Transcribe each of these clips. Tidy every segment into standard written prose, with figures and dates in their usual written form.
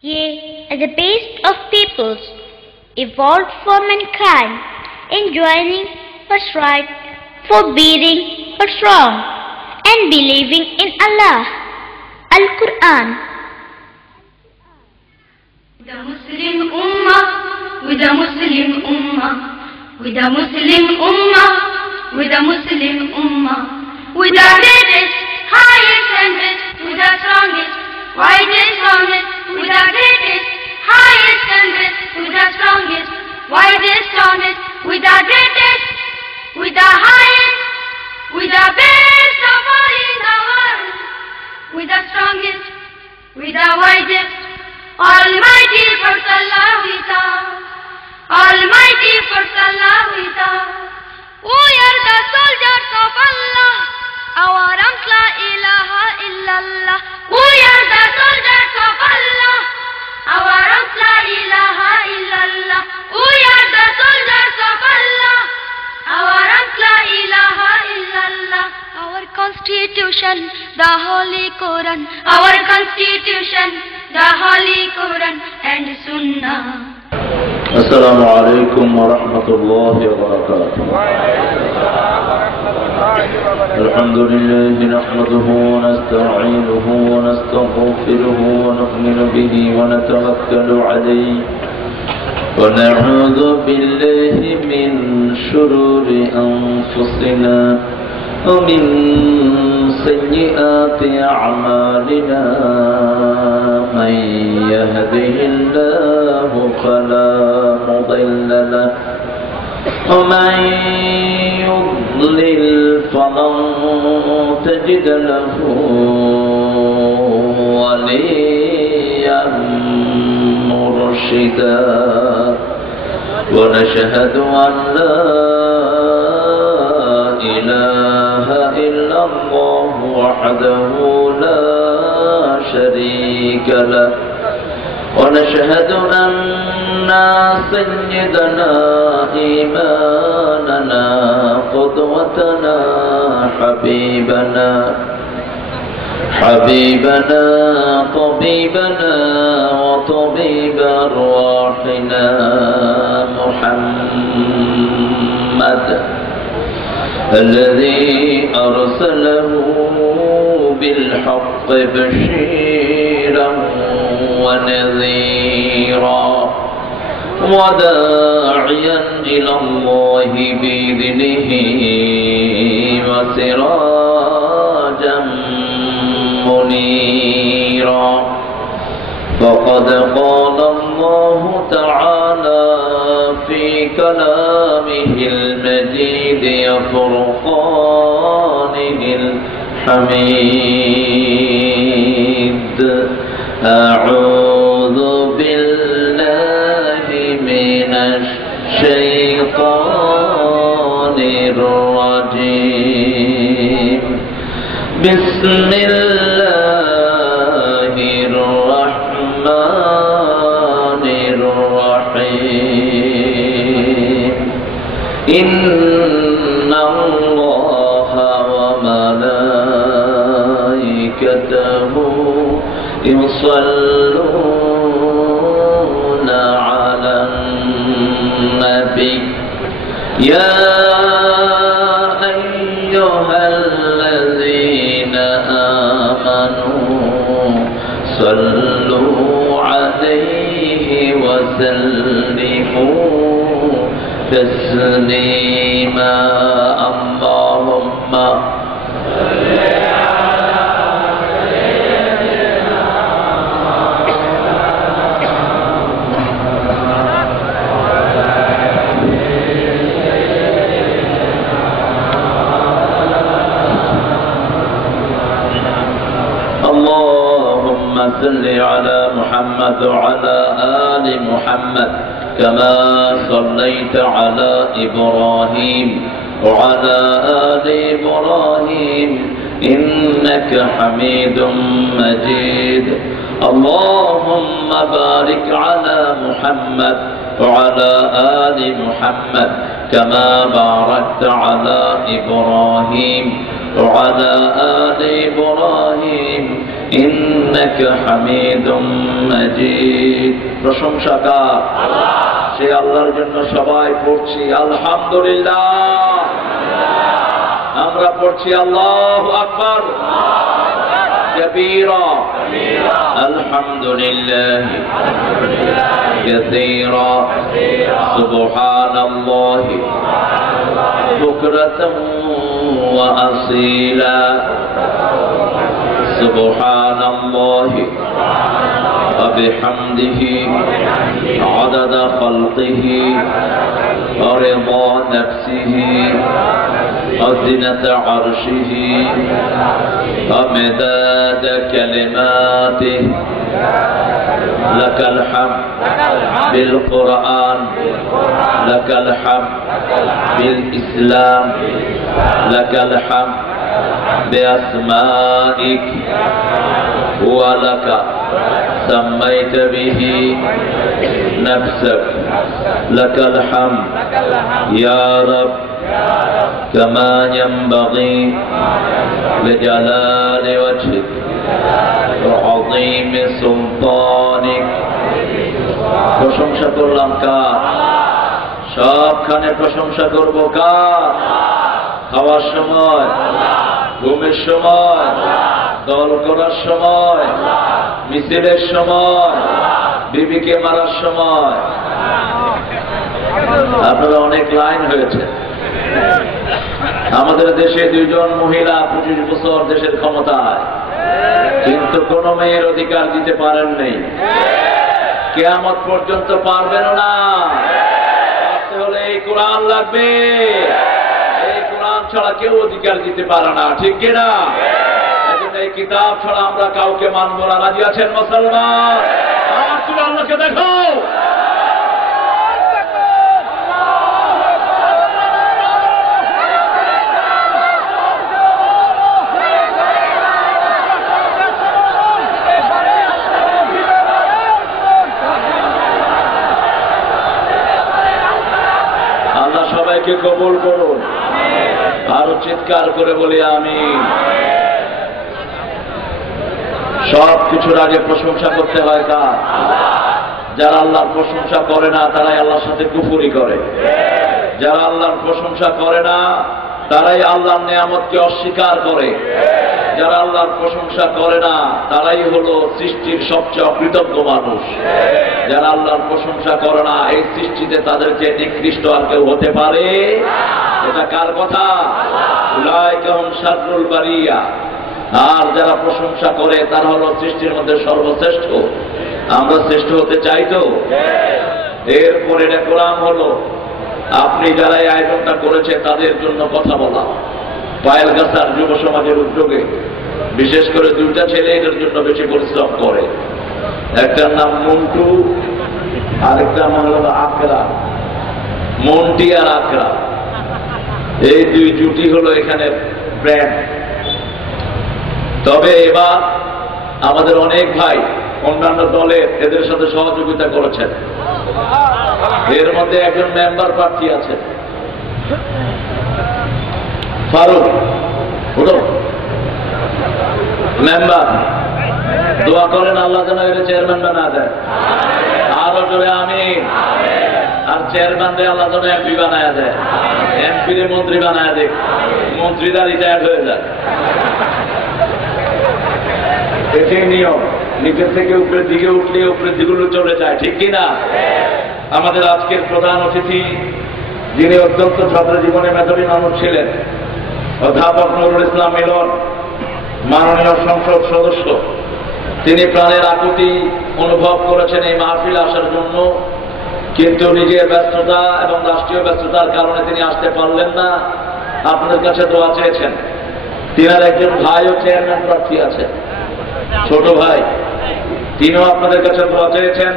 Ye are the best of peoples, evolved for mankind, enjoining what's right, forbidding what's wrong, and believing in Allah. Al-Quran. With a Muslim Ummah, with a Muslim Ummah, with a Muslim Ummah, with a Muslim Ummah, with the greatest, highest and best, with the strongest, widest, honest, with the greatest, highest and best, with the strongest, widest, honest, with the greatest, with the highest, with the best of all in the world, with the strongest, with the widest, Almighty first Allah with us, Almighty first Allah with us. We are the soldiers of Allah, our arms la ilaha illallah. We are the soldiers of Allah, our arms la ilaha illallah. We are the soldiers of Allah, our arms la ilaha illallah. Our constitution, the Holy Quran, our constitution, the Holy Quran and Sunnah. السلام عليكم ورحمة الله وبركاته. الحمد لله نحمده ونستعينه ونستغفره ونؤمن به ونتوكل عليه ونعوذ بالله من شرور أنفسنا ومن سيئات أعمالنا. من يهده الله فلا مضل له ومن يضلل فلن تجد له وليا مرشدا. ونشهد أن لا إله إلا الله وحده لا شريك له. ونشهد أن سيدنا إمامنا قدوتنا حبيبنا طبيبنا وطبيب أرواحنا محمد الذي أرسله بالحق بشيرا ونذيرا وداعيا إلى الله بإذنه وسراجا منيرا. فقد قال الله تعالى في كلامه المجيد وفرقانه الحميد. أعوذ بالله من الشيطان الرجيم. بسم الله الرحمن الرحيم. إن الله وملائكته يصلون على النبي يا أيها الذين آمنوا صلوا عليه وسلموا تسليما. اللهم صل على محمد وعلى آل محمد كما صليت على إبراهيم وعلى آل إبراهيم إنك حميد مجيد. اللهم بارك على محمد وعلى آل محمد كما باركت على إبراهيم وعلى آل إبراهيم إنك حميد مجيد প্রশংসা কার সে আল্লাহর জন্য সবাই পড়ছি আলহামদুলিল্লাহ আমরা পড়ছি আল্লাহু আকবার كبيرا الحمد لله كثيرا سبحان الله بكرة وأصيلا سبحان الله وبحمده عدد خلقه ورضا نفسه وزنة عرشه ومداد كلماته لك الحمد بالقرآن لك الحمد بالإسلام لك الحمد بأسمائك ولك سميت به نفسك لك الحمد يا رب كما ينبغي لجلال وجهك وعظيم سلطانك প্রশংসা করলাম কার সবখানে প্রশংসা করব কার খাওয়ার সময় ঘুমের সময় দল করার সময় মিছিলের সময় বিবিকে মারার সময় আপনারা অনেক লাইন হয়েছে আমাদের দেশে 2 জন মহিলা 25 বছর দেশের ক্ষমতায় কিন্তু কোন মেয়ের অধিকার দিতে পারেন নাই কিয়ামত পর্যন্ত পারবেন না তাহলে এই কোরআন লাগবে এই কোরআন ছাড়া কেউ অধিকার দিতে পারে না ঠিক কি না এই কিতাব ছাড়া আমরা কাউকে মানব না রাজি আছেন মুসলমান আর তুমি আল্লাহকে দেখো আল্লাহ সবাইকে কবুল করুন আরো চিৎকার করে বলি আমিন সব কিছুর আগে প্রশংসা করতে হয় কার যারা আল্লাহর প্রশংসা করে না তারাই আল্লাহর সাথে কুফরি করে যারা আল্লাহর প্রশংসা করে না তারাই আল্লাহর নিয়ামতকে অস্বীকার করে যারা আল্লাহর প্রশংসা করে না তারাই হলো সৃষ্টির সবচেয়ে অকৃতজ্ঞ মানুষ যারা আল্লাহর প্রশংসা করে না এই সৃষ্টিতে তাদেরকে নিকৃষ্ট আর কেউ হতে পারে এটা কার কথা উলাইকা হুম শাররুল বারিয়া আর যারা প্রশংসা করে তারা হলো সৃষ্টির মধ্যে সর্বশ্রেষ্ঠ আমরা শ্রেষ্ঠ হতে চাই তো এরপরে এটা কোরআন হলো আপনি যারা এই আয়োজনটা করেছে তাদের জন্য কথা বলা পায়েলগাছার যুব সমাজের উদ্যোগে বিশেষ করে 2টা ছেলে এটার জন্য বেশি পরিশ্রম করে একটার নাম মন্টু আরেকটার নাম হলো আকরা মন্টি আর আকরা এই 2 জুটি হলো এখানে ব্র্যান্ড তবে এবার আমাদের অনেক ভাই অন্যান্য দলে এদের সাথে সহযোগিতা করেছেন এর মধ্যে একজন মেম্বার প্রার্থী আছে ফারুক মেম্বার দোয়া করেন আল্লাহ যেন এর চেয়ারম্যান বানা দেয় আরো জোরে আমিন আর চেয়ারম্যান রে আল্লাহ যেন এমপি বানায় দেয় এমপি রে মন্ত্রী বানায় দেয় মন্ত্রীরা রিটায়ার্ড হয়ে যায় এটাই নিয়ম নিচের থেকে উপরের দিকে উঠলে উপরের দিকগুলো চলে যায় ঠিক কিনা আমাদের আজকের প্রধান অতিথি যিনি অত্যন্ত ছাত্র জীবনে মেধাবী মানুষ ছিলেন অধ্যাপক নুরুল ইসলাম মিলন মাননীয় সংসদ সদস্য তিনি প্রাণের আকুতি অনুভব করেছেন এই মাহফিলে আসার জন্য কিন্তু নিজের ব্যস্ততা এবং রাষ্ট্রীয় ব্যস্ততার কারণে তিনি আসতে পারলেন না আপনাদের কাছে দোয়া চেয়েছেন তিনার একজন ভাইও চেয়ারম্যান প্রার্থী আছে ছোট ভাই তিনিও আপনাদের কাছে দোয়া চেয়েছেন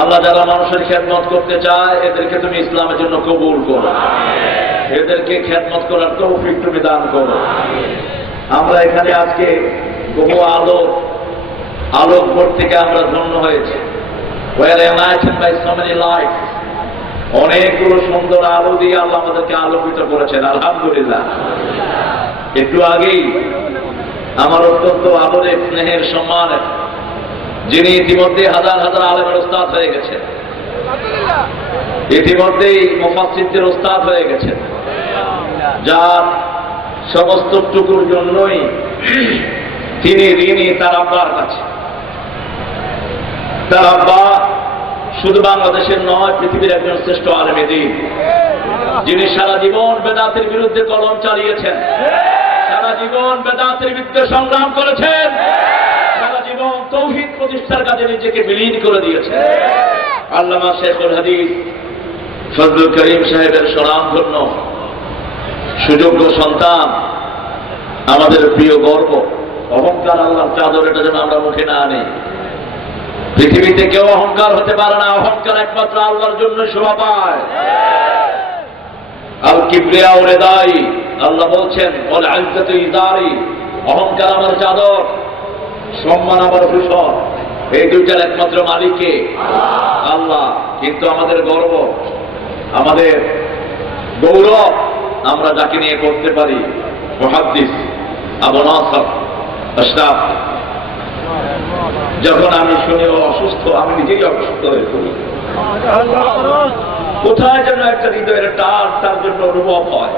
আল্লাহ যারা মানুষের খেদমত করতে চায় এদেরকে তুমি ইসলামের জন্য কবুল করো এদেরকে খেদমত করার তৌফিক তুমি দান করো আমরা এখানে আজকে বহু আলোকভোর থেকে আমরা ধন্য হয়েছি অনেকগুলো সুন্দর আলো দিয়ে আল্লাহ আমাদেরকে আলোকিত করেছেন আলহামদুলিল্লাহ একটু আগেই আমার অত্যন্ত আদরের, স্নেহের, সম্মানের, যিনি ইতিমধ্যে হাজার হাজার আলেমের ওস্তাদ হয়ে গেছেন, ইতিমধ্যেই মুফাসসিরদের ওস্তাদ হয়ে গেছেন, যার সমস্ত টুকুর জন্যই তিনি ঋণী তার আব্বার কাছে। তার আব্বা শুধু বাংলাদেশের নয়, পৃথিবীর একজন শ্রেষ্ঠ আলেমে দ্বীন, যিনি সারা জীবন বেদাতের বিরুদ্ধে কলম চালিয়েছেন, সারা জীবন বেদাতের বিরুদ্ধে সংগ্রাম করেছেন, সারা জীবন তৌহিদ প্রতিষ্ঠার কাজে নিজেকে বিলীন করে দিয়েছেন। আল্লামা শেখুল হাদিস ফজলুল করিম সাহেবের স্বনামধন্য সুযোগ্য সন্তান, আমাদের প্রিয় গর্ব। অহংকার আল্লাহর চাদর, এটা যেন আমরা মুখে না আনি। পৃথিবীতে কেউ অহংকার হতে পারে না, অহংকার একমাত্র আল্লাহর জন্য শোভা পায়। আল কিবরিয়া ও রিদাই, আল্লাহ বলছেন ওয়াল ইজ্জাতু ইজারি, অহংকার আমার চাদর, সম্মান আমার ভূষণ। এই দুইটার একমাত্র মালিককে আল্লাহ। কিন্তু আমাদের গর্ব, আমাদের গৌরব, আমরা যাকে নিয়ে করতে পারি, মুহাদ্দিস আবু নাসর আশরাফ। যখন আমি শুনি ও অসুস্থ, আমি নিজেই অসুস্থ হয়ে পড়ি। কোথায় যেন একটা হৃদয়ের টান তার জন্য অনুভব হয়।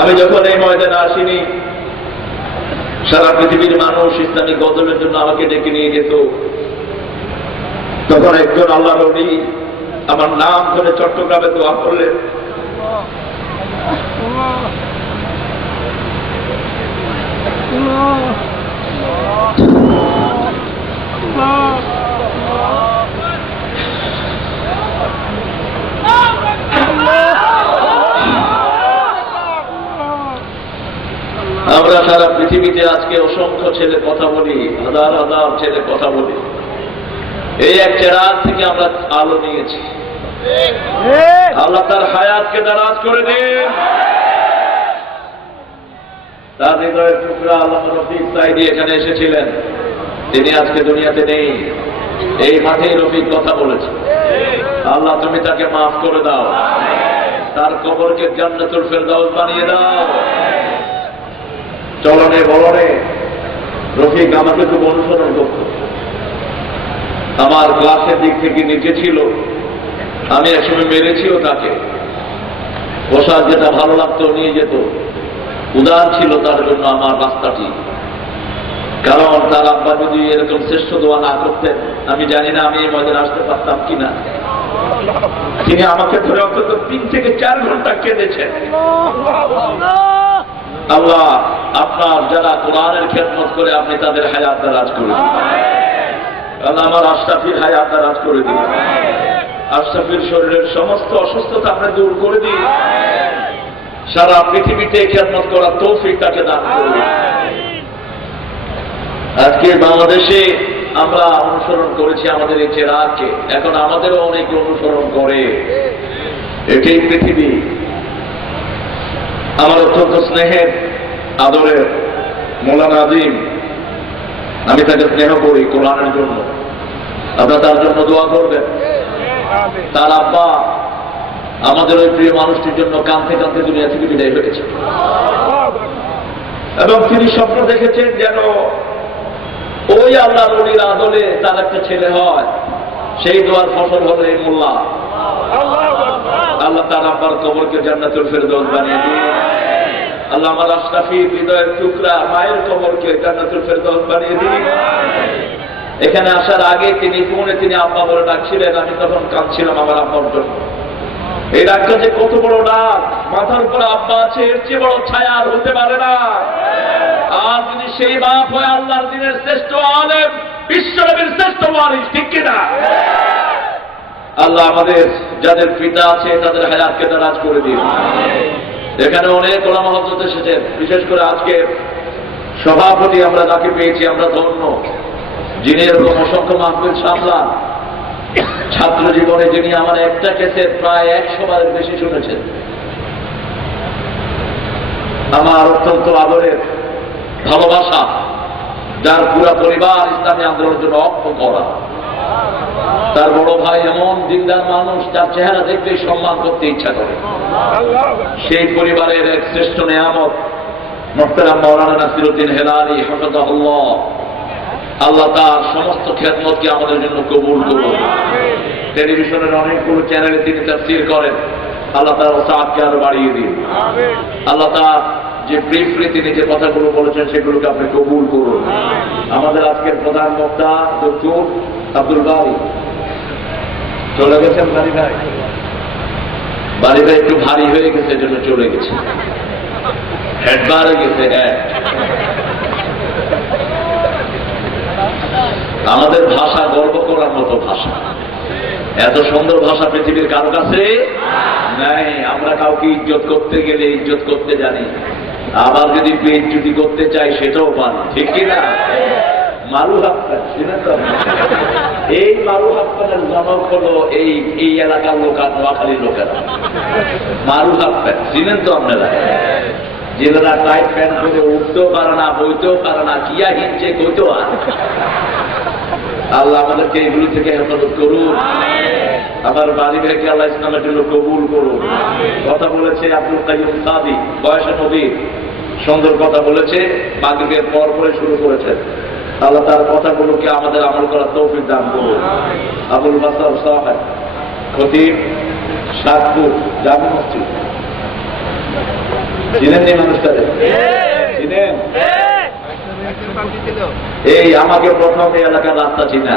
আমি যখন এই ময়দানে আসিনি, সারা পৃথিবীর মানুষ ইসলামিক গজলের জন্য আমাকে ডেকে নিয়ে যেত। তখন একজন আল্লাহর ওলি আমার নাম ধরে চট্টগ্রামে দোয়া করলেন। আমরা সারা পৃথিবীতে আজকে অসংখ্য ছেলে কথা বলি, হাজার হাজার ছেলে কথা বলি। এই এক চেরাগ থেকে আমরা আলো নিয়েছি। আল্লাহ তার হায়াতকে দারাজ করে দিন। তার হৃদয়ের টুকরা আল্লামা রফিক সাইদি এখানে এসেছিলেন, তিনি আজকে দুনিয়াতে নেই। এই মাঠেই রফিক কথা বলেছে। আল্লাহ তুমি তাকে মাফ করে দাও, তার কবরকে জান্নাতুল ফেরদাউস বানিয়ে দাও। চলনে বলনে রফিক আমাকে খুব অনুসরণ করত। আমার ক্লাসের দিক থেকে নিচে ছিল, আমি একসময় মেরেছিও তাকে। পোশাক যেটা ভালো লাগতো নিয়ে যেত। উদার ছিল তার জন্য আমার রাস্তাটি। কারণ তার আব্বা যদি এরকম শ্রেষ্ঠ দোয়া না করতেন, আমি জানি না আমি এই ময়দানে আসতে পারতাম কিনা। তিনি আমাকে ধরে অন্তত 3 থেকে 4 ঘন্টা কেঁদেছেন। আল্লাহ আপনার যারা কোরআনের খেদমত করে, আপনি তাদের হায়াত দারাজ করে দিন। আল্লাহ আমার আশরাফির হায়াত দারাজ করে দিন। আশরাফির শরীরের সমস্ত অসুস্থতা আপনি দূর করে দিন। সারা পৃথিবীতে খেদমত করার তৌফিক তাকে দান করুন। আজকে বাংলাদেশে আমরা অনুসরণ করেছি আমাদের এই চেরাগকে, এখন আমাদেরও অনেকে অনুসরণ করে। এটাই পৃথিবী। আমার অত্যন্ত স্নেহের, আদরের মৌলানা আজিম, আমি তাকে স্নেহ করি কোরআনের জন্য। আপনারা তার জন্য দোয়া করবেন। তার আব্বা আমাদের ওই প্রিয় মানুষটির জন্য কাঁদতে কাঁদতে দুনিয়া থেকে বিদায় হয়েছে, এবং তিনি স্বপ্ন দেখেছেন যেন ওই আল্লাহর ওলির আদলে তার একটা ছেলে হয়। সেই দোয়ার ফসল হলো এই মোল্লা। আল্লাহ তার আব্বার কবরকে জান্নাতুল ফেরদাউস বানিয়ে দিন। আল্লাহ আমার আশরাফির হৃদয়ের টুকরা মায়ের কবরকে জান্নাতুল ফেরদাউস বানিয়ে দিন। এখানে আসার আগে তিনি ফোনে তিনি আব্বা বলে ডাকছিলেন। আমি তখন কাঁদছিলাম আমার আব্বার জন্য। এই ডাকটা যে কত বড় ডাক, মাথার উপরে আব্বা আছে, এর চেয়ে বড় ছায়া আর হতে পারে না। আর যদি সেই বাপ হয় আল্লাহর দিনের শ্রেষ্ঠ আলেম, বিশ্বনবীর শ্রেষ্ঠ ওয়ারিস, ঠিক কিনা? আল্লাহ আমাদের যাদের পিতা আছে তাদের হায়াতকে দারাজ করে দিন। এখানে অনেক ওলামা হযরত এসেছেন, বিশেষ করে আজকে সভাপতি আমরা যাকে পেয়েছি আমরা ধন্য, যিনি এরকম অসংখ্য মাহফিল সামলান। ছাত্র জীবনে যিনি আমার একটা কেসের প্রায় 100 বারের বেশি শুনেছেন। আমার অত্যন্ত আদরের, ভালোবাসা, যার পুরা পরিবার ইসলামী আন্দোলনের জন্য অক্ষ করা। তার বড় ভাই এমন দিনদার মানুষ, তার চেহারা দেখলেই সম্মান করতে ইচ্ছা করে। সেই পরিবারের এক শ্রেষ্ঠ নেয়ামত মুহতারাম মাওলানা নাসিরউদ্দিন হেলালি হাফিজাহুল্লাহ, আল্লাহ তার সমস্ত খেদমতকে আমাদের জন্য কবুল করুন। টেলিভিশনের অনেকগুলো চ্যানেলে তিনি তাফসীর করেন, আল্লাহ তার ওসাআতকে আরো বাড়িয়ে দিন। আল্লাহ তার যে ব্রিফলি তিনি যে কথাগুলো বলেছেন সেগুলোকে আপনি কবুল করুন। আমাদের আজকের প্রধান বক্তা ডক্টর আব্দুল বারী চলে গেছেন। বারী ভাই একটু ভারী হয়ে গেছে, এজন্য চলে গেছে, হেডবার হয়ে গেছে। আমাদের ভাষা গর্ব করার মতো ভাষা, এত সুন্দর ভাষা পৃথিবীর কারো কাছে নাই। আমরা কাউকে ইজ্জত করতে গেলে ইজ্জত করতে জানি, আবার যদি বেইজ্জতি করতে চাই সেটাও পারি, ঠিক কিনা? মারুফ আক্তার চিনেন তো? এই মারুফ আক্তারের জনক হলো এই এলাকার লোক, আর নোয়াখালীর লোকেরা। মারুফ আক্তার চিনেন তো আপনারা? জেলেরা টাইট প্যান্ট করে উঠতেও পারে না, বইতেও পারে না, কিয়া হিংসে কইতেও আর। আল্লাহ আমাদেরকে এগুলি থেকে হেফাজত করুন। আমার বাড়ি ভাইকে আল্লাহ ইসলামের জন্য কবুল করুন। কথা বলেছে আব্দুল কাইয়ুম সাদি, বয়সে নবী, সুন্দর কথা বলেছে, মাগরিবের পর পরে শুরু করেছেন। আল্লাহ তার কথাগুলোকে আমাদের আমল করার তৌফিক দান করুন। আবুল বাসার সাহেব, খতিব, সাতপুর জামে মসজিদ, চিনেন এই মানুষটারে? চিনেন? এই আমাকে প্রথম এই এলাকার রাস্তা চিনা,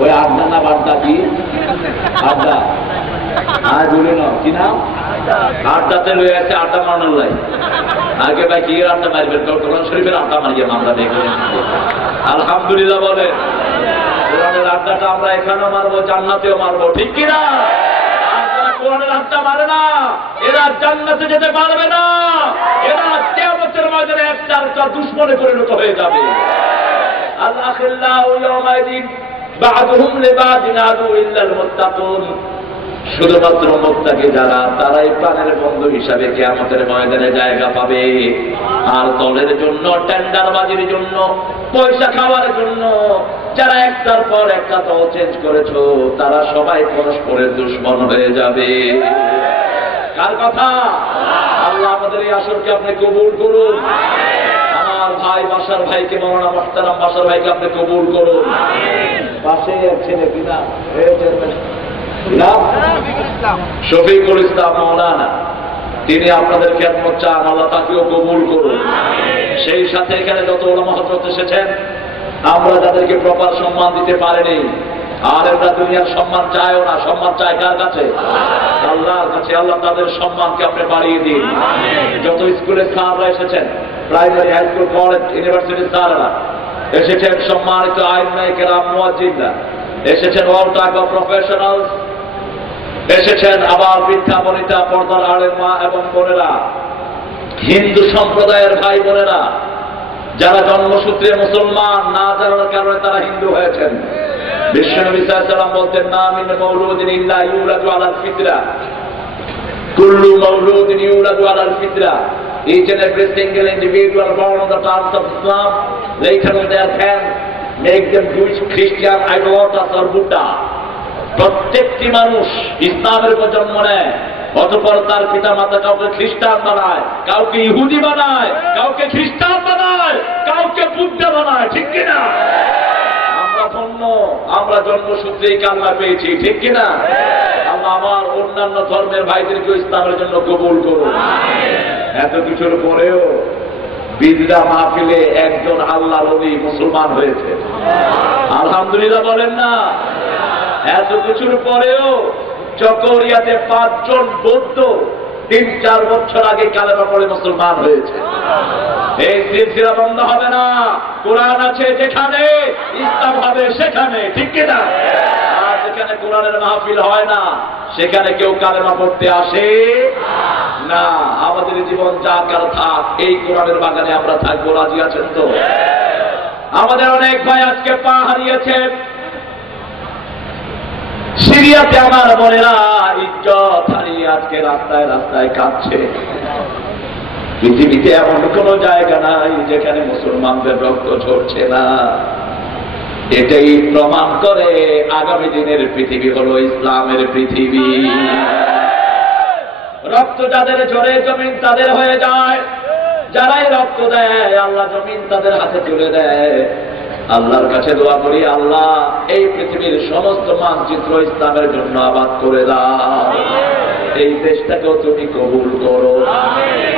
ওই আড্ডা না বাড্ডা কি আড্ডা, আর বলি না চিনা, আড্ডাতে রয়ে আছে আড্ডা মারানোর লাই। আগে ভাই কি আড্ডা মারবেন? কোরআন শরীফের আড্ডা মারিয়ে আমরা দেখবেন। আলহামদুলিল্লাহ বলে কোরআনের আড্ডাটা আমরা এখানেও মারবো, জান্নাতেও মারবো, ঠিক কিনা? কোরআনের আড্ডা মারে না, এরা জান্নাতে যেতে পারবে না। এরা কিয়ামতের ময়দানে একটা দুশমনে পরিণত হয়ে যাবে। আল্লাহিল্লাহু ইয়াওমাইদিন বা'দুহুম লিবা'দিন আদু ইল্লাল মুত্তাকুন। শুধুমাত্র মুত্তাকি যারা, তারাই প্রাণের বন্ধু হিসাবে কিয়ামতের ময়দানে জায়গা পাবে। আর দলের জন্য, টেন্ডারবাজির জন্য, পয়সা খাওয়ার জন্য যারা একটার পর একটা দল চেঞ্জ করেছো, তারা সবাই পরস্পরের দুশমন হয়ে যাবে। কার কথা? আল্লাহ আমাদের এই আসরকে আপনি কবুল করুন। আমার ভাই বাশার ভাইকে, মাওলানা মুহতারাম বাশার ভাইকে আপনি কবুল করুন। পাশে এক ছেলে কিনা শফিকুল ইসলাম মাওলানা, তিনি আপনাদের খেদমত চান, আল্লাহ তাকেও কবুল করুন। সেই সাথে এখানে যত ওলামা হযরত এসেছেন, আমরা যাদেরকে প্রপার সম্মান দিতে পারিনি, আর এরা দুনিয়ার সম্মান চায়ও না, সম্মান চায় কার কাছে? আল্লাহর কাছে। আল্লাহ তাদের সম্মানকে আপনি বাড়িয়ে দিন। যত স্কুলের স্যাররা এসেছেন, প্রাইমারি, হাই স্কুল, কলেজ, ইউনিভার্সিটির স্যাররা এসেছেন, সম্মানিত আইম্মায়ে কেরাম, মুয়াজ্জিনরা এসেছেন, অল টাইপ অফ প্রফেশনালস এসেছেন, আবার বৃদ্ধা বনিতা, পর্দার আড়ের মা এবং বোনেরা, হিন্দু সম্প্রদায়ের ভাই বোনেরা, যারা জন্মসূত্রে মুসলমান না জানার কারণে তারা হিন্দু হয়েছেন। বিশ্বনবী সাল্লাল্লাহু আলাইহি ওয়াসাল্লাম বলতেন, না মিন মাউলুদিন ইল্লা ইউলাদু আলাল ফিতরা, কুল্লু মাউলুদিন ইউলাদু আলাল ফিতরা। Each and every single individual born on the terms of Islam, later on their parents make them Jewish, Christian, idolatrous or Buddha. প্রত্যেকটি মানুষ ইসলামের উপর জন্ম নেয়, অতঃপর তার পিতা মাতা কাউকে খ্রিস্টান বানায়, কাউকে ইহুদি বানায়, কাউকে খ্রিস্টান বানায়, কাউকে বুদ্ধা বানায়, ঠিক কিনা? আমরা ধন্য, আমরা জন্মসূত্রেই কালমা পেয়েছি, ঠিক কিনা? আল্লাহ আমার অন্যান্য ধর্মের ভাইদেরকে ইসলামের জন্য কবুল করুন। এত কিছুর পরেও বিদরা মাহফিলে একজন আল্লাহর ওলি মুসলমান হয়েছে, আলহামদুলিল্লাহ বলেন না? এত কিছুর পরেও চকরিয়াতে 5 জন বৌদ্ধ 3-4 বছর আগে কালেমা পড়ে মুসলমান হয়েছে। এই সিলসিলা বন্ধ হবে না। কোরআন আছে যেখানে, ইসলাম হবে সেখানে, ঠিক কিনা? আর যেখানে কোরআনের মাহফিল হয় না, সেখানে কেউ কালেমা পড়তে আসে না। আমাদের জীবন যা কার থাক, এই কোরআনের বাগানে আমরা থাকবো, রাজি আছেন তো? আমাদের অনেক ভাই আজকে পা হারিয়েছেন। সিরিয়াতে আমার বোনেরা ইজ্জত হারিয়ে আজকে রাস্তায় রাস্তায় কাঁদছে। পৃথিবীতে এমন কোন জায়গা নাই যেখানে মুসলমানদের রক্ত ঝরছে না। এটাই প্রমাণ করে আগামী দিনের পৃথিবী হলো ইসলামের পৃথিবী। রক্ত যাদের ঝরে জমিন তাদের হয়ে যায়, যারাই রক্ত দেয় আল্লাহ জমিন তাদের হাতে তুলে দেয়। আল্লাহর কাছে দোয়া করি, আল্লাহ এই পৃথিবীর সমস্ত মানচিত্র ইসলামের জন্য আবাদ করে দাও, এই দেশটাকেও তুমি কবুল করো।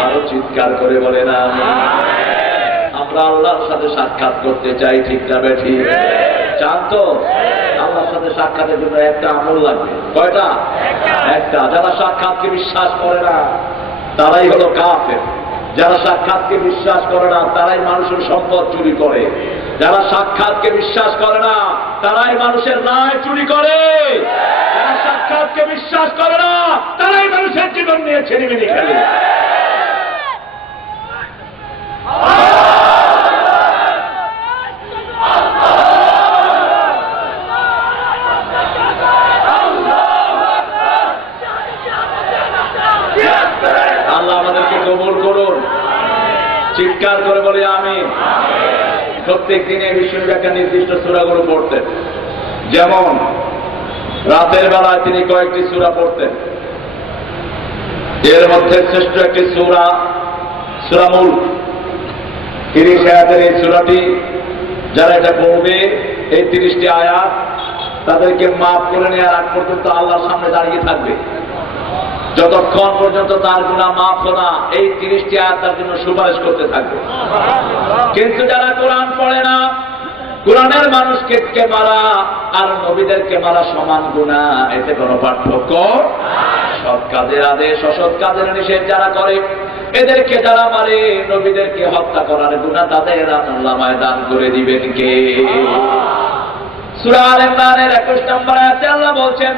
আরো চিৎকার করে বলেন আমিন। আমরা আল্লাহর সাথে সাক্ষাৎ করতে চাই, ঠিক না বেঠিক? চান তো? আল্লাহর সাথে সাক্ষাতের জন্য একটা আমল লাগবে। কয়টা? একটা। যারা সাক্ষাৎকে বিশ্বাস করে না তারাই হলো কাফের। যারা সাক্ষাৎকে বিশ্বাস করে না তারাই মানুষের সম্পদ চুরি করে। যারা সাক্ষাৎকে বিশ্বাস করে না তারাই মানুষের ন্যায় চুরি করে। যারা সাক্ষাৎকে বিশ্বাস করে না তারাই মানুষের জীবন নিয়ে ছিনিমিনি খেলে। আল্লাহ আমাদেরকে কবুল করুন। চিৎকার করে বলি আমিন। প্রত্যেক দিনে বিশ্বনবী একটা নির্দিষ্ট সূরাগুলো পড়তেন। যেমন রাতের বেলায় তিনি কয়েকটি সূরা পড়তেন। এর মধ্যে শ্রেষ্ঠ একটি সূরা সূরা মুলক। 30 আয়াতের এই সূরাটি যারা এটা পড়বে, এই 30টি আয়াত তাদেরকে মাফ করে নেওয়ার আগ পর্যন্ত আল্লাহর সামনে দাঁড়িয়ে থাকবে। যতক্ষণ পর্যন্ত তার গুনাহ মাফ না, এই 30টি আয়াত তার জন্য সুপারিশ করতে থাকবে। কিন্তু যারা কোরআন পড়ে না, কোরআনের মানুষকে মারা আর নবীদেরকে মারা সমান গুনাহ, এতে কোনো পার্থক্য। সৎ কাজের আদেশ, অসৎ কাজের নিষেধ যারা করে, এদেরকে যারা মারে, নবীদেরকে হত্যা করার গুনাহ তাদের আমলনামায় দান করে দিবেন কে? সূরা আল ইমরানের 21 নম্বর আয়াতে আল্লাহ বলছেন,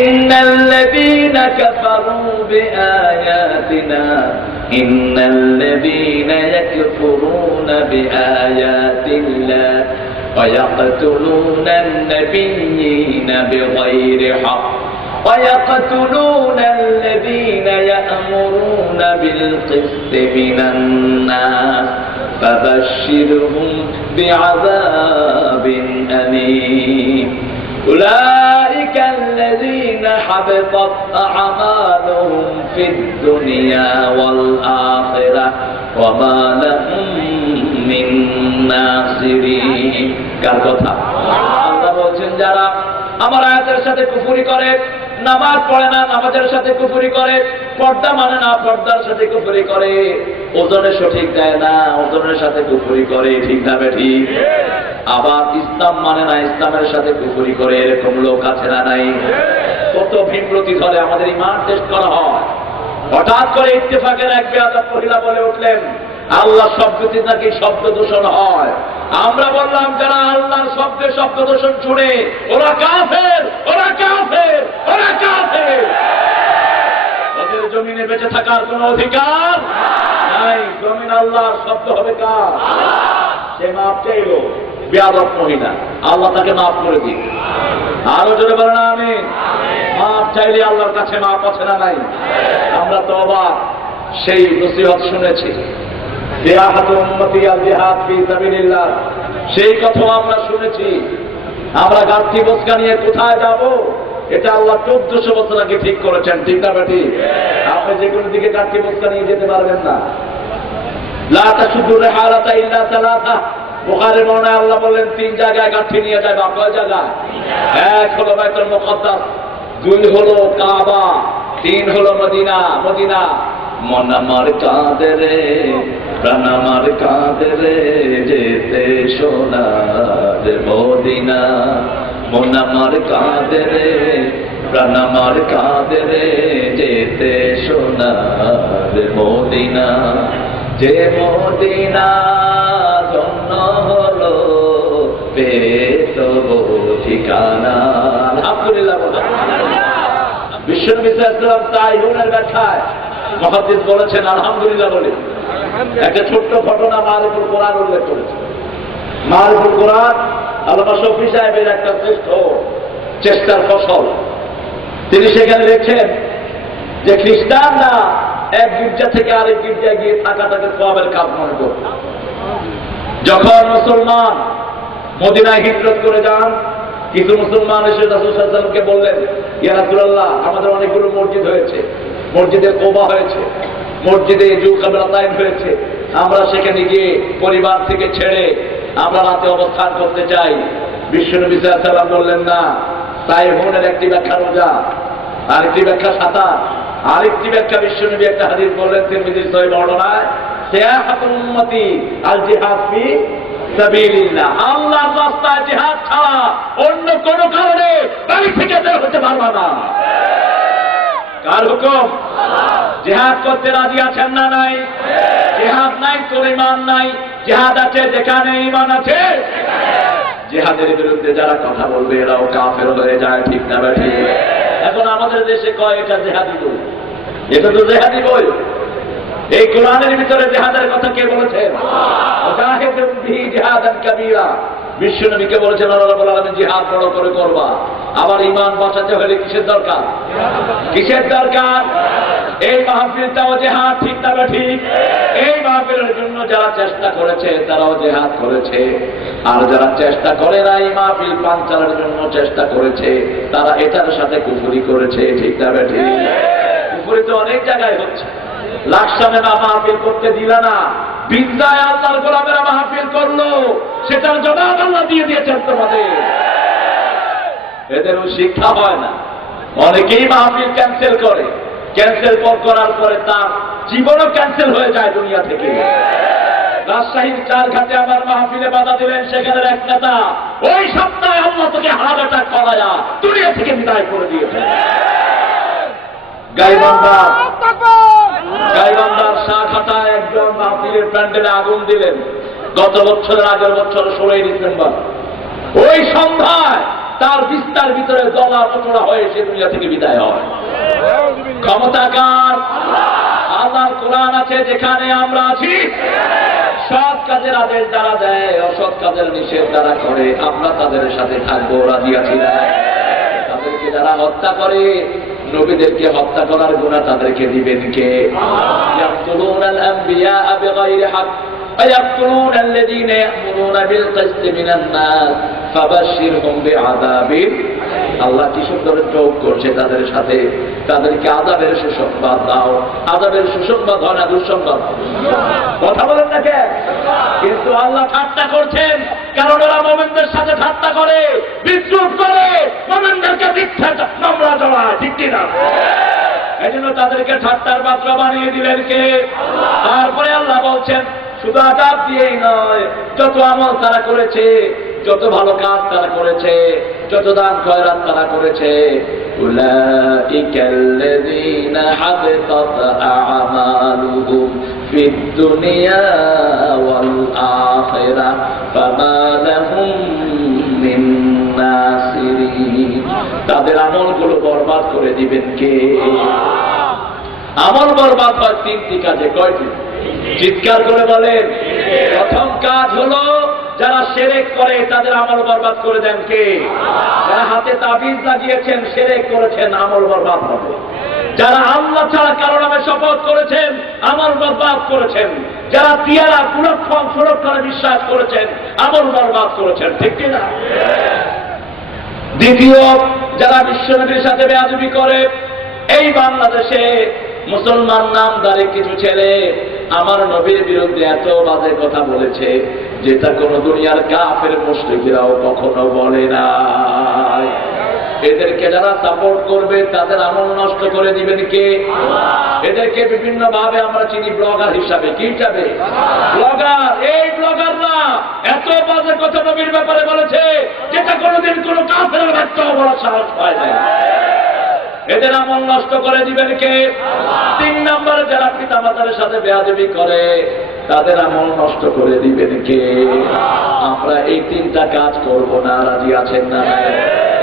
إن الذين كفروا بآياتنا إن الذين يكفرون بآيات الله ويقتلون النبيين بغير حق ويقتلون الذين يأمرون بالقسط من الناس فبشرهم بعذاب أليم أولئك الذين حبطت أعمالهم في الدنيا والآخرة وما لهم من ناصرين। কার কথা? আল্লাহ বলছেন যারা আমার আয়াতের সাথে কুফরি করে, নামাজ পড়ে না, নামাজের সাথে কুফরি করে, পর্দা মানে না, পর্দার সাথে কুফরি করে, ওজনে সঠিক দেয় না, ওজনের সাথে কুফরি করে, ঠিক না বেঠিক? আবার ইসলাম মানে না, ইসলামের সাথে কুফরি করে, এরকম লোক আছে না নাই? কত বিব্রতি ধরে আমাদের ঈমান টেস্ট করা হয়। হঠাৎ করে ইত্তেফাকের এক বেয়াদব মহিলা বলে উঠলেন আল্লাহ শব্দটি নাকি শব্দ দূষণ হয়। আমরা বললাম যারা আল্লাহর শব্দে শব্দ দূষণ শুনে ওরা কাফের, ওরা কাফের, ওরা কাফের। ওদের জমিনে বেঁচে থাকার কোন অধিকার নাই। জমিন আল্লাহর, শব্দ হবে কার? সে মাপ চাইল, বেয়াদব মহিলা, আল্লাহ তাকে মাফ করে দিন। আরো জোরে বলেন আমিন। মাপ চাইলে আল্লাহর কাছে মাপ আছে না নাই? আমরা তো অবাক। সেই নসিহত শুনেছি, সেই কথা আমরা শুনেছি। আমরা গাছটি বোঝকা নিয়ে কোথায় যাব, এটা আল্লাহ 1400 বছর আগে ঠিক করেছেন, ঠিক না বেটি? আপনি যে কোনো দিকে গাছটি বোঝকা নিয়ে যেতে পারবেন না। লা তাশুদ্দু রিহালাতা ইল্লা সালাসা। বুখারীর বর্ণনায় আল্লাহ বলেন 3 জায়গায় গাছটি নিয়ে যায়। বা কয় জায়গায়? 1 হলো বাইতুল মুকাদ্দাস, 2 হলো কাবা, 3 হলো মদিনা। মদিনা মন আমার কাঁদে রে, প্রাণ আমার কাঁদে রে, যেতে সোনার মদিনা। মন আমার কাঁদে রে, প্রাণ আমার কাঁদে রে, যেতে সোনার মদিনা। যে মদিনা জন্য হলো পেত ঠিকানা। আলহামদুলিল্লাহ। বিশ্বনবী সাল্লাল্লাহু আলাইহি ওয়াসাল্লাম তাইহুনের ব্যাখ্যায় মুহাদ্দিস বলেছেন আলহামদুলিল্লাহ বলে। একটা ছোট্ট ঘটনা মারিফুল কোরআন উল্লেখ করেছে। মারিফুল কোরআন আল্লামা শফি সাহেবের একটা শ্রেষ্ঠ চেষ্টার ফসল। তিনি সেখানে লিখছেন যে খ্রিস্টানরা এক গির্জা থেকে আরেক গির্জায় গিয়ে থাকাটাকে সওয়াবের কাজ মনে করত। যখন মুসলমান মদিনায় হিজরত করে যান, কিছু মুসলমান এসে রাসূল সাল্লাল্লাহু আলাইহি ওয়াসাল্লামকে বললেন, ইয়া রাসূলুল্লাহ, আমাদের অনেকগুলো মসজিদ হয়েছে, মসজিদে কোবা হয়েছে, মসজিদে জুলকাবলাতাইন হয়েছে, আমরা সেখানে গিয়ে পরিবার থেকে ছেড়ে আমরা রাতে অবস্থান করতে চাই। বিশ্বনবী সাল্লাল্লাহু আলাইহি ওয়াসাল্লাম বললেন না, সাইহুনের একটি ব্যাখ্যা রোজা, আরেকটি ব্যাখ্যা সাঁতার, আরেকটি ব্যাখ্যা বিশ্বনবী একটা হাদিস বললেন তিরমিজির সহিহ বর্ণনায়, সিয়াহাতুল উম্মতি আল জিহাদ ফি সাবিলিল্লাহ, আল্লাহর রাস্তায় জিহাদ ছাড়া অন্য কোন কারণে বাড়ি থেকে বের হতে পারবে না। কার হুকুম? জিহাদ করতে রাজি আছেন না নাই? জিহাদ নাই তোর ঈমান নাই, জিহাদ আছে যেখানে ঈমান আছে। জিহাদের বিরুদ্ধে যারা কথা বলবে এরাও কাফের হয়ে যায়, ঠিক না ঠিক? এখন আমাদের দেশে কয় এটা জিহাদি বই, এটা তো জিহাদি বই। এই কোরআনের ভিতরে জিহাদের কথা কে বলেছেন? মুজাহিদুন বিহি জিহাদান কাবীরা, বিশ্বনবীকে বলেছেন আল্লাহ রাব্বুল আলামিন জিহাদ বড় করে করবা। আবার ঈমান বাঁচাতে হলে কিসের দরকার? কিসের দরকার? এই মাহফিলটাও জিহাদ, ঠিক না ঠিক? এই মাহফিলের জন্য যারা চেষ্টা করেছে তারাও জিহাদ করেছে, আর যারা চেষ্টা করে না এই মাহফিল পাঞ্চালের জন্য চেষ্টা করেছে তারা এটার সাথে কুফরি করেছে, ঠিক না ঠিক? কুফরি তো অনেক জায়গায় হচ্ছে। লাকসামে মাহফিল করতে দিলা না, বিদ্যায় আল্লাহর গোলামেরা মাহফিল করলো, সেটার জবাব আল্লাহ দিয়ে দিয়েছেন তোমাদের। এদেরও শিক্ষা হয় না। অনেকেই মাহফিল ক্যান্সেল করে, ক্যান্সেল করার পরে তার জীবনও ক্যান্সেল হয়ে যায় দুনিয়া থেকে। রাজশাহীর চারঘাটে আমার মাহফিলে বাধা দিলেন সেখানের এক নেতা, ওই সপ্তাহে আল্লাহ তোকে হার্ট অ্যাটাক করায়া দুনিয়া থেকে বিদায় করে দিয়েছে। গাইবান্ধার শাখাটায় একজন মাহফিলের প্যান্ডেলে আগুন দিলেন গত বছরের আগের বছর 16 ডিসেম্বর। ওই সন্ধ্যায় তার বিস্তার ভিতরে দলা মোচড়া হয়ে সে দুনিয়া থেকে বিদায় হয়। ক্ষমতাকার আল্লাহর কোরআন আছে যেখানে আমরা আছি। সৎ কাজের আদেশ যারা দেয়, অসৎ কাজের নিষেধ যারা করে, আমরা তাদের সাথে থাকবো, রাজি আছি না? তাদেরকে যারা হত্যা করে, নবীদেরকে হত্যা করার গুনাহ তাদেরকে দিবেন কে? ইয়াকতুলুনাল আম্বিয়া বিগাইরি হক ويقتلون الذين يأمرون بالقسط من الناس فبشرهم بعذاب। আল্লাহ কি সুন্দর যোগ করছে তাদের সাথে, তাদেরকে আযাবের সুসংবাদ দাও। আযাবের সুসংবাদ হয় না দুঃসংবাদ? কথা বলেন না কেন? কিন্তু আল্লাহ ঠাট্টা করছেন, কারণ ওরা মুমিনদের সাথে ঠাট্টা করে, বিদ্রুপ করে, মুমিনদেরকে মিথ্যা মামলা জড়ায়, ঠিক কিনা? এই জন্য তাদেরকে ঠাট্টার পাত্র বানিয়ে দিলেন কে? তারপরে আল্লাহ বলছেন শুধু আযাব দিয়েই নয়, যত আমল তারা করেছে, যত ভালো কাজ তারা করেছে, যত দান খয়রাত তারা করেছে, উলাইকাল্লাযীনা হাবিতাত আ'মালুহুম ফিদ দুনিয়া ওয়াল আখিরাহ ফামা লাহুম মিন নাসিরিন। তাদের আমলগুলো বরবাদ করে দিবেন কে? আমল বরবাদ হয় তিনটি কাজে। কয়টি? চিৎকার করে বলেন। প্রথম কাজ হলো যারা শিরক করে তাদের আমল বরবাদ করে দেন কে? যারা হাতে তাবিজ লাগিয়েছেন, শিরক করেছেন, আমল বরবাদ হবে। যারা আল্লাহ ছাড়া কারো নামে শপথ করেছেন, আমল বরবাদ করেছেন। যারা তিয়ারা কুলক্ষণ সুরক্ষণে বিশ্বাস করেছেন, আমল বরবাদ করেছেন, ঠিক কিনা? দ্বিতীয়, যারা বিশ্বনবীর সাথে বেয়াদবি করে। এই বাংলাদেশে মুসলমান নামধারী কিছু ছেলে আমার নবীর বিরুদ্ধে এত বাজে কথা বলেছে যেটা কোন দুনিয়ার কাফের মুশরিকরাও কখনো বলে না। এদেরকে যারা সাপোর্ট করবে তাদের আমল নষ্ট করে দিবেন কে? এদেরকে বিভিন্ন ভাবে আমরা চিনি ব্লগার হিসাবে। কি হিসাবে? ব্লগার। এই ব্লগাররা এত বাজে কথা নবীর ব্যাপারে বলেছে যেটা কোনোদিন কোন কাফেরের বাচ্চাও বলার সাহস পায় না। এদের আমল নষ্ট করে দিবেন কে? 3 নম্বরে যারা পিতা মাতার সাথে বেয়াদবি করে তাদের আমল নষ্ট করে দিবেন কে? আমরা এই 3টা কাজ করব না, রাজি আছেন না?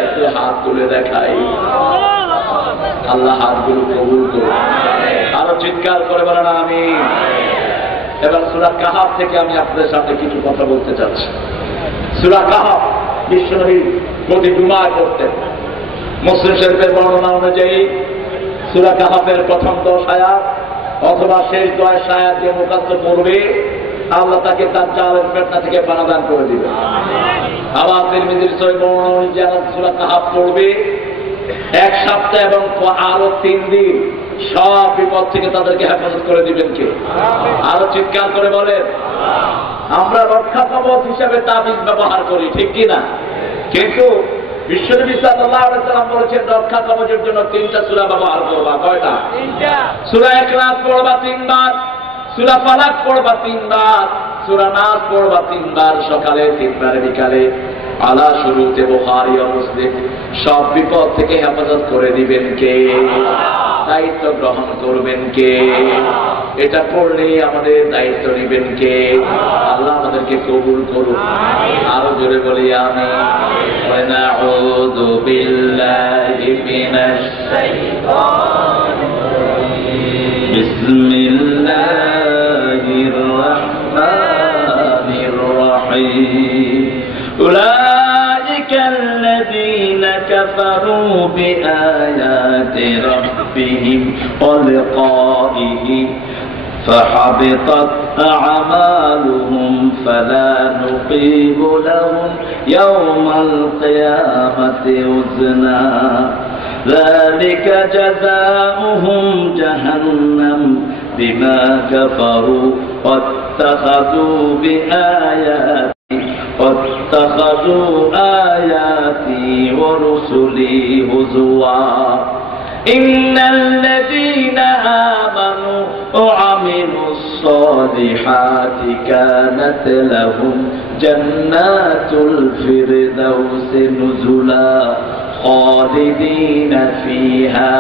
একটু হাত তুলে দেখাই। আল্লাহ হাতগুলো কবুল করুন। আরো চিৎকার করে বলেন আমিন। এবার সূরা কাহাফ থেকে আমি আপনাদের সাথে কিছু কথা বলতে চাচ্ছি। সূরা কাহাফ বিশ্বনবী প্রতি জুমায় পড়তেন। মুসলিম শরীফের বর্ণনা অনুযায়ী সূরা কাহাফের প্রথম 10 আয়াত অথবা শেষ 10 আয়াত যে মুকাদ্দ পড়বে আল্লাহ তাকে তার জালের ফিতনা থেকে পানাদান করে দিবেন। আবার তিরমিজির সহিহ বর্ণনা অনুযায়ী সূরা কাহাফ পড়বে 1 সপ্তাহ এবং আরো 3 দিন সব বিপদ থেকে তাদেরকে হেফাজত করে দিবেন কে? আরো চিৎকার করে বলেন। আমরা রক্ষা কবচ হিসাবে তাবিজ ব্যবহার করি, ঠিক কিনা? কিন্তু বিশ্বনবী সাল্লাল্লাহু আলাইহি ওয়াসাল্লাম বলেছেন রক্ষা কবচের জন্য 3টা সূরা ব্যবহার করবা। কয়টা? 3টা। সূরা ইখলাস পড়বা 3 বার, সূরা ফালাক পড়বা 3 বার, সূরা নাস পড়বা 3 বার, সকালে 3 বার, বিকালে। আলা শুরুতে বুখারী ও মুসলিম। সব বিপদ থেকে হেফাজত করে দিবেন কে? দায়িত্ব গ্রহণ করবেন কে? এটা পড়লে আমাদের দায়িত্ব নেবেন কে? আল্লাহ আমাদেরকে কবুল করুন। আরো জোরে বলি আমিন। ওয়া নাউযু বিল্লাহি মিনাশ শাইতানির রাজীম। বিসমিল্লাহির রাহমানির রাহিম। أولئك الذين كفروا بآيات ربهم ولقائه فحبطت أعمالهم فلا نقيم لهم يوم القيامة وزنا ذلك جزاؤهم جهنم بما كفروا واتخذوا آياتي ورسلي هزوا إن الذين آمنوا وعملوا الصالحات كانت لهم جنات الفردوس نزلا خالدين فيها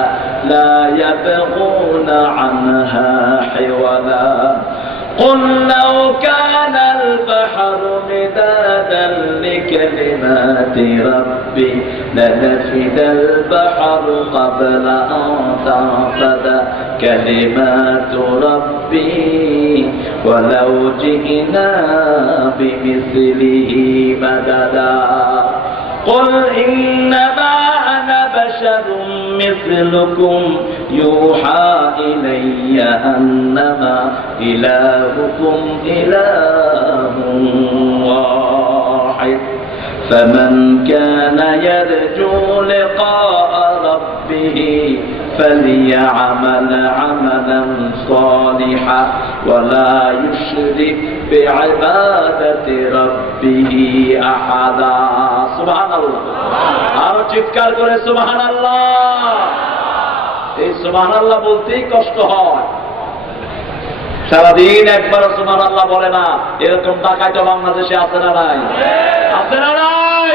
لا يبغون عنها حولا قل لو كان البحر مدادا لكلمات ربي لنفد البحر قبل أن تنفد كلمات ربي ولو جئنا بمثله مددا قل إنما أنا بشر مثلكم يوحى إلي أنما إلهكم إله واحد فمن كان يرجو لقاء ربه فليعمل عملا صالحا ولا يشرك بعبادة ربه أحدا سبحان الله আরো চিৎকার করে সুবহানাল্লাহ। এই সুবহানাল্লাহ বলতেই কষ্ট হয়। সারাদিন একবার সুবহানাল্লাহ বলে না, এরকম ডাকাত তো বাংলাদেশে আছে না নাই? আছে না নাই?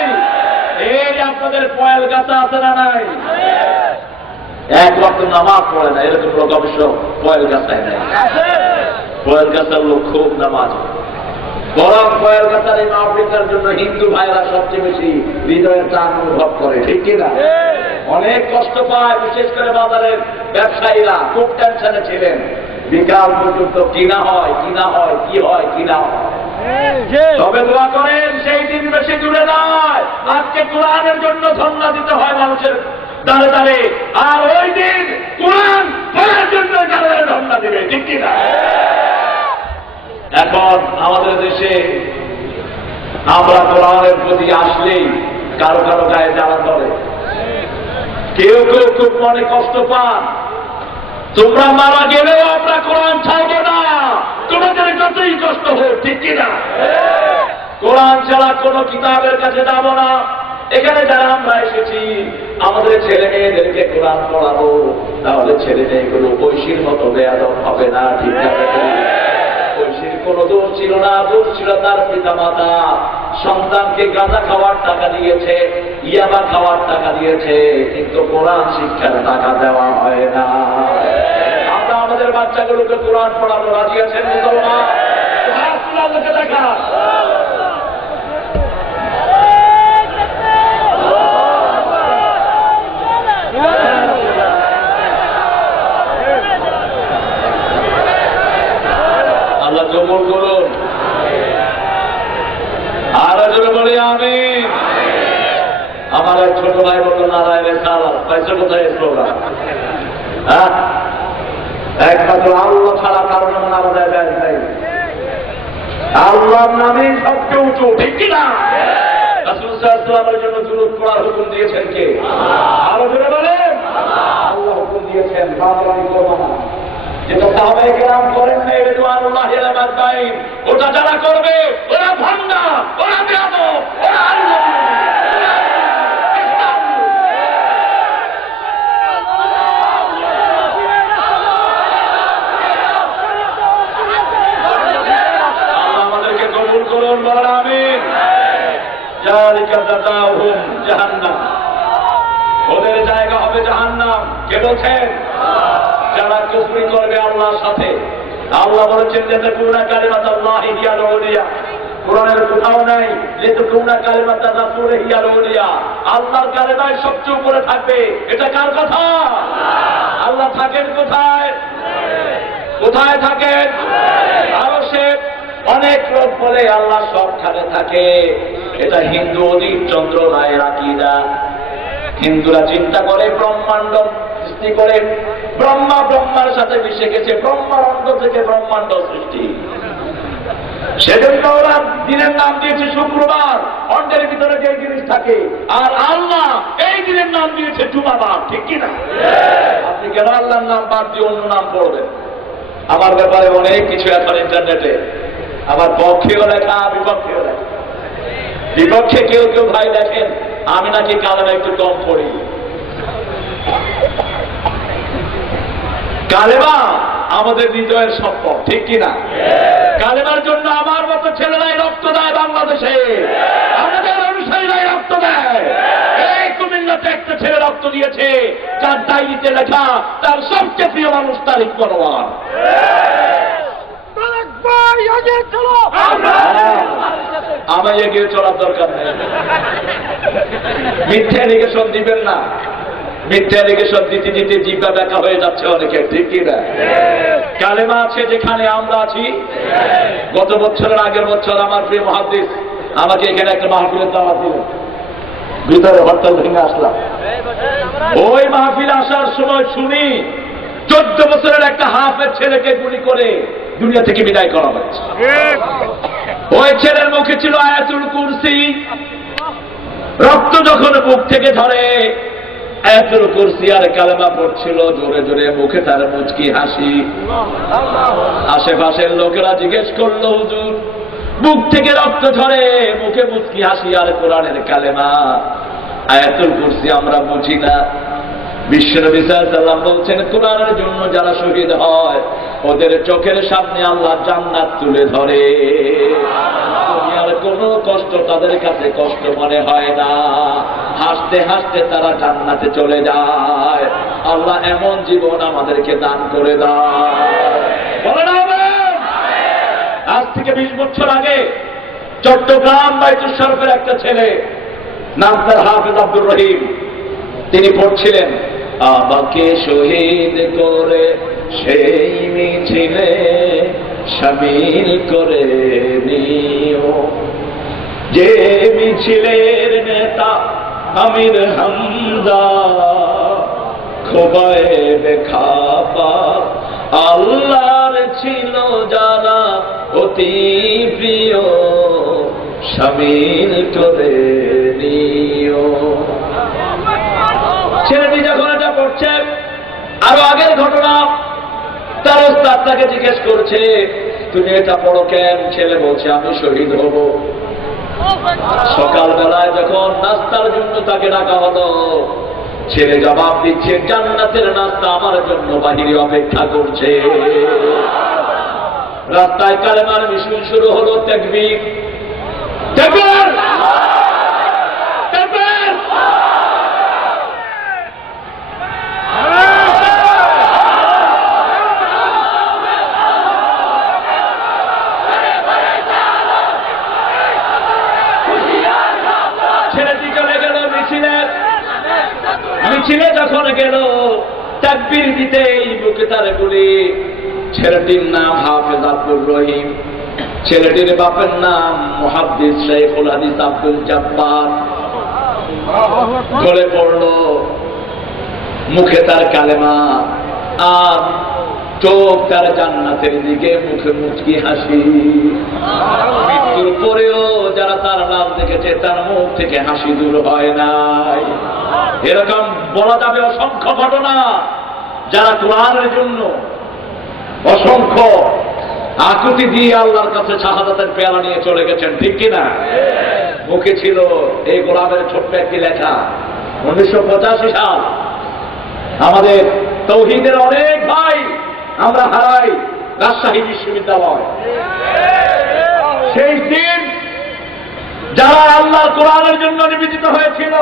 এই আপনাদের পয়েল গাছা আছে না নাই? এক ওয়াক্ত নামাজ পড়ে না, এরকম লোক অবশ্য পয়েল গাছায় নাই। পয়েল গাছার লোক খুব নামাজ, বরং পয়েল গাছার এই মাহফিলের জন্য হিন্দু ভাইরা সবচেয়ে বেশি হৃদয়ের টান অনুভব করে, ঠিক কিনা? অনেক কষ্ট পায়, বিশেষ করে বাজারের ব্যবসায়ীরা খুব টেনশনে ছিলেন। বিকাল পর্যন্ত কিনা হয়, কিনা হয়, কি হয়, কিনা হয়। তবে দোয়া করেন সেই দিন বেশি দূরে নয়, আজকে কোরআনের জন্য ধন্যবাদ দিতে হয় মানুষের দাঁড়ে দাঁড়ে, আর ওই দিন কোরআন পড়ার জন্য যারা ধন্যবাদ দেবে, ঠিক কিনা? এখন আমাদের দেশে আমরা কোরআনের প্রতি আসলেই কারো কারো গায়ে জ্বালা ধরে, কেউ কেউ খুব মনে কষ্ট পান। তোমরা মারা গেলেও আমরা কোরআন ছাড়বো না, তোমাদের যতই কষ্ট হোক, ঠিক কিনা? কোরআন ছাড়া কোন কিতাবের কাছে যাব না। এখানে যারা আমরা এসেছি আমাদের ছেলে মেয়েদেরকে কোরআন পড়াবো, তাহলে ছেলে মেয়েগুলো ঐশীর মতো বেয়াদব হবে না, ঠিক আছে? ঐশীর কোন দোষ ছিল না, দোষ ছিল তার পিতা মাতা। সন্তানকে গাঁজা খাওয়ার টাকা দিয়েছে, ইয়াবা খাওয়ার টাকা দিয়েছে, কিন্তু কোরআন শিক্ষার টাকা দেওয়া হয় না। আমরা আমাদের বাচ্চাগুলোকে কোরআন পড়ানো রাজি আছেন মুসলমান? দেখা আল্লাহ কবুল করুন। আর জোরে বলি আমিন। আমার এক ছোট ভাই বলতো নারায়ণের সালাত পাইছো কোথায় প্রোগ্রাম? হ্যাঁ, একমাত্র আল্লাহ ছাড়া কারো নাম আমাদের ব্যাস নাই। আল্লাহর নামে সবচেয়ে উঁচু, ঠিক কিনা? রাসূল সাল্লাল্লাহু আলাইহি ওয়াসাল্লামের জন্য দুরূদ পড়ার হুকুম দিয়েছেন কে? আরো জোরে বলেন। আল্লাহ হুকুম দিয়েছেন বাংলাদেশ করবো না, যেটা সাহাবায়ে কেরাম করেন না রিদওয়ানুল্লাহি আলাইহিম আজমাইন, ওটা যারা করবে ওরা ভাঙ্গা, ওরা বেয়াদব, ওরা আল্লাহ আমাদেরকে কবুল করুন, বলেন আমিন। যালিকা জাযাউহুম জাহান্নাম, ওদের জায়গা হবে জাহান্নাম। কে বলছেন? যারা কুফরি করবে আল্লাহর সাথে। আল্লাহ বলেছেন যে তাকুনা কালিমাতুল্লাহি হিয়াল উলিয়া, কোরআনের কোথাও নাই যে তাকুনা কালিমাতুর রাসূলি হিয়াল উলিয়া, আল্লাহর কালিমাই সবচেয়ে উপরে থাকবে। এটা কার কথা? আল্লাহ থাকেন কোথায়? কোথায় থাকেন? আরশে। অনেক লোক বলে আল্লাহ সবখানে থাকে, এটা হিন্দু অজিত চন্দ্র রায়ের আকীদা। হিন্দুরা চিন্তা করে ব্রহ্মাণ্ড সৃষ্টি করে, ব্রহ্মার সাথে মিশে গেছে, ব্রহ্মার অণ্ড থেকে ব্রহ্মাণ্ড সৃষ্টি। সেজন্য ওরা দিনের নাম দিয়েছে শুক্রবার, অণ্ডের ভিতরে যে জিনিস থাকে, আর আল্লাহ এই দিনের নাম দিয়েছে জুমাবার। ঠিক কিনা? আপনি কেন আল্লাহর নাম বাদ দিয়ে অন্য নাম পড়বেন? আমার ব্যাপারে অনেক কিছু এখন ইন্টারনেটে, আমার পক্ষেও লেখা, বিপক্ষেও লেখা। বিপক্ষে কেউ কেউ ভাই দেখেন আমি নাকি কালেমা একটু কম পড়ি। কালেমা আমাদের হৃদয়ের সম্পদ। ঠিক কিনা? কালেমার জন্য আমার মতো ছেলেরাই রক্ত দেয় বাংলাদেশে, আমাদের অনুসারীরাই রক্ত দেয়। এই কুমিল্লাতে একটা ছেলে রক্ত দিয়েছে, যার ডায়েরিতে লেখা তার সবচেয়ে প্রিয় মানুষ তারিক পরোয়ার। আমার এগিয়ে চলার দরকার নেই। মিথ্যা এলিগেশন দিবেন না। মিথ্যা এলিগেশন দিতে দিতে জিব্বা ব্যাখ্যা হয়ে যাচ্ছে অনেকে। ঠিক কিনা? কালেমা আছে যেখানে আমরা আছি। গত বছরের আগের বছর আমার প্রিয় মুহাদ্দিস আমাকে এখানে একটা মাহফিলের দাওয়াত দিলেন, ভিতরে হরতাল ভেঙে আসলাম। ওই মাহফিলে আসার সময় শুনি 14 বছরের একটা হাফের ছেলেকে গুলি করে দুনিয়া থেকে বিদায় করা হয়েছে। ওই ছেলের মুখে ছিল আয়াতুল কুরসি। রক্ত যখন মুখ থেকে ধরে আয়াতুল কুরসি আর কালেমা পড়ছিল জোরে জোরে, মুখে তার মুচকি হাসি। আশেপাশের লোকেরা জিজ্ঞেস করলো, হুজুর মুখ থেকে রক্ত ঝরে, মুখে মুচকি হাসি আর কোরআনের কালেমা, আয়াতুল কুরসি আমরা বুঝি না। বিশ্বনবী সাল্লাল্লাহু আলাইহি ওয়াসাল্লাম বলছেন, কোরআনের জন্য যারা শহীদ হয় ওদের চোখের সামনে আল্লাহ জান্নাত তুলে ধরে। দুনিয়ার কোনো কষ্ট তাদের কাছে কষ্ট মনে হয় না, হাসতে হাসতে তারা জান্নাতে চলে যায়। আল্লাহ এমন জীবন আমাদেরকে দান করে দেয়। বলেন আমিন। আজ থেকে 20 বছর আগে চট্টগ্রাম বাইতুল শরীফের একটা ছেলে, নাম তার হাফেজ আব্দুর রহিম, তিনি পড়ছিলেন, আমাকে শহীদ করে সেই মিছিলে শামিল করে নিও, যে মিছিলের নেতা আমির হামজা, খোবায়েবে খাপা আল্লাহর ছিল যারা অতি প্রিয়, শামিল করে নিও। ছেলেটি যখন এটা পড়ছে, আরো আগের ঘটনা, তার ওস্তাদ তাকে জিজ্ঞেস করছে, তুমি এটা পড়ো কেন? ছেলে বলছে, আমি শহীদ হব। সকালবেলায় যখন নাস্তার জন্য তাকে ডাকা হলো, ছেলে জবাব দিচ্ছে, জান্নাতের নাস্তা আমার জন্য বাহিরে অপেক্ষা করছে। রাস্তায় কালেমার মিছিল শুরু হলো, তাকবীর তাকবীর তাকবীর। ছেলেটি চলে গেল মিছিলে যখন গেল তাকবীর দিতেই বুকে তার গুলি। ছেলেটির নাম হাফেজ আব্দুর রহিম, ছেলেটির বাপের নাম মুহাদ্দিস শাইখুল হাদিস আব্দুল জব্বার। গলে পড়ল, মুখে তার কালেমা, আর চোখ তার জান্নাতের দিকে, মুখে মুচকি হাসি। মৃত্যুর পরেও যারা তার লাশ দেখেছে তার মুখ থেকে হাসি দূর হয় নাই। এরকম বলা যাবে অসংখ্য ঘটনা যারা কোরআনের জন্য অসংখ্য আকুতি দিয়ে আল্লাহর কাছে শাহাদাতের পেয়ালা নিয়ে চলে গেছেন, ঠিক কিনা? মুখে ছিল এই গোলামের ছোট্ট একটি লেখা, 1985 সাল। আমাদের তৌহিদের অনেক ভাই আমরা হারাই রাজশাহী বিশ্ববিদ্যালয়। সেই দিন যারা আল্লাহ কোরআনের জন্য নিবেদিত হয়েছিল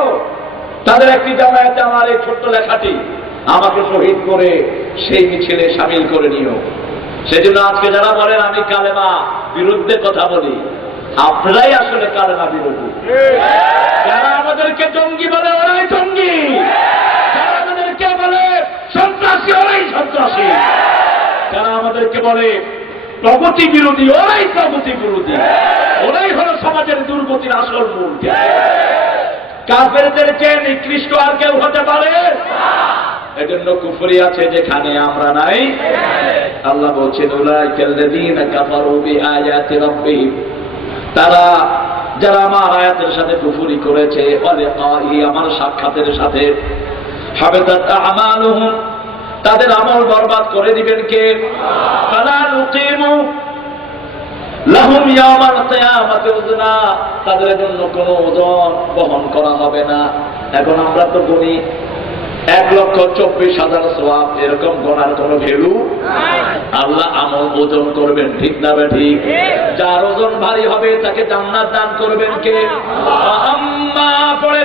তাদের একটি জামায়াতে আমার এই ছোট্ট লেখাটি আমাকে শহীদ করে সেই মিছিলে সামিল করে নিও। সেজন্য আজকে যারা বলেন আমি কালেমা বিরুদ্ধে কথা বলি, আপনারাই আসলে কালেমা বিরোধী। যারা আমাদেরকে জঙ্গি বলে ওরাই জঙ্গি, যারা আমাদেরকে বলে সন্ত্রাসী ওরাই সন্ত্রাসী, যারা আমাদেরকে বলে প্রগতি বিরোধী ওরাই প্রগতি বিরোধী, ওরাই হলো সমাজের দুর্গতির আসল মূল। কাফেরদের চেয়ে নিকৃষ্ট আর কেউ হতে পারে? এজন্য কুফরি আছে যেখানে আমরা নাই। আল্লাহ বলছেন উলাইকাল্লাযীনা কাফারু বিআয়াতি রাব্বিহিম, তারা যারা আমার আয়াতের সাথে কুফরি করেছে, ওয়ালিকাই আমার সাক্ষাতের সাথে, হাবিতাত আমালুহুম তাদের আমল বরবাদ করে দিবেন কে? ফালা নুকিমু লাহুম ইয়াওমাল কিয়ামাতি ওজনা, তাদের জন্য কোনো ওজন বহন করা হবে না। এখন আমরা তো গুনি 1,24,000 সওয়াব, এরকম গোনার কোনো ভ্যালু? আল্লাহ আমল ওজন করবেন, ঠিক না ঠিক? যার ওজন ভারী হবে তাকে জান্নাত দান করবেন কে? আম্মা পড়ে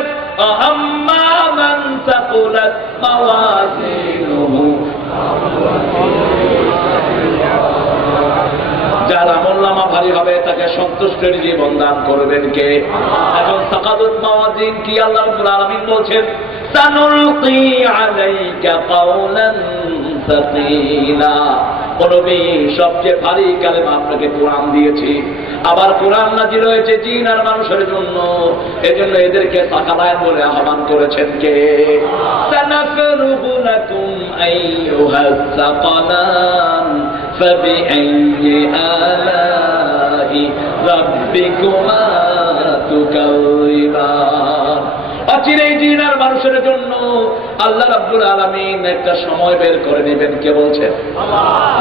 আম্মা মান তাকুলাত মাওয়াজিনুহু, যার আমলনামা ভারী হবে তাকে সন্তুষ্টের জীবন দান করবেন কে? এখন সাকাতুল মাওয়াজিন কি? আল্লাহ রাব্বুল আলামিন বলছেন সানুলকি আলাইকা কাওলান সাকিলা, নবী সবচেয়ে ভারী কালেমা আপনাকে কোরআন দিয়েছি। আবার কোরআন নাযিল হয়েছে জিন আর মানুষের জন্য, এজন্য এদেরকে সাকালায়ন বলে আহ্বান করেছেন কে? সানাফরুগু লাকুম আইয়ুহাস সাকালান ফাবিআইয়ি আলাই রাব্বিকুমা তুকাযিবান। অচিরেই জিন আর মানুষের জন্য আল্লাহ রাব্বুল আলামিন একটা সময় বের করে নেবেন। কে বলছেন?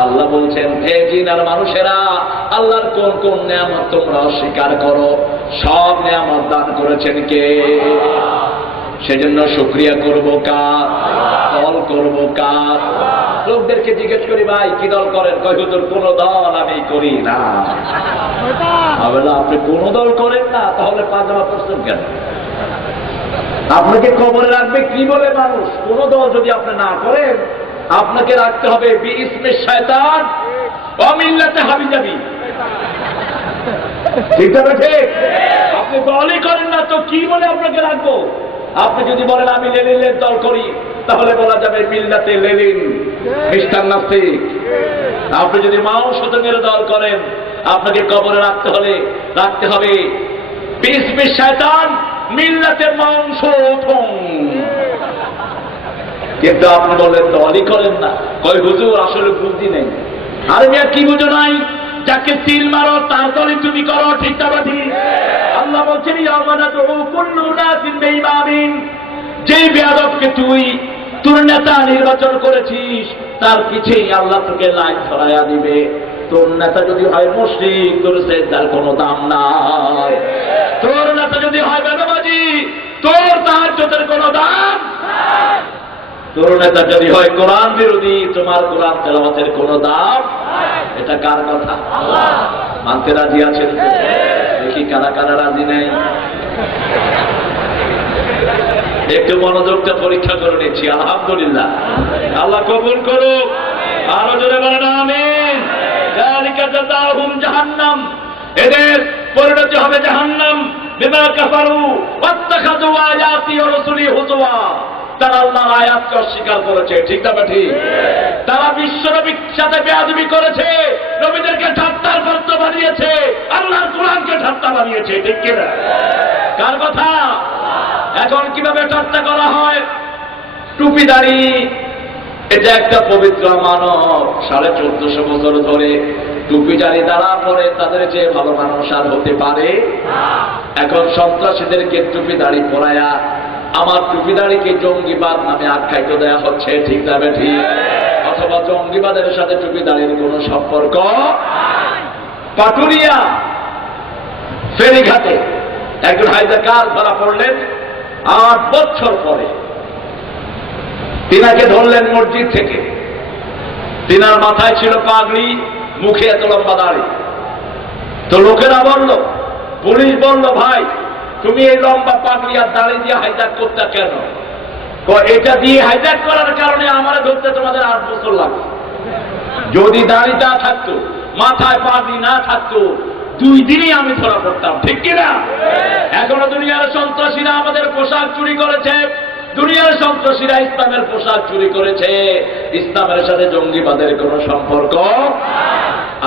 আল্লাহ বলছেন হে জিন আর মানুষেরা, আল্লাহর কোন কোন নিয়ামত তোমরা অস্বীকার করো, সব নিয়ামত দান করেছেন কে? সেজন্য শুকরিয়া করব কার? দল করব কার? লোকদেরকে জিজ্ঞেস করি ভাই কি দল করেন? কয় হুজুর কোন দল আমি করি না। আপনি কোন দল করেন না, তাহলে পাজামা পরছেন কেন? আপনাকে খবরে রাখবে কি বলে মানুষ? কোন দল যদি আপনি না করেন, আপনাকে রাখতে হবে বিইসমে শয়তান ওয়া মিল্লাতে হাবিজাবি, ঠিক আছে? ঠিক। আপনি দলই করেন না তো কি বলে আপনাকে রাখবো? আপনি যদি বলেন আমি লেনিনের দল করি, তাহলে বলা যাবে মিল্লাতে লেনিন, খ্রিস্টান নাস্তিক। আপনি যদি মাও শতকের দল করেন, আপনাকে কবরে রাখতে হবে বিইসমে শয়তান মিল্লাতে মাংস। কিন্তু আপনি বলেন দলই করেন না, কয় হুজুর আসলে বুদ্ধি নেই। আরে মিয়া কি বুঝো নাই? যাকে সিল মারো তার দলই তুমি করো, ঠিক না ঠিক? আল্লাহ বলছেন ইয়ামানা দুউ কুল্লু নাসিন বিইমামিন, যেই বেয়াদবকে তুই তোর নেতা নির্বাচন করেছিস তার পিছেই আল্লাহ তোকে লাইন ধরাইয়া দিবে। তোর নেতা যদি হয় মুশরিক, তোর সেজদার কোনো দাম নাই। তোর নেতা যদি হয় বেনামাজি, তোর তাহাজ্জুদের কোনো দাম নাই। তোর নেতা যদি হয় কোরআন বিরোধী, তোমার কোরআন তেলাওয়াতের কোনো দাম নাই। এটা কার কথা? আল্লাহ। মানতে রাজি আছেন? দেখি কারা কারা রাজি নেই। একটু মনোযোগটা পরীক্ষা করে নিচ্ছি। আলহামদুলিল্লাহ, আল্লাহ কবুল করুক। আরো জোরে বলেন আমিন। যালিকা জাযাহুম জাহান্নাম, এদের পরিণতি হবে জাহান্নাম। বিমা কাফারু ওয়াত্তাখাযু আয়াতি ওয়া রাসূলি হুজুয়া, তারা আল্লাহর আয়াতকে অস্বীকার করেছে, ঠিক না ঠিক? তারা বিশ্বনবীর সাথে বেয়াদবি করেছে, নবীদেরকে ঠাট্টার পাত্র বানিয়েছে, আল্লাহর কোরআনকে ঠাট্টা বানিয়েছে, ঠিক কিনা? কার কথা? এখন কিভাবে ঠাট্টা করা হয়? টুপিদারি এটা একটা পবিত্র মানব 1450 বছর ধরে টুপিদারি দ্বারা পরে তাদের যে ভালো মানুষ আর হতে পারে। এখন সন্ত্রাসীদেরকে টুপিদারি পরায়া আমার টুপিদারিকে জঙ্গিবাদ নামে আখ্যায়িত দেয়া হচ্ছে, ঠিক না ঠিক? অথবা জঙ্গিবাদের সাথে টুপিদারির কোনো সম্পর্ক। পাটুরিয়া ফেরিঘাটে একজন হাইজাকার ধরা পড়লেন 8 বছর পরে। তিনাকে ধরলেন মসজিদ থেকে। তিনার মাথায় ছিল পাগড়ি, মুখে এত লম্বা দাড়ি। তো লোকেরা বলল, পুলিশ বলল, ভাই তুমি এই লম্বা পাগড়ি আর দাড়ি দিয়ে হাইজ্যাক করতে কেন? এটা দিয়ে হাইজ্যাক করার কারণে আমার ধরতে তোমাদের 8 বছর লাগবে। যদি দাড়িটা থাকতো, মাথায় পাগড়ি না থাকতো, 2 দিনই আমি ধরা পড়তাম, ঠিক কিনা? এখনো দুনিয়ার সন্ত্রাসীরা আমাদের পোশাক চুরি করেছে, দুনিয়ার সন্ত্রাসীরা ইসলামের পোশাক চুরি করেছে। ইসলামের সাথে জঙ্গিবাদের কোনো সম্পর্ক।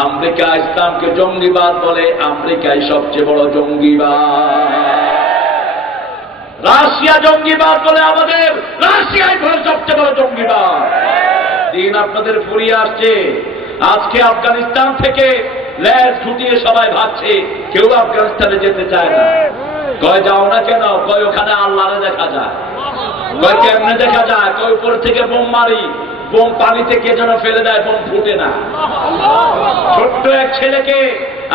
আমেরিকা ইসলামকে জঙ্গিবাদ বলে, আমেরিকাই সবচেয়ে বড় জঙ্গিবাদ। রাশিয়া জঙ্গিবাদ বলে আমাদের, রাশিয়াই সবচেয়ে বড় জঙ্গিবাদ। দিন আপনাদের ফুরিয়ে আসছে। আজকে আফগানিস্তান থেকে লেজ ছুটিয়ে সবাই ভাবছে, কেউ আফগানিস্তানে যেতে চায় না। কয় যাও না কেন? কয় ওখানে আল্লাহরে দেখা যায়। কয় কেমনে দেখা যায়? কয় উপর থেকে বোম মারি, বোম পানিতে কে যেন ফেলে দেয়, বোম ফুটে না। ছোট্ট এক ছেলেকে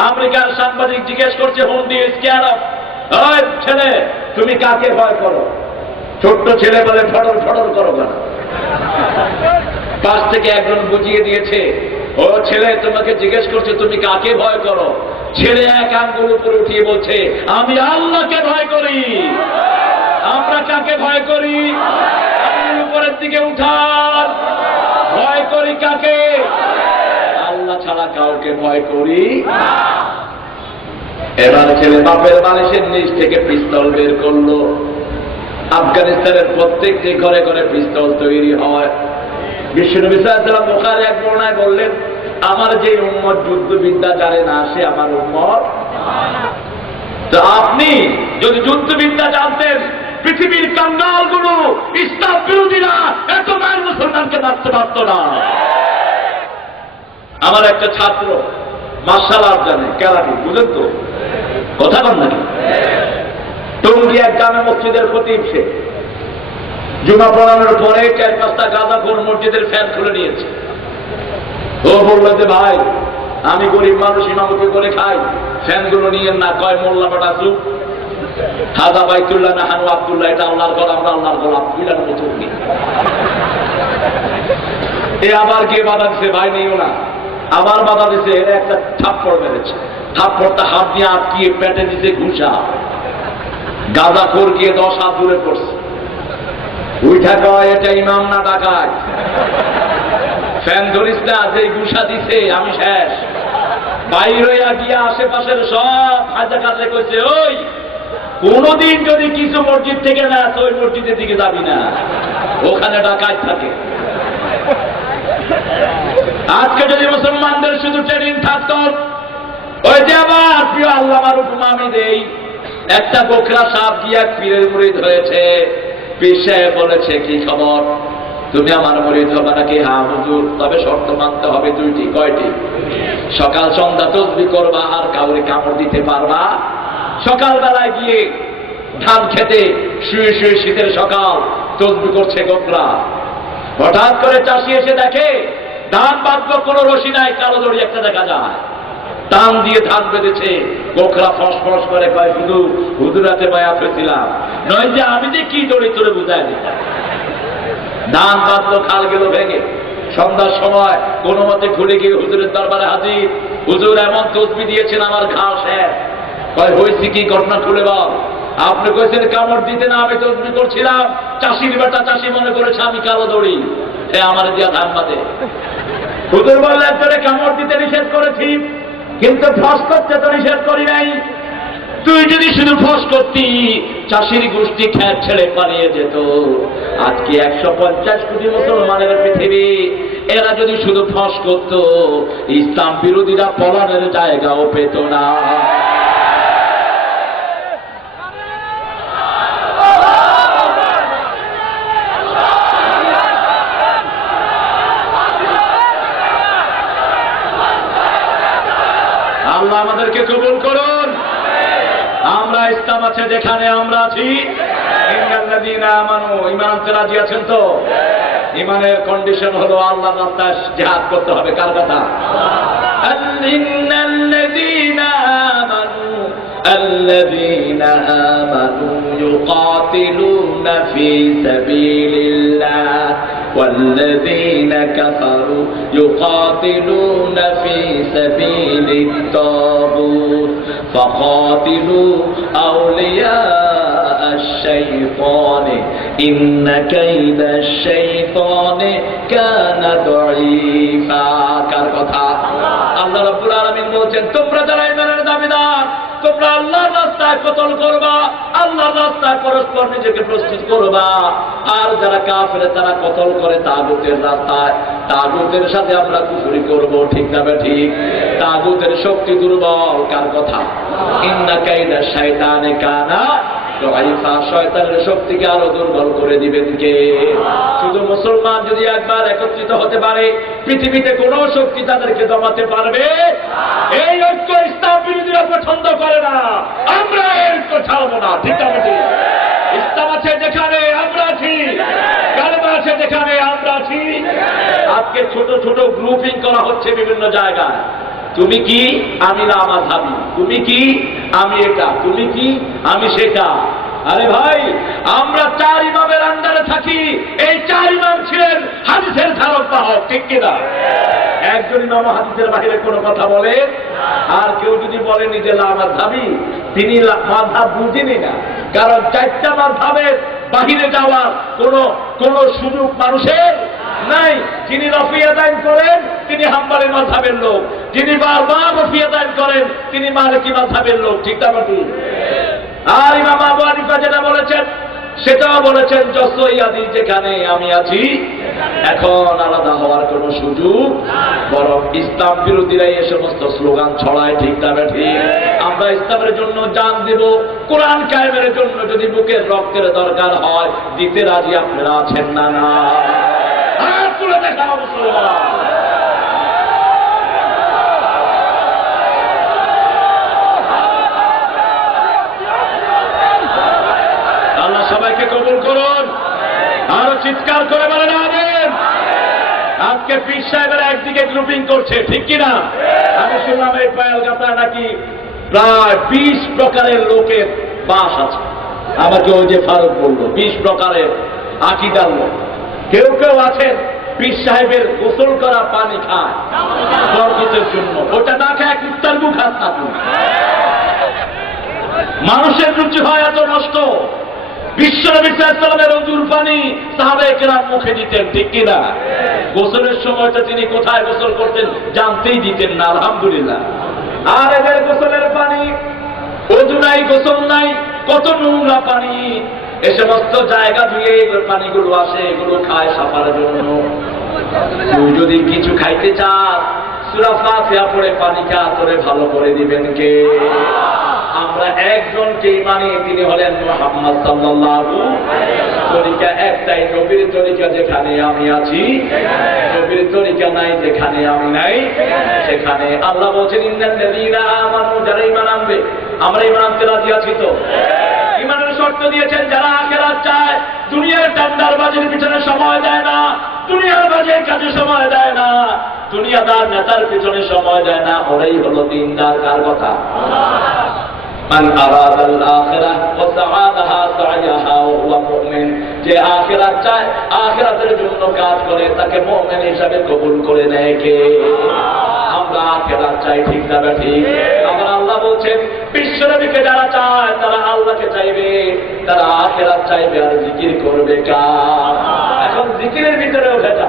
আমেরিকার সাংবাদিক জিজ্ঞেস করছে, whom do you scare of? ওই ছেলে, তুমি কাকে ভয় করো? ছোট্ট ছেলে বলে, ফটর ফটর করো কেন? পাশ থেকে একজন বুঝিয়ে দিয়েছে, ও ছেলে তোমাকে জিজ্ঞেস করছে তুমি কাকে ভয় করো। ছেলে এক আঙ্গুল উপরে উঠিয়ে বলছে, আমি আল্লাহকে ভয় করি। আমরা কাকে ভয় করি? আঙ্গুল উপরের দিকে উঠান। ভয় করি কাকে? আল্লাহ ছাড়া কাউকে ভয় করি। এবার ছেলে বাপের বালিশের নিচ থেকে পিস্তল বের করলো। আফগানিস্তানের প্রত্যেকটি ঘরে ঘরে পিস্তল তৈরি হয়। বিশ্বনবী সাল্লাল্লাহু আলাইহি ওয়াসাল্লাম বুখারী এক বর্ণনায় বললেন, আমার যে উম্মত যুদ্ধবিদ্যা জানে না সে আমার উম্মত। তো আপনি যদি যুদ্ধবিদ্যা জানতেন, পৃথিবীর কাঙ্গালগুলো ইসলাম বিরোধীরা এত মান মুসলমানকে মারতে পারত না। আমার একটা ছাত্র মার্শাল আর্ট জানে, ক্যারাটে, বুঝেন তো? কথা বল নাকি? টঙ্গী এক জামে মসজিদের খতিব সে। জুমা পড়ানোর পরে 4-5টা গাঁজাখোর মসজিদের ফ্যান খুলে নিয়েছে। ও বলল যে ভাই আমি গরিব মানুষ, ইমামতি করে খাই, ফ্যানগুলো নিয়েন না। কয় মোল্লা পাটা চুপ, হাজা বাইতুল্লাহ না হানু আব্দুল্লাহ, এটা আল্লাহর ঘর, আমরা আল্লাহর গোলাম, বুঝলেন তো? চুপ নেই। এ আবার কে বাধা দিছে? ভাই নিও না। আবার বাধা দিছে, এরা একটা থাপ্পড় মেরেছে। থাপ্পড়টা হাত দিয়ে আটকিয়ে পেটে দিছে ঘুষা। গাঁজাখোর গিয়ে 10 হাত দূরে পড়ছে। উঠা কয় এটা ইমাম না ডাকাত। ফ্যান ধরিস না, যে ঘুষা দিছে আমি শেষ। বাইর হইয়া গিয়া আশেপাশের সব হাজাকারে কইছে, ওই কোনদিন যদি কিছু মসজিদ থেকে না আসে ওই মসজিদের দিকে যাবি না, ওখানে ডাকাত থাকে। আজকে যদি মুসলমানদের শুধু ট্রেনিং থাকতো, ওই যে আবার প্রিয় আল্লামার উপমা আমি দেই, একটা গোখরা সাপ গিয়া পীরের মুরিদ হয়েছে। পীর সাহেব বলেছে, কি খবর, তুমি আমার মুরিদ হবে নাকি? হ্যাঁ হুজুর, তবে শর্ত মানতে হবে 2টি। কয়টি? সকাল সন্ধ্যা তাসবিহ করবা আর কাউরে কামড় দিতে পারবা। সকালবেলায় গিয়ে ধান খেতে শুয়ে শুয়ে শীতের সকাল তাসবিহ করছে গোখরা। হঠাৎ করে চাষি এসে দেখে ধান বাঁধলো, কোনো রশি নাই, কালো দড়ি একটা দেখা যায়, টান দিয়ে ধান বেঁধেছে। গোখরা ফস ফস করে কয়, শুধু হুজুরাতে বায়াত হয়েছিলাম, নয় যে আমি যে কি দড়ি তোরে বুঝাই দিতাম। ধান বাঁধলো, খাল গেল ভেঙে। সন্ধ্যার সময় কোনো মতে ঘুরে গিয়ে হুজুরের দরবারে হাজির। হুজুর এমন তসবিহ দিয়েছেন আমার ঘাস শেষ। কয় হয়েছে কি, ঘটনা খুলে বল। আপনি কইছেন কামড় দিতে না, আমি তসবিহ করছিলাম, চাষির বেটা চাষি মনে করেছে আমি কালো দড়ি, সে আমার দিয়া ধান বাঁধে। হুজুর বললেন, তোরে কামড় দিতে নিষেধ করেছি, কিন্তু ফস করতে তো নিষেধ করি নাই। তুই যদি শুধু ফস করতি, চাষির গোষ্ঠী খ্যাত ছেড়ে পালিয়ে যেত। আজকে 150 কোটি মুসলমানের পৃথিবী, এরা যদি শুধু ফস করত, ইসলাম বিরোধীরা পলানের জায়গাও পেত না। আছে যেখানে আমরা আছি, ইন্নাল্লাযীনা আমানু, ঈমান আনতে রাজি আছেন তো? ঈমানের কন্ডিশন হলো আল্লাহর রাস্তায় জিহাদ করতে হবে। কার কথা? ইন্নাল্লাযীনা আমানু الذين آمنوا يقاتلون في سبيل الله والذين كفروا يقاتلون في سبيل الطاغوت فقاتلوا أولياء الشيطان إن كيد الشيطان كان ضعيفا। কার কথা? আল্লাহ রাব্বুল আলামিন বলেছেন, তোমরা যারা ঈমানের দাবিদার, তোমরা আল্লাহর রাস্তায় কতল করবা, আল্লাহর রাস্তায় পরস্পর নিজেকে প্রস্তুত করবা। আর যারা কাফের তারা কতল করে তাগুতের রাস্তায়, তাগুতের সাথে আমরা কুফরি করব। ঠিক না ঠিক? তাগুতের শক্তি দুর্বল। কার কথা? ইন্না কাইদা শাইতানে কানা দাঈফা, শয়তানের শক্তিকে আরো দুর্বল করে দিবেন কে? শুধু মুসলমান যদি একবার একত্রিত হতে পারে, পৃথিবীতে কোনো শক্তি তাদেরকে দমাতে পারবে? এই ঐক্য ইসলাম বিরোধীরা পছন্দ করে না, আমরা এর ঐক্য ছাড়বো না। ঠিক আছে? ইসলাম আছে যেখানে আমরা আছি, কালেমা আছে যেখানে আমরা আছি। আজকে ছোট ছোট গ্রুপিং করা হচ্ছে বিভিন্ন জায়গায়। তুমি কি? আমি না আমার ভাবি। তুমি কি? আমি এটা। তুমি কি? আমি সেটা। আরে ভাই, আমরা চার ইমামের আন্ডারে থাকি। এই চার ইমাম ছিলেন হাদিসের ধারক বাহক। ঠিক কিনা? একজন ইমাম হাদিসের বাইরে কোনো কথা বলে, আর কেউ যদি বলে নিজে আমার ভাবি, তিনি মাযহাব বুঝেনি না। কারণ চারটা মাযহাবের বাহিরে যাওয়ার কোন সুযোগ মানুষের নাই। যিনি রফিয়াদাইন করেন তিনি হাম্বলি মাযহাবের লোক, যিনি বারবার রফিয়াদাইন করেন তিনি মালিকি মাযহাবের লোক। ঠিক না? আর ইমাম আবু হানিফা যেটা বলেছেন সেটাও বলেছেন, যসইয়াদি যেখানে আমি আছি, এখন আলাদা হওয়ার কোন সুযোগ। বরং ইসলাম বিরোধীরাই এ সমস্ত স্লোগান ছড়ায়। ঠিক না ঠিক? আমরা ইসলামের জন্য জান দেব, কোরআন কায়েমের জন্য যদি বুকের রক্তের দরকার হয় দিতে রাজি। আপনারা আছেন না? না তুলে দেখাও মুসলমান। আল্লাহ সবাইকে কবুল করুন। আরো চিৎকার করে বলেন আমিন। আজকে পীর সাহেবেরা একদিকে গ্রুপিং করছে। ঠিক কিনা? আমি শুনলাম এই পায়ালগাতায় নাকি প্রায় 20 প্রকারের লোকের বাস আছে। আমাকে ওই যে ফারুক বললো 20 প্রকারের আকীদার লোক। কেউ কেউ আছেন পীর সাহেবের গোসল করা পানি খায় বরকতের জন্য। ওটা না খায় কুত্তার গু খাস না তুমি। মানুষের রুচি হয় এত নষ্ট। বিশ্বনবী সাল্লাল্লাহু আলাইহি ওয়াসাল্লামের ওযুর পানি সাহাবায়ে কেরাম মুখে দিতেন। ঠিক কিনা? গোসলের সময়টা তিনি কোথায় গোসল করতেন জানতেই দিতেন না। আলহামদুলিল্লাহ। আর এদের গোসলের পানি, ওযু নাই, গোসল নাই, কত নোংরা পানি। এ সমস্ত জায়গা দিয়ে এগুলো পানিগুলো আসে, এগুলো খায় সাফার জন্য। তুই যদি কিছু খাইতে চাস সূরা ফাতিহা পড়ে পানি খা, তোরে ভালো করে দিবেন কে? আমরা একজনকে মানি, তিনি হলেন মুহাম্মদ সাল্লাল্লাহু আলাইহি ওয়াসাল্লাম। তরিকা একটাই, নবীর তরিকা যেখানে আমি আছি, নবীর তরিকা নাই যেখানে আমি নাই সেখানে। আল্লাহ বলছেন ইন্নাল্লাযীনা আমানু, যারা ঈমান আনবে। আমরা ঈমান আনতে রাজি আছি তো? ঈমানের শর্ত দিয়েছেন যারা আখিরাত চায়, দুনিয়ার টান্ডারবাজির পিছনে সময় দেয় না, দুনিয়ার বাজে কাজে সময় দেয় না, দুনিয়াদার নেতার পিছনে সময় দেয় না, ওরাই হলো দিনদার। কার কথা? মান আরাদাল আখিরাহ ওয়া সাআদাহা সা'য়াহা ওয়া হুয়া মুমিন। যে আখিরাত চায়, আখিরাতের জন্য কাজ করে, তাকে মুমিন হিসাবে কবুল করে নেয় কে? আমরা আখিরাত চাই। ঠিক না ঠিক? আমার আল্লাহ বলছেন বিশ্বনবীকে যারা চায় তারা আল্লাহকে চাইবে, তারা আখিরাত চাইবে, আর জিকির করবে কার? এখন জিকিরের ভিতরেও ভেজা।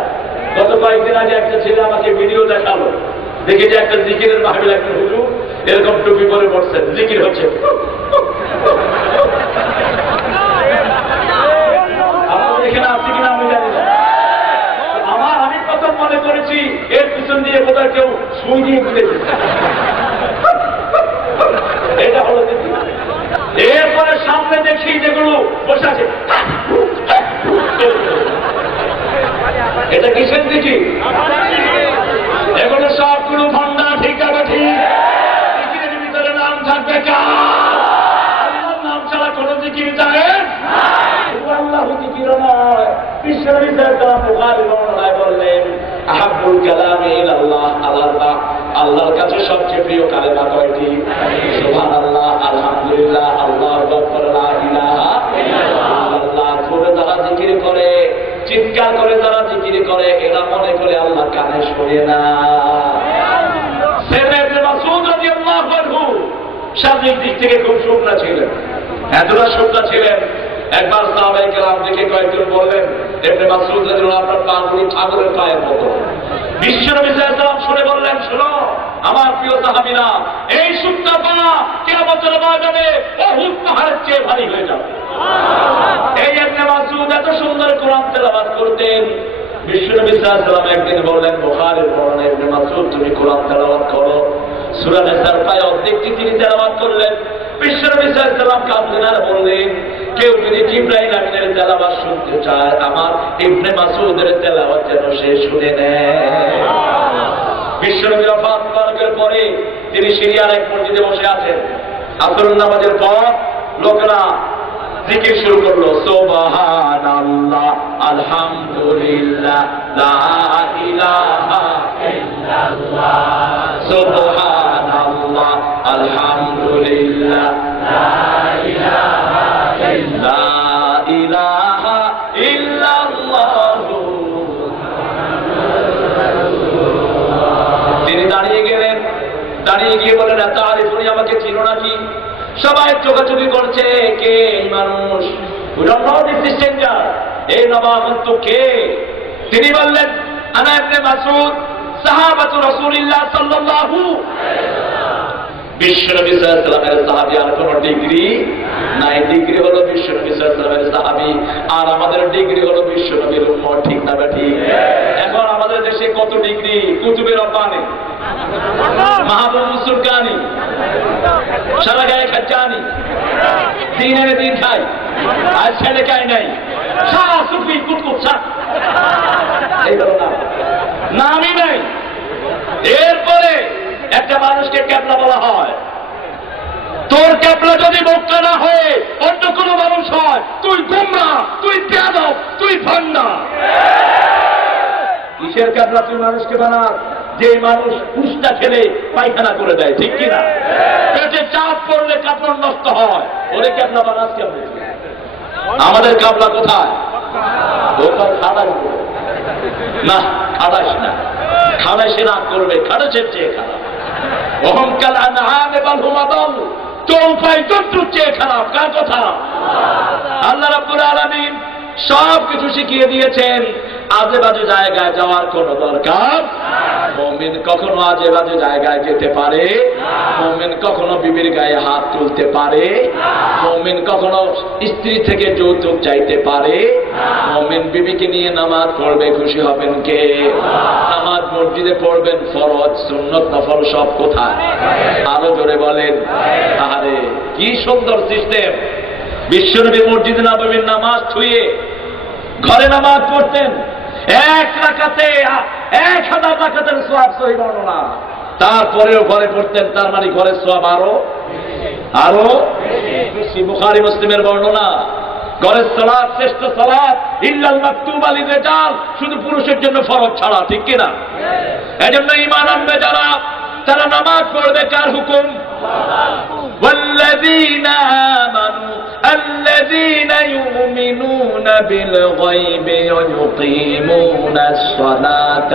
গত কয়েকদিন আগে একটা ছেলে আমাকে ভিডিও দেখালো, দেখে যে একটা জিকিরের মাহফিল, একটা হুজুর এরকম টুপি পরে বসছেন, জিকির হচ্ছে। আমাদের এখানে আছে কিনা আমি জানি না। আমি প্রথম মনে করেছি এর পিছন দিয়ে বোধহয় কেউ সুই দিয়ে দিয়েছে। এটা হলো জিকির। এরপরে সামনে দেখি যেগুলো বসে আছে, এটা কিসের জিকির? এগুলো সবগুলো ভণ্ডা। ঠিক আছে ঠিক? জিকিরের ভিতরে নাম থাকবে কার? আল্লাহর নাম ছাড়া সময় বিশ্বনবী সাল্লাল্লাহু আলাইহি ওয়াসাল্লাম বুখারী বর্ণনায় বললেন, আহাব্বুল কালামি ইলাল্লাহ, আল্লাহর কাছে সবচেয়ে প্রিয় কালেমা কয়টি? সুবহানাল্লাহ, আলহামদুলিল্লাহ, আল্লাহু আকবার, লা ইলাহা ইল্লাল্লাহ। করে যারা জিকির করে, চিৎকার করে যারা জিকির করে, এরা মনে করে আল্লাহ কানে শোনে না। ইবনে মাসউদ রাদিয়াল্লাহু আনহু শারীরিক দিক থেকে খুব শুকনা ছিলেন, এতটা শুকনা ছিলেন। একবার সাহাবায়ে কেরাম দেখে কয়েকজন বললেন, ইবনে মাসউদ রাদিয়াল্লাহু আনহু আপনার পাগুলি ঠাকুরের পায়ের মতো। বিশ্বনবী সাল্লাল্লাহু আলাইহি ওয়াসাল্লাম শুনে বললেন, শোনো আমার প্রিয় সাহাবীরা, এই শুকনা পা কিয়ামতের ময়দানে উহুদ পাহাড়ের চেয়ে ভারী হয়ে যাবে। এই ইবনে মাসউদ এত সুন্দর কোরআন তেলাওয়াত করতেন। বিশ্বনবী সাল্লাল্লাহু আলাইহি ওয়াসাল্লাম একদিন বললেন, বুখারীর বর্ণনায়, ইবনে মাসউদ তুমি কোরআন তেলাওয়াত করো। সূরা নিসার প্রায় অর্ধেকটি তিনি তেলাওয়াত করলেন। বিশ্বনবী সাল্লাল্লাহু আলাইহি ওয়াসাল্লাম কাঁদলেন আর বললেন, কেউ যদি জিবরাইল আমিনের তেলাওয়াত শুনতে চায়, আমার ইবনে মাসউদের তেলাওয়াত যেন সে শুনে নেয়। বিশ্বনবী ওফাত করার পরে তিনি সিরিয়ার এক মসজিদে বসে আছেন। আসরের নামাজের পর লোকেরা জিকির শুরু করলো, সুবহানাল্লাহ, আলহামদুলিল্লাহ, লা ইলাহা ইল্লাল্লাহ, সুবহানাল্লাহ, আলহামদুলিল্লাহ, লা ইলাহা ইল্লাল্লাহ। তিনি দাঁড়িয়ে গেলেন, দাঁড়িয়ে গিয়ে বলেন, তারিফুনি, আমাকে চিনো নাকি? সবাই চোখাচোখি করছে, কে এই মানুষ? এই নবাগন্ত কে? তিনি বললেন, আনা ইবনে মাসউদ, সাহাবাতু রাসূলিল্লাহ সাল্লাল্লাহু আলাইহি ওয়াসাল্লাম। বিশ্বনবী সাল্লাল্লাহু আলাইহি ওয়াসাল্লামের সাহাবী, আর কোন ডিগ্রি নাই। ডিগ্রি হলো বিশ্বনবী সাল্লাল্লাহু আলাইহি ওয়াসাল্লামের সাহাবী, আর আমাদের ডিগ্রি হলো বিশ্বনবীর উম্মত। ঠিক না ঠিক? এখন আমাদের দেশে কত ডিগ্রি? কুতুবে রব্বানি, মাহবুব মুসলকানি, সারা গায়ে খাচ্চানি, দিন এনে দিন খাই, আর ছেলে খাই নাই, শাহ সুফি কুতুব শাহ, এই হলো না, নামই নাই। এরপরে একটা মানুষকে ক্যাবলা বলা হয়। তোর ক্যাবলা যদি মুক্ত না হয়ে অন্য কোন মানুষ হয়, তুই গুমরাহ, তুই বেয়াদব, তুই ভণ্ডা। কিসের ক্যাবলা তুই মানুষকে বানাস? যে মানুষ পুষ্টা খেলে পায়খানা করে দেয়, ঠিক কিনা? পেটে চাপ পড়লে কাপড় নষ্ট হয়, ওরে ক্যাবলা বানাস কেমন? আমাদের ক্যাবলা কোথায়? ওটা খাড়াই না, খাড়াইস না, খাড়াইসে রাগ করবে, খাড়াইসের চেয়ে খারাপ। অহংকার আনআমে বাল হুম আদাল, চৌপাই জন্তুর চেয়ে খারাপ। কার কথা? আল্লাহ রাব্বুল আলামিন সব কিছু শিখিয়ে দিয়েছেন। আজে বাজে জায়গায় যাওয়ার কোন দরকার। মুমিন কখনো আজে বাজে জায়গায় যেতে পারে, মুমিন কখনো বিবির গায়ে হাত তুলতে পারে, মুমিন কখনো স্ত্রী থেকে যৌতুক চাইতে পারে, মুমিন বিবিকে নিয়ে নামাজ পড়বে, খুশি হবেন কে? নামাজ মসজিদে পড়বেন, ফরজ সুন্নত নফল সব কোথায়? আরো জোরে বলেন। আরে কি সুন্দর সিস্টেম! বিশ্বনবী মসজিদে নববীর নামাজ ছুঁয়ে ঘরে নামাজ পড়তেন, এক রাকাতে 1000 রাকাতের সওয়াব, সহিহ বর্ণনা। তারপরেও ঘরে পড়তেন, তার মানে ঘরের সওয়াব আরো বেশি। বুখারী মুসলিমের বর্ণনা, ঘরের সালাত শ্রেষ্ঠ সালাত, ইল্লাল মাকতুবা লিরিজাল, শুধু পুরুষের জন্য ফরজ ছাড়া, ঠিক কিনা? এজন্য ঈমান আনবে যারা, তারা নামাজ পড়বে কার হুকুম? والذين آمنوا الذين يؤمنون بالغيب ويقيمون الصلاة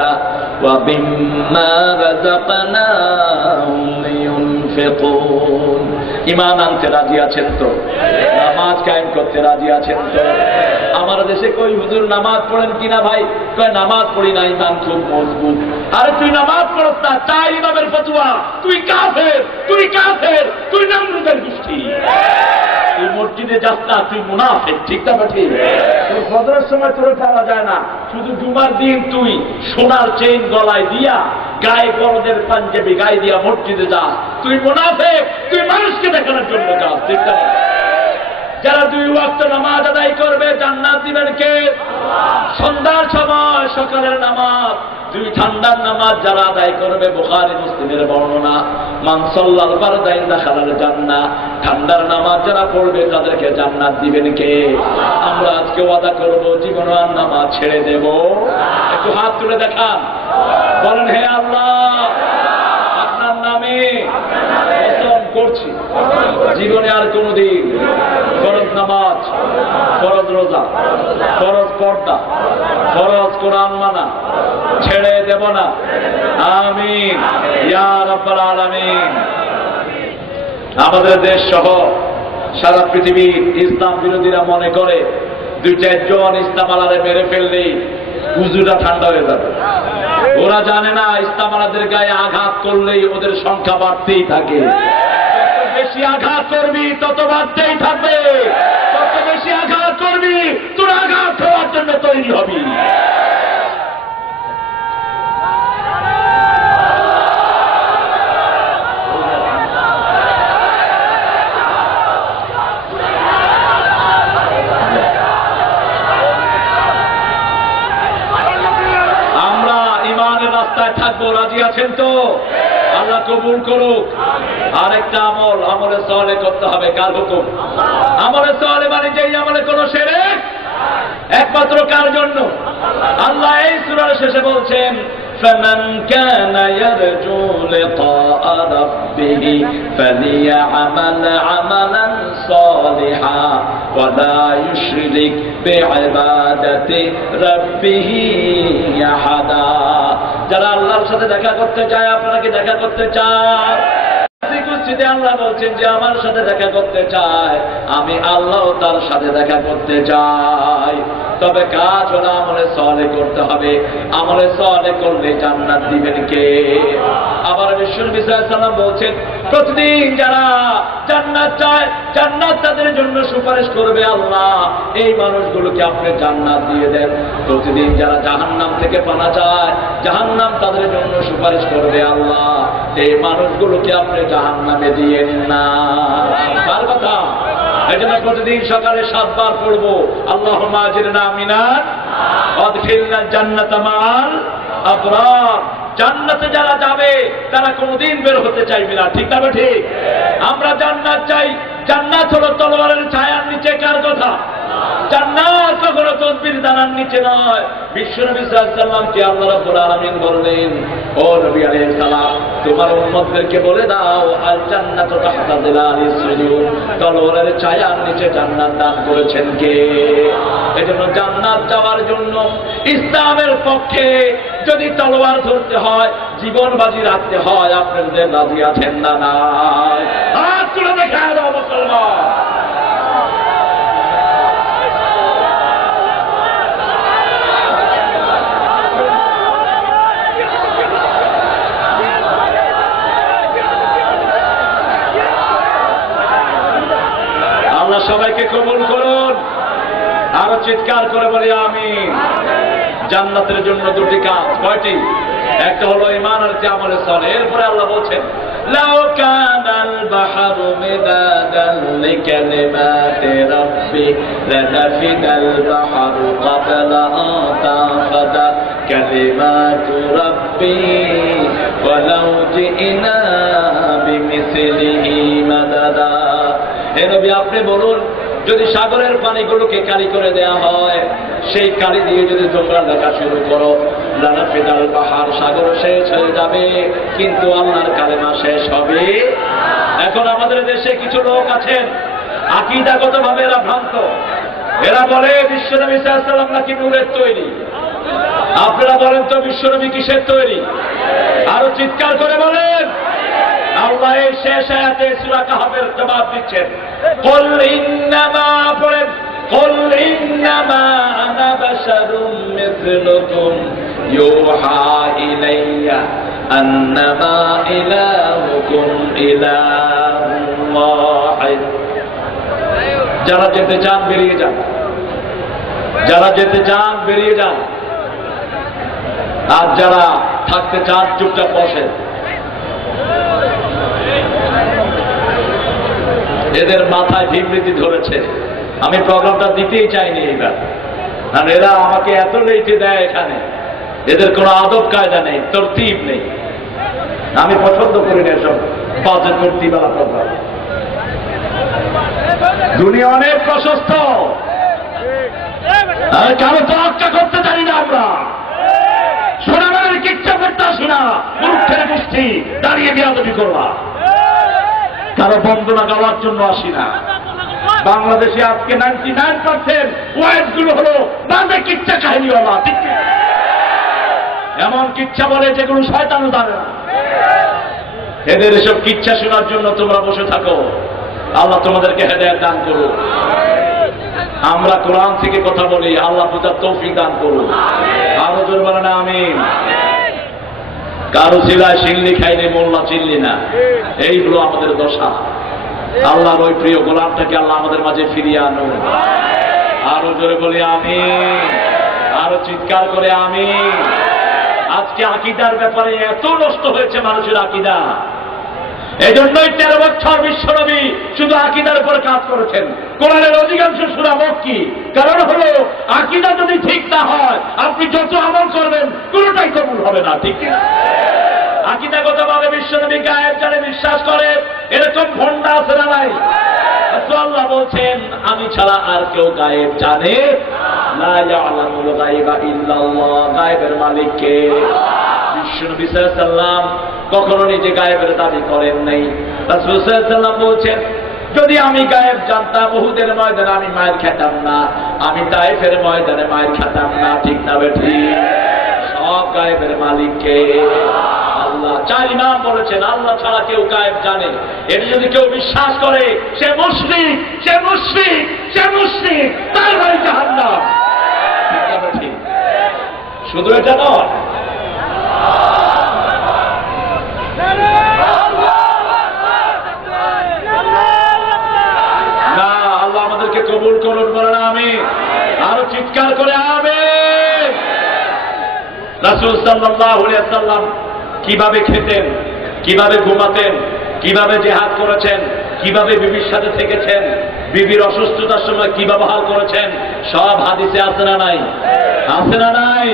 ومما رزقناهم ينفقون। ঈমান আনতে রাজি আছেন তো? নামাজ কায়েম করতে রাজি আছেন তো? আমার দেশে কই হুজুর নামাজ পড়েন কিনা ভাই? কয় নামাজ পড়ি না, ঈমান খুব মজবুত। আরে তুই নামাজ পড়স না, তাই ইমামের ফতোয়া, তুই কাফের, তুই কাফের, তুই নামরুদের গোষ্ঠী। তুই মসজিদে যাস না, তুই মুনাফিক, ঠিক না ঠিক? তোর ফজরের সময় তোরে পাওয়া যায় না, শুধু জুমার দিন তুই সোনার চেইন গলায় দিয়া, গায়ে গরদের পাঞ্জাবি গায়ে দিয়া মসজিদে যাস, তুই মুনাফিক, তুই মানুষকে দেখানোর জন্য যাস, ঠিক না? যারা 2 ওয়াক্ত নামাজ আদায় করবে জান্নাত দিবেন কে? সন্ধ্যার সময়, সকালের নামাজ দুই ঠান্ডার নামাজ যারা আদায় করবে, বুখারী মুসলিমের বর্ণনা, মান সাল্লাল ফারদাইন দাখালাল জান্নাহ, ঠান্ডার নামাজ যারা পড়বে তাদেরকে জান্নাত দিবেন কে? আমরা আজকে ওয়াদা করব জীবনে আর নামাজ ছেড়ে দেব। একটু হাত তুলে দেখান, বলেন হে আল্লাহ আপনার নামে কসম করছি জীবনে আর কোনদিন ফরজ নামাজ, ফরজ রোজা, ফরজ পর্দা, ফরজ কোরআন মানা ছেড়ে দেব না। আমিন ইয়া রাব্বাল আলামিন। আমাদের দেশ সহ সারা পৃথিবীর ইসলাম বিরোধীরা মনে করে দুই চারজন ইসলাম আলারে মেরে ফেললেই উজুটা ঠান্ডা হয়ে যাবে। ওরা জানে না ইসলাম আলাদের গায়ে আঘাত করলেই ওদের সংখ্যা বাড়তেই থাকে। যত বেশি আঘাত করবি তত বাড়তেই থাকবে, তত বেশি আঘাত করবি তোর আঘাত হওয়ার জন্য তৈরি হবি। থাকবো, রাজি আছেন তো? আল্লাহ কবুল করুক। আরেকটা আমল, আমলে সালে করতে হবে। কার হুকুম? আমলে সালে মানে যেই আমলে কোনো শিরক, একমাত্র কার জন্য? আল্লাহ এই সূরার শেষে বলছেন فمن كان يرجو لقاء ربه فليعمل عملا صالحا ولا يشرك بعبادة ربه أحدا। যারা আল্লাহর সাথে দেখা করতে চায়, আপনারা কি দেখা করতে চান? আল্লাহ বলছেন যে আমার সাথে দেখা করতে চায়, আমি আল্লাহ তার সাথে দেখা করতে চাই। তবে কাজ হলো আমলে সালে করতে হবে। আমলে সালে করলে জান্নাত দিবেন কে? আবার বিশ্বনবী সাল্লাল্লাহু আলাইহি ওয়াসাল্লাম বলছেন প্রতিদিন যারা জান্নাত চায়, জান্নাত তাদের জন্য সুপারিশ করবে আল্লাহ এই মানুষগুলোকে আপনি জান্নাত দিয়ে দেন। প্রতিদিন যারা জাহান্নাম থেকে পানা চায়, জাহান্নাম তাদের জন্য সুপারিশ করবে আল্লাহ এই মানুষগুলোকে আপনি জাহান্নামে দিয়েন না। কার কথা? এই জন্য প্রতিদিন সকালে 7 বার পড়বো আল্লাহুম্মা আজিরনা মিনান ওয়াদখিলনা জান্নাতা মাআল আবরার। জান্নাতে যারা যাবে তারা কোনদিন বের হতে চাইবে না, ঠিক না? ঠিক। আমরা জান্নাত চাই। জান্নাত হলো তলোয়ারের ছায়ার নিচে। কার কথা? জান্নাত কখনো তসবির দানার নিচে নয়। বিশ্বনবী সাল্লাল্লাহু আলাইহি ওয়াসাল্লামকে আল্লাহ রাব্বুল আলামিন বললেন, ও নবী আলাইহিস সালাম তোমার উম্মতদেরকে বলে দাও আল জান্নাতু তাহতা যিলালিস সুজুদ, তলোয়ারের ছায়ার নিচে জান্নাত দান করেছেন কে? এজন্য জান্নাত যাওয়ার জন্য ইসলামের পক্ষে যদি তলোয়ার ধরতে হয়, জীবন বাজি রাখতে হয়, আপনাদের রাজি আছেন না? নাই? হাত তুলে দেখায় দাও মুসলমান। আল্লাহ সবাইকে কবুল করুন। আরো চিৎকার করে বলি আমিন। জান্নাতের জন্য দুটি কাজ। কয়টি? একটা হলো ঈমান আর আমলে সালেহ। এরপরে আল্লাহ বলছেন লাউ কানাল বাহরু মিদাদান লিকালিমাতি রাব্বি লানাফিদাল বাহরু ক্বাবলা আন তানফাদা কালিমাতু রাব্বি ওয়ালাউ জিনা বিমিসলিহি মাদাদা। হে নবী আপনি বলুন যদি সাগরের পানিগুলোকে কালি করে দেয়া হয়, সেই কালি দিয়ে যদি তোমরা লেখা শুরু করো, লানাফিদাল বাহার, সাগর শেষ হয়ে যাবে কিন্তু আল্লাহর কালেমা শেষ হবে। এখন আমাদের দেশে কিছু লোক আছেন আকীদাগতভাবে এরা ভ্রান্ত। এরা বলে বিশ্বনবী সাল্লাল্লাহু আলাইহি ওয়াসাল্লাম নাকি নূরের তৈরি। আপনারা বলেন তো বিশ্বনবী কিসের তৈরি? আরো চিৎকার করে বলেন। আল্লাহ এই শেষ আয়াতে সূরা কাহফের জবাব দিচ্ছেন, কুল ইন্নামা, পড়েন, কুল ইন্নামা আনা বাশারুম মিথলুকুম ইউহা ইলাইয়া আন্নামা ইলাহুকুম ইলাহুম ওয়াহিদ। যারা যেতে চান বেরিয়ে যান, যারা যেতে চান বেরিয়ে যান, আর যারা থাকতে চান চুপচাপ বসেন। এদের মাথায় বিবৃতি ধরেছে। আমি প্রোগ্রামটা দিতেই চাইনি এইবার, কারণ এরা আমাকে এত লেটে দেয় এখানে। এদের কোনো আদব কায়দা নেই, তরতিব নেই। আমি পছন্দ করি না এসব বাজে তরতিবালা প্রোগ্রাম। দুনিয়া অনেক প্রশস্ত, কারো তোয়াক্কা করতে জানি না আমরা। সোনামানের কিচ্ছা করতে আসি না, মূর্খের গোষ্ঠী দাঁড়িয়ে বিয়াদবি করবা। কারো বন্দনা গাওয়ার জন্য আসি না। বাংলাদেশে আজকে 99% ওয়াইজ গুলো হলো বাজে কিচ্ছা কাহিনীওয়ালা। এমন কিচ্ছা বলে যেগুলো শয়তানও জানে না। এদের এসব কিচ্ছা শোনার জন্য তোমরা বসে থাকো। আল্লাহ তোমাদেরকে হেদায়েত দান করুন। আমরা কোরআন থেকে কথা বলি, আল্লাহ বুঝার তৌফিক দান করুন। আরো জোর বলে না আমিন। কারো চিল্লায় শিল্লি খাইলে মোল্লা চিল্লি না, এইগুলো আমাদের দশা। আল্লাহর ওই প্রিয় গোলামটাকে আল্লাহ আমাদের মাঝে ফিরিয়ে আনুন। আরো জোরে বলি আমিন, আরো চিৎকার করে আমিন। আজকে আকীদার ব্যাপারে এত নষ্ট হয়েছে মানুষের আকীদা, এই জন্যই 13 বছর বিশ্বনবী শুধু আকীদার উপর কাজ করেছেন। কোরআনের অধিকাংশ সূরা মক্কি। কারণ হলো আকীদা যদি ঠিক না হয় আপনি যত আমল করবেন কোনটাই কবুল হবে না, ঠিক না? আকীদাগতভাবে বিশ্বনবী গায়েব জানে বিশ্বাস করে, এরকম ভণ্ডা আছে না নাই? আল্লাহ বলছেন আমি ছাড়া আর কেউ গায়েব জানে না, ইয়ালামুল গায়বা ইল্লাল্লাহ, গায়েবের মালিক কে? বিশ্বনবী সাল্লাল্লাহু আলাইহি ওয়াসাল্লাম কখনো নিজে গায়েবের দাবি করেন নাই। রাসূল সাল্লাল্লাহু আলাইহি ওয়াসাল্লাম বলছেন যদি আমি গায়েব জানতাম উহুদের ময়দানে আমি মায়ের খেতাম না, আমি তায়েফের ময়দানে মায়ের খেতাম না, ঠিক না বেঠি? সব গায়েবের মালিক কে? আল্লাহ। 4 ইমাম বলেছেন আল্লাহ ছাড়া কেউ গায়েব জানে, এটা যদি কেউ বিশ্বাস করে সে মুশরিক, সে মুশরিক, সে মুশরিক, তার বাড়ি জাহান্নাম, ঠিক না বেঠি? শুধু এটা নয়, না আল্লাহ আমাদেরকে কবুল করুন, বলেন আমিন। আরো চিৎকার করে আমিন। রাসূল সাল্লাল্লাহু আলাইহি ওয়াসাল্লাম কিভাবে খেতেন, কিভাবে ঘুমাতেন, কিভাবে জিহাদ করেছেন, কিভাবে বিবির সাথে থেকেছেন, বিবির অসুস্থতার সময় কি ব্যবহার করেছেন, সব হাদিসে আছে না নাই? আছে না নাই?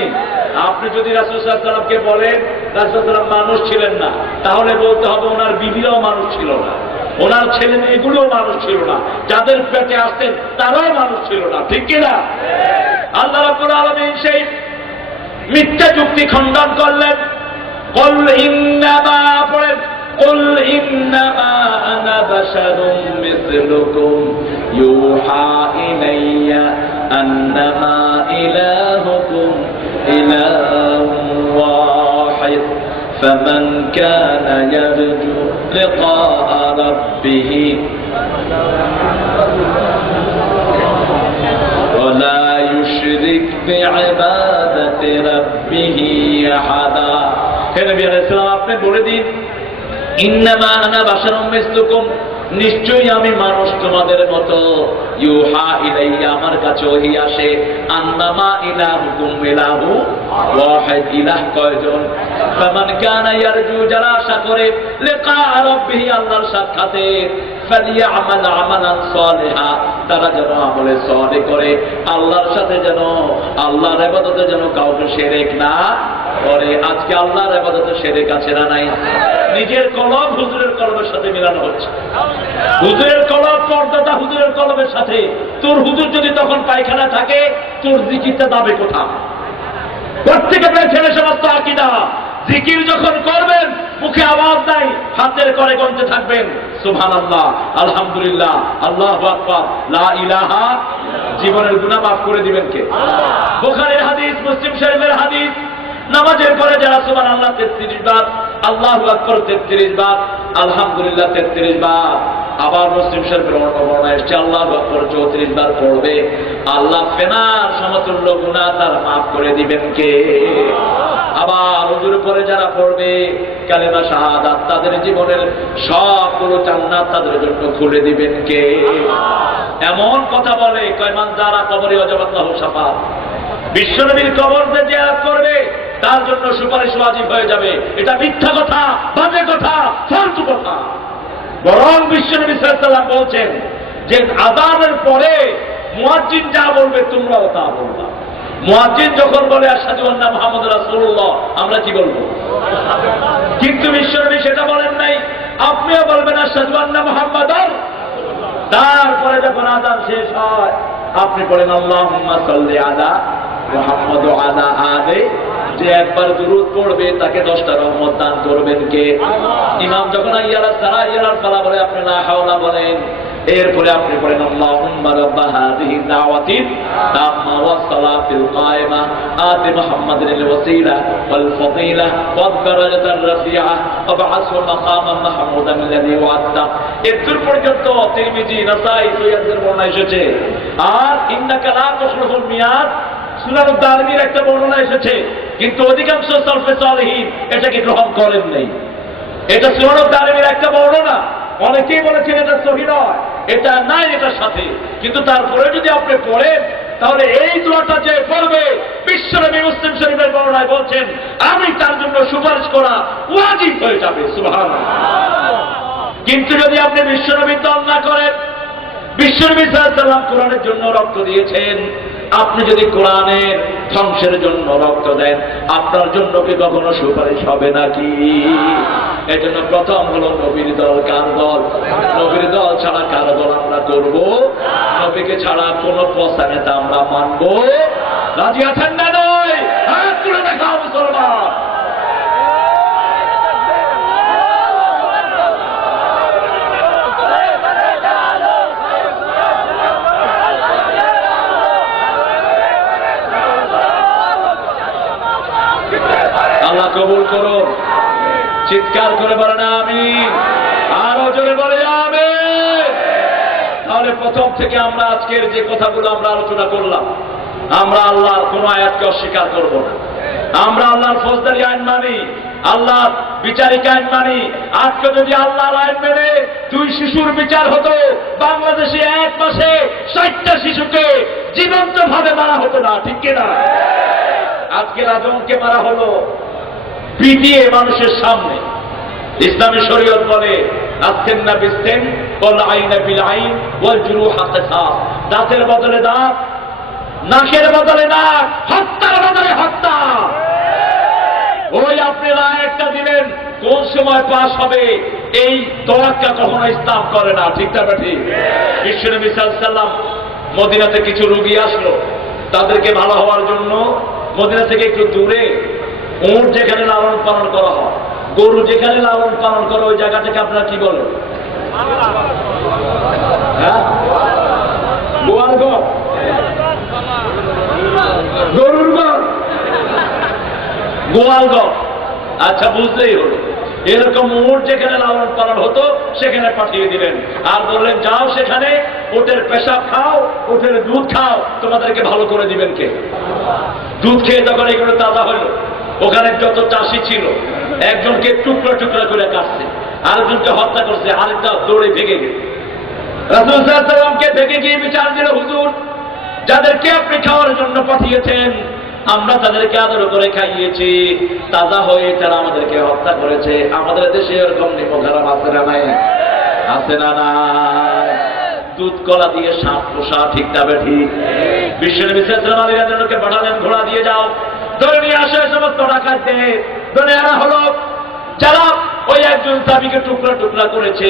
আপনি যদি রাসূল সাল্লাল্লাহু আলাইহি ওয়াসাল্লামকে বলেন রাসূল সাল্লাল্লাহু আলাইহি ওয়াসাল্লাম মানুষ ছিলেন না, তাহলে বলতে হবে ওনার বিবিরাও মানুষ ছিল না, ওনার ছেলে মেয়েগুলোও মানুষ ছিল না, যাদের পেটে আসতেন তারাও মানুষ ছিল না, ঠিক কিনা? আল্লাহ রাব্বুল আলামিন সেই মিথ্যা যুক্তি খণ্ডন করলেন। কুল ইন্নামা পড়েন, কুল ইন্নামা আনা বাশারুম মিসলুকুম ইউহা ইলাইয়া আন্নামা ইলাহুকুম ইলাহুন ওয়াহিদ ফামান কানা ইয়ারজু লিকা রাব্বিহি ওয়ালা ইউশরিক বিইবাদাতি রাব্বিহি আহাদা। হে নবী আলাইহিস সালাম আপনি বলে দিন ইন্নামা আনা বাশারুম মিসলুকুম, নিশ্চয়ই আমি মানুষ তোমাদের মতো, ইউহা ইলাইয়া আমার কাছে ওহী আসে, আন্নামা ইলাহুকুম ইলাহু ওয়াহিদ, ইলাহ কয়জন? ফামান কানা ইয়ারজু, যারা আশা করে লিকা রাব্বিহি আল্লাহর সাক্ষাতে, ফালিয়ামাল আমালান সালিহা, তারা যেন আমলে সালেহ করে, আল্লাহর সাথে যেন আল্লাহর ইবাদতে যেন কাউকে শিরক না করে। আজকে আল্লাহর ইবাদতে শিরক আছে না নাই? নিজের কলব হুজুরের কলবের সাথে মিলানো হচ্ছে, হুজুরের কলব পর্দাটা হুজুরের কলবের সাথে। তোর হুজুর যদি তখন পায়খানা থাকে তোর জিকিরটা দাবে কোথাও? প্রত্যেকে পেয়েছেন সমস্ত আকীদা। জিকির যখন করবেন মুখে আওয়াজ নাই, হাতের করে গন্তে থাকবেন সুবহানাল্লাহ, আলহামদুলিল্লাহ, আল্লাহু আকবার, লা ইলাহা, জীবনের গুনাহ মাফ করে দিবেন কে? বুখারীর হাদিস, মুসলিম শরীফের হাদিস, নামাজের পরে যারা সুবহানাল্লাহ 33 বার, আল্লাহু আকবার 33 বার, আলহামদুলিল্লাহ 33 বার, আবার মুসলিম শরীফের বর্ণনা এসেছে আল্লাহু আকবার 34 বার পড়বে, আল্লাহ ফেনার সমতুল্য গুনাহ তার মাফ করে দিবেন কে? আবার হুজুর পরে যারা পড়বে কালেমা শাহাদাত, তাদের জীবনের সবগুলো জান্নাত তাদের জন্য খুলে দিবেন কে? এমন কথা বলে কয়মান যারা কবরে ওয়াজাবাল্লাহু শাফাআত, বিশ্বনবীর কবর যে জিয়ারত করবে তার জন্য সুপারিশ ওয়াজিব হয়ে যাবে। এটা মিথ্যা কথা, বাজে কথা, ফালতু কথা। বরং বিশ্বনবী সাল্লাল্লাহু আলাইহি ওয়াসাল্লাম বলছেন যে আযানের পরে মুয়াজ্জিন যা বলবে তোমরাও তা বলবা। মুয়াজ্জিন যখন বলে আশহাদু আন্না মুহাম্মাদুর রাসূলুল্লাহ, আমরা কি বলবো? কিন্তু বিশ্বনবী সেটা বলেন নাই। আপনিও বলবেন আশহাদু আন্না মুহাম্মাদার। তারপরে যখন আযান শেষ হয় আপনি পড়েন আল্লাহুম্মা সাল্লি আলা মুহাম্মাদ ওয়া আলা আলি। যে একবার দুরূদ পড়বে তাকে 10টা রহমত দান করবেন কে? ইমাম যখন আইয়ালা সারা আইয়ালা ফালা বলে আপনি লা হাওলা বলেন। এরপরে আপনি পড়েন আল্লাহুম্মা রাব্বা হাযিহি দাওয়াতিত তাম্মা ওয়াস সালাতিল কায়েমা আতি মুহাম্মাদিল ওয়াসিলা ওয়াল ফাদিলা ওয়াদ দারাজাতার রাফিআ ওয়াবআসহু মাকামান মাহমুদান আল্লাযী ওয়া'আদতা। এর পর্যন্ত তিরমিজি, নাসাঈ, সহিহের বর্ণনা এসেছে। আর ইন্নাকা লা তুখলিফুল মিয়াদ সুনান দারমির একটা বর্ণনা এসেছে, কিন্তু অধিকাংশ সালফে সালেহীন এটাকে গ্রহণ করেন নাই। এটা সুনান দারমির একটা বর্ণনা, অনেকেই বলেছেন এটা সহিহ নয়, এটা নাই এটার সাথে। কিন্তু তারপরে যদি আপনি পড়েন তাহলে এই দোয়াটা যে পড়বে বিশ্বনবী মুসলিম শরীফের বর্ণনায় বলছেন আমি তার জন্য সুপারিশ করা ওয়াজিব হয়ে যাবে। সুবহানাল্লাহ। কিন্তু যদি আপনি বিশ্বনবীর দল না করেন, বিশ্বনবী সাল্লাল্লাহু আলাইহি ওয়াসাল্লাম কোরআনের জন্য রক্ত দিয়েছেন, আপনি যদি কোরআনের ধ্বংসের জন্য রক্ত দেন আপনার জন্য কি কখনো সুপারিশ হবে নাকি? এজন্য প্রথম হলো নবীর দল। কার দল? নবীর দল ছাড়া কার দল আমরা করব? নবীকে ছাড়া কোন পচা নেতা আমরা মানব? রাজি আছেন না? নয় হাত তুলে দেখাও মুসলমান। আল্লাহ কবুল করুন। চিৎকার করে বলেন আমিন। আরো জোরে বলে আমিন। তাহলে প্রথম থেকে আমরা আজকের যে কথাগুলো আমরা আলোচনা করলাম, আমরা আল্লাহর কোন আয়াতকে অস্বীকার করব না। আমরা আল্লাহর ফৌজদারি আইন মানি, আল্লাহর বিচারিক আইন মানি। আজকে যদি আল্লাহর আইন মেনে 2 শিশুর বিচার হতো, বাংলাদেশে এক মাসে 60টা শিশুকে জীবন্ত ভাবে মারা হতো না, ঠিক কিনা? আজকে রাজনকে মারা হলো পিটিয়ে মানুষের সামনে। ইসলামী শরীয়ত বলে আস্তেন না বিস্তেন ওয়াল আইনা বিল আইন ওয়াল জুরুহা কিসাস। দাঁতের বদলে দাঁত, নাকের বদলে নাক, হত্যার বদলে হত্যা। ওই আপনি রায় একটা দিবেন, কোন সময় পাস হবে এই তোয়াক্কা কখনো ইসলাম করে না, ঠিক না ঠিক? বিশ্বনবী সাল্লাল্লাহু আলাইহি ওয়াসাল্লাম মদিনাতে কিছু রোগী আসলো, তাদেরকে ভালো হওয়ার জন্য মদিনা থেকে একটু দূরে উট যেখানে লালন পালন করা হয়, গরু যেখানে লালন পালন করে ওই জায়গাটাকে আপনারা কি বলেন? হ্যাঁ, গোয়ালঘর, গরুর ঘর, গোয়ালঘর। আচ্ছা, বুঝলেই হলো। এরকম উট যেখানে লালন পালন হতো সেখানে পাঠিয়ে দিলেন, আর বললেন যাও সেখানে উটের পেশাব খাও, উটের দুধ খাও, তোমাদেরকে ভালো করে দিবেন কে? দুধ খেয়ে তখন এগুলো তাজা হলো। ওখানে যত চাষি ছিল একজনকে টুকরা টুকরা করে কাটছে, আরেকজনকে হত্যা করছে, আরেকটা দৌড়ে ভেঙে গেছে। রাসূল সাল্লাল্লাহু আলাইহি ওয়াসাল্লামকে ভেঙে গিয়ে বিচার দিল, হুজুর যাদেরকে আপনি খাওয়ার জন্য পাঠিয়েছেন আমরা তাদেরকে আদর করে খাইয়েছি, তাজা হয়ে তারা আমাদেরকে হত্যা করেছে। আমাদের দেশে এরকম নিমখারাপ আছে না নাই? আছে না নাই? দুধ কলা দিয়ে সাপ পোষা, ঠিক না ঠিক? বিশ্বনবী সাল্লাল্লাহু আলাইহি ওয়াসাল্লামকে পাঠালেন, ঘোড়া দিয়ে যাও, ধরে নিয়ে আসে সমস্ত ডাকাতদের। ধরে আনা হলো, যারা ওই একজন সাহাবীকে টুকরা টুকরা করেছে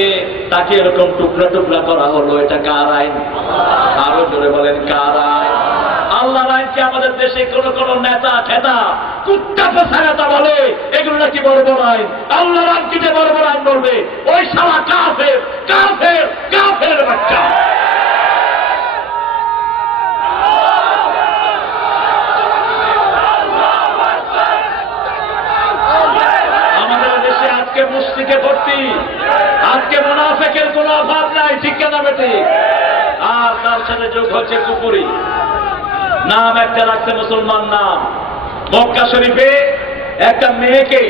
তাকে এরকম টুকরা টুকরা করা হলো। এটা কার আইন? আরো জোরে বলেন কার আইন? আল্লাহর আইনকে আমাদের দেশে কোন কোন নেতা খেতা কুত্তা পোষা নেতা বলে এগুলো নাকি বড় বড় আইন। আল্লাহর আইনকে যে বড় বড় আইন বলবে ওই শালা কাফের, কাফের, কাফের বাচ্চা। আমাদের দেশে আজকে মুশরিকে ভর্তি, আজকে মুনাফিকের কোনো অভাব নাই, ঠিক না বেটি? আর তার সাথে যোগ হচ্ছে কুফরি। নাম একটা রাখছে মুসলমান নাম। মক্কা শরীফে একটা মেয়েকে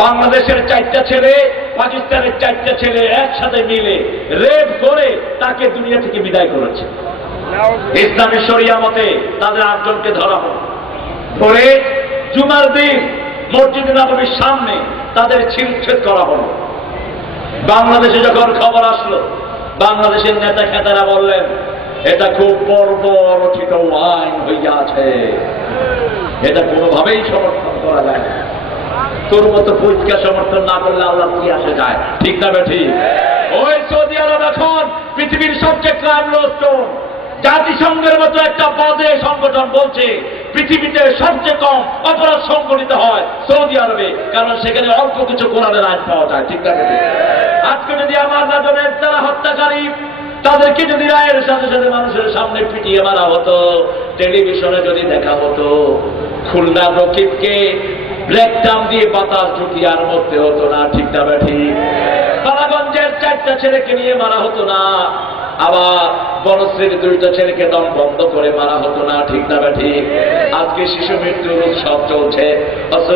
বাংলাদেশের 4টা ছেলে, পাকিস্তানের 4টা ছেলে একসাথে মিলে রেপ করে তাকে দুনিয়া থেকে বিদায় করেছে। ইসলামী শরিয়া মতে তাদের 8 জনকে ধরা হলো। ধরে জুমার দিন মসজিদে নববীর সামনে তাদের ছিলছেদ করা হলো। বাংলাদেশে যখন খবর আসলো, বাংলাদেশের নেতা খেতারা বললেন এটা খুব বর্বরচিত আইন হইয়াছে, এটা কোনোভাবেই সমর্থন করা যায় না। তোর মতো ফুচকা সমর্থন না করলে আল্লাহ কি আসে যায়, ঠিক না ঠিক? ওই সৌদি আরব এখন পৃথিবীর সবচেয়ে ক্রাইমগ্রস্ত, জাতিসংঘের মতো একটা পদে সংগঠন বলছে পৃথিবীতে সবচেয়ে কম অপরাধ সংঘটিত হয় সৌদি আরবে, কারণ সেখানে অল্প কিছু কোরআনের আইন পাওয়া যায়, ঠিক না ঠিক? আজকে যদি আমার রাজনের যারা হত্যাকারী তাদেরকে যদি রায়ের সাথে সাথে মানুষের সামনে পিটিয়ে মারা হতো, টেলিভিশনে যদি দেখা হতো, খুলনা রকিবকে ব্রেক টাম দিয়ে বাতাস ঢুকিয়ে আর মরতে হতো না, ঠিক না ঠিক? পাড়াগঞ্জের 4টা ছেলেকে নিয়ে মারা হতো না, আবার বনশ্রীর 2টা ছেলেকে দম বন্ধ করে মারা হতো না, ঠিক না ঠিক? আজকে শিশু মৃত্যুর উৎসব চলছে।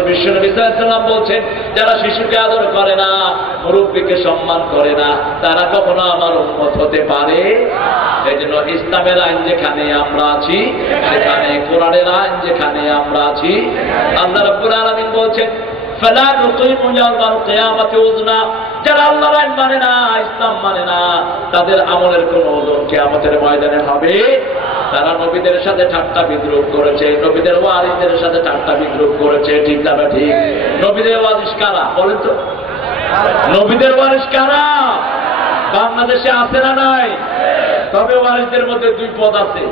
বিশ্বনবী সাল্লাল্লাহু আলাইহি ওয়াসাল্লাম বলছেন, যারা শিশুকে আদর করে না, মুরব্বীকে সম্মান করে না, তারা কখনো আমার উম্মত হতে পারে। এই জন্য ইসলামের আইন যেখানে আমরা আছি, সেখানে কোরআনের আইন যেখানে আমরা আছি, আল্লাহ রাব্বুল আলামিন বলছেন ফালা নুকিমু ইয়াওমাল কিয়ামাতি ওজনা, যারা আল্লাহর আইন মানে না, ইসলাম মানে না, তাদের আমলের কোন ওজন কিয়ামতের ময়দানে হবে। তারা নবীদের সাথে ঠাট্টা বিদ্রুপ করেছে, নবীদের ওয়ারিসদের সাথে ঠাট্টা বিদ্রুপ করেছে, ঠিক না ঠিক? নবীদের ওয়ারিস কারা বলেন তো? নবীদের ওয়ারিস কারা বাংলাদেশে আছে না নাই? তবে ওয়ারিসদের মধ্যে 2 পদ আছে,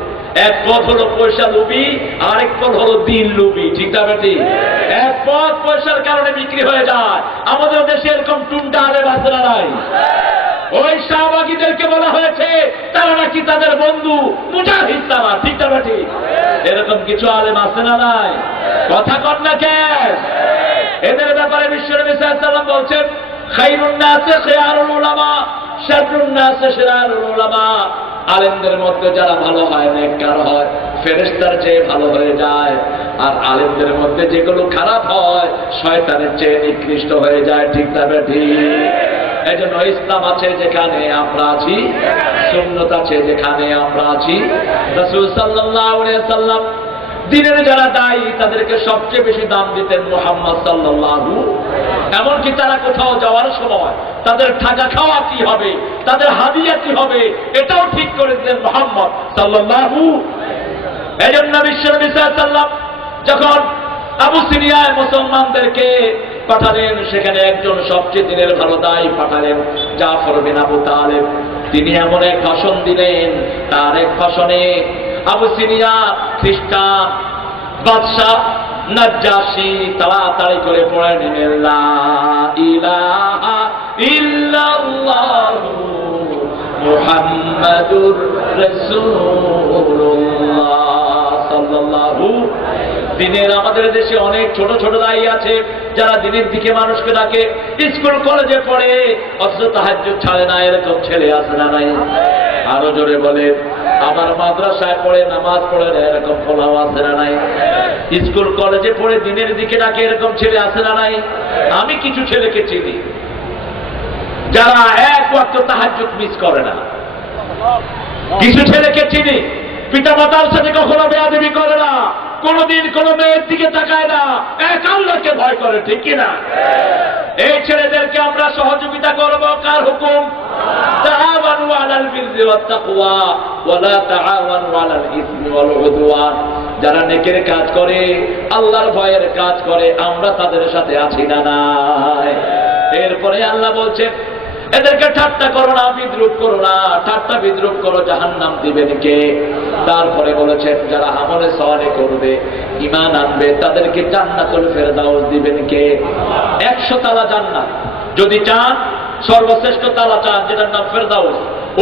এক পদ হলো পয়সা লোভী, আরেক পদ হলো দিন লোভী, ঠিক না বেটি? এক পদ পয়সার কারণে বিক্রি হয়ে যায়। আমাদের দেশে এরকম টুনটা আলেম আছে না নাই? ওই শাহবাগীদেরকে বলা হয়েছে তারা নাকি তাদের বন্ধু মুজাহিদ তারা, ঠিক না বেটি? এরকম কিছু আলেম আছে না নাই? কথা কর না কেন? এদের ব্যাপারে বিশ্বনবী সাল্লাল্লাহু আলাইহি ওয়াসাল্লাম বলছেন খায়রুন নাসি খিয়ারুল উলামা শাররুন নাসি শিরারুল উলামা, আলেমদের মধ্যে যারা ভালো হয়, নেককার হয়, ফেরেশতার চেয়ে ভালো হয়ে যায়, আর আলেমদের মধ্যে যেগুলো খারাপ হয় শয়তানের চেয়ে নিকৃষ্ট হয়ে যায়, ঠিক না বেঠি? এই জন্য ইসলাম আছে যেখানে আমরা আছি, সুন্নাত আছে যেখানে আমরা আছি। রাসূল সাল্লাল্লাহু আলাইহি ওয়াসাল্লাম দিনের যারা দায়ী তাদেরকে সবচেয়ে বেশি দাম দিতেন মুহাম্মদ সাল্লাল্লাহু। এমনকি তারা কোথাও যাওয়ার সময় তাদের থাকা খাওয়া কি হবে, তাদের হাদিয়া কি হবে, এটাও ঠিক করে দিতেন মুহাম্মদ সাল্লাল্লাহু। এই জন্য বিশ্বনবী সাল্লাল্লাহু আলাইহি ওয়াসাল্লাম যখন আবু সিরিয়ায় মুসলমানদেরকে পাঠালেন, সেখানে একজন সবচেয়ে দিনের ভালো দায়ী পাঠালেন, জাফর বিন আবু তালেব। তিনি এমন এক ভাষণ দিলেন, তার এক ভাষণে আবু সিরিয়া খ্রিস্টান বাদশাহ নাজ্জাশী তাড়াতাড়ি করে পড়ে নিলেন লা ইলাহা ইল্লাল্লাহু মুহাম্মাদুর রাসূলুল্লাহ সাল্লাল্লাহু। দিনের আমাদের দেশে অনেক ছোট ছোট দায়ী আছে যারা দিনের দিকে মানুষকে ডাকে, স্কুল কলেজে পড়ে অথচ তাহাজ্জুদ ছাড়ে না, এরকম ছেলে আছে না নাই? আরো জোরে বলে, আমার মাদ্রাসায় পড়ে নামাজ পড়ে না, এরকম ফলাও আছে না নাই? স্কুল কলেজে পড়ে দিনের দিকে ডাকে, এরকম ছেলে আছে না নাই? আমি কিছু ছেলেকে চিনি যারা এক ওয়াক্ত তাহাজ্জুদ মিস করে না। কিছু ছেলেকে চিনি পিতা মাতার সাথে কখনো বেয়াদবি করে না, কোনদিন কোন মেয়ের দিকে তাকায় না, এক আল্লাহকে ভয় করে, ঠিক কিনা? এই ছেলেদেরকে আমরা সহযোগিতা করব কার হুকুম? তাআওয়ানু আলাল বিররি ওয়াত তাকওয়া ওয়া লা তাআওয়ানু আলাল ইসমি ওয়াল উদওয়ান। যারা নেকের কাজ করে, আল্লাহর ভয়ের কাজ করে, আমরা তাদের সাথে আছি না নাই? এরপরে আল্লাহ বলছেন এদেরকে ঠাট্টা করো না, বিদ্রুপ করো না, ঠাট্টা বিদ্রুপ করো জাহান্নাম দিবেন কে? তারপরে বলেছেন যারা আমলে সালেহ করবে, ঈমান আনবে, তাদেরকে জান্নাতুল ফেরদাউস দিবেন কে? 100 তালা জান্নাত যদি চান, সর্বশ্রেষ্ঠ তালা চান যেটার নাম ফেরদাউস,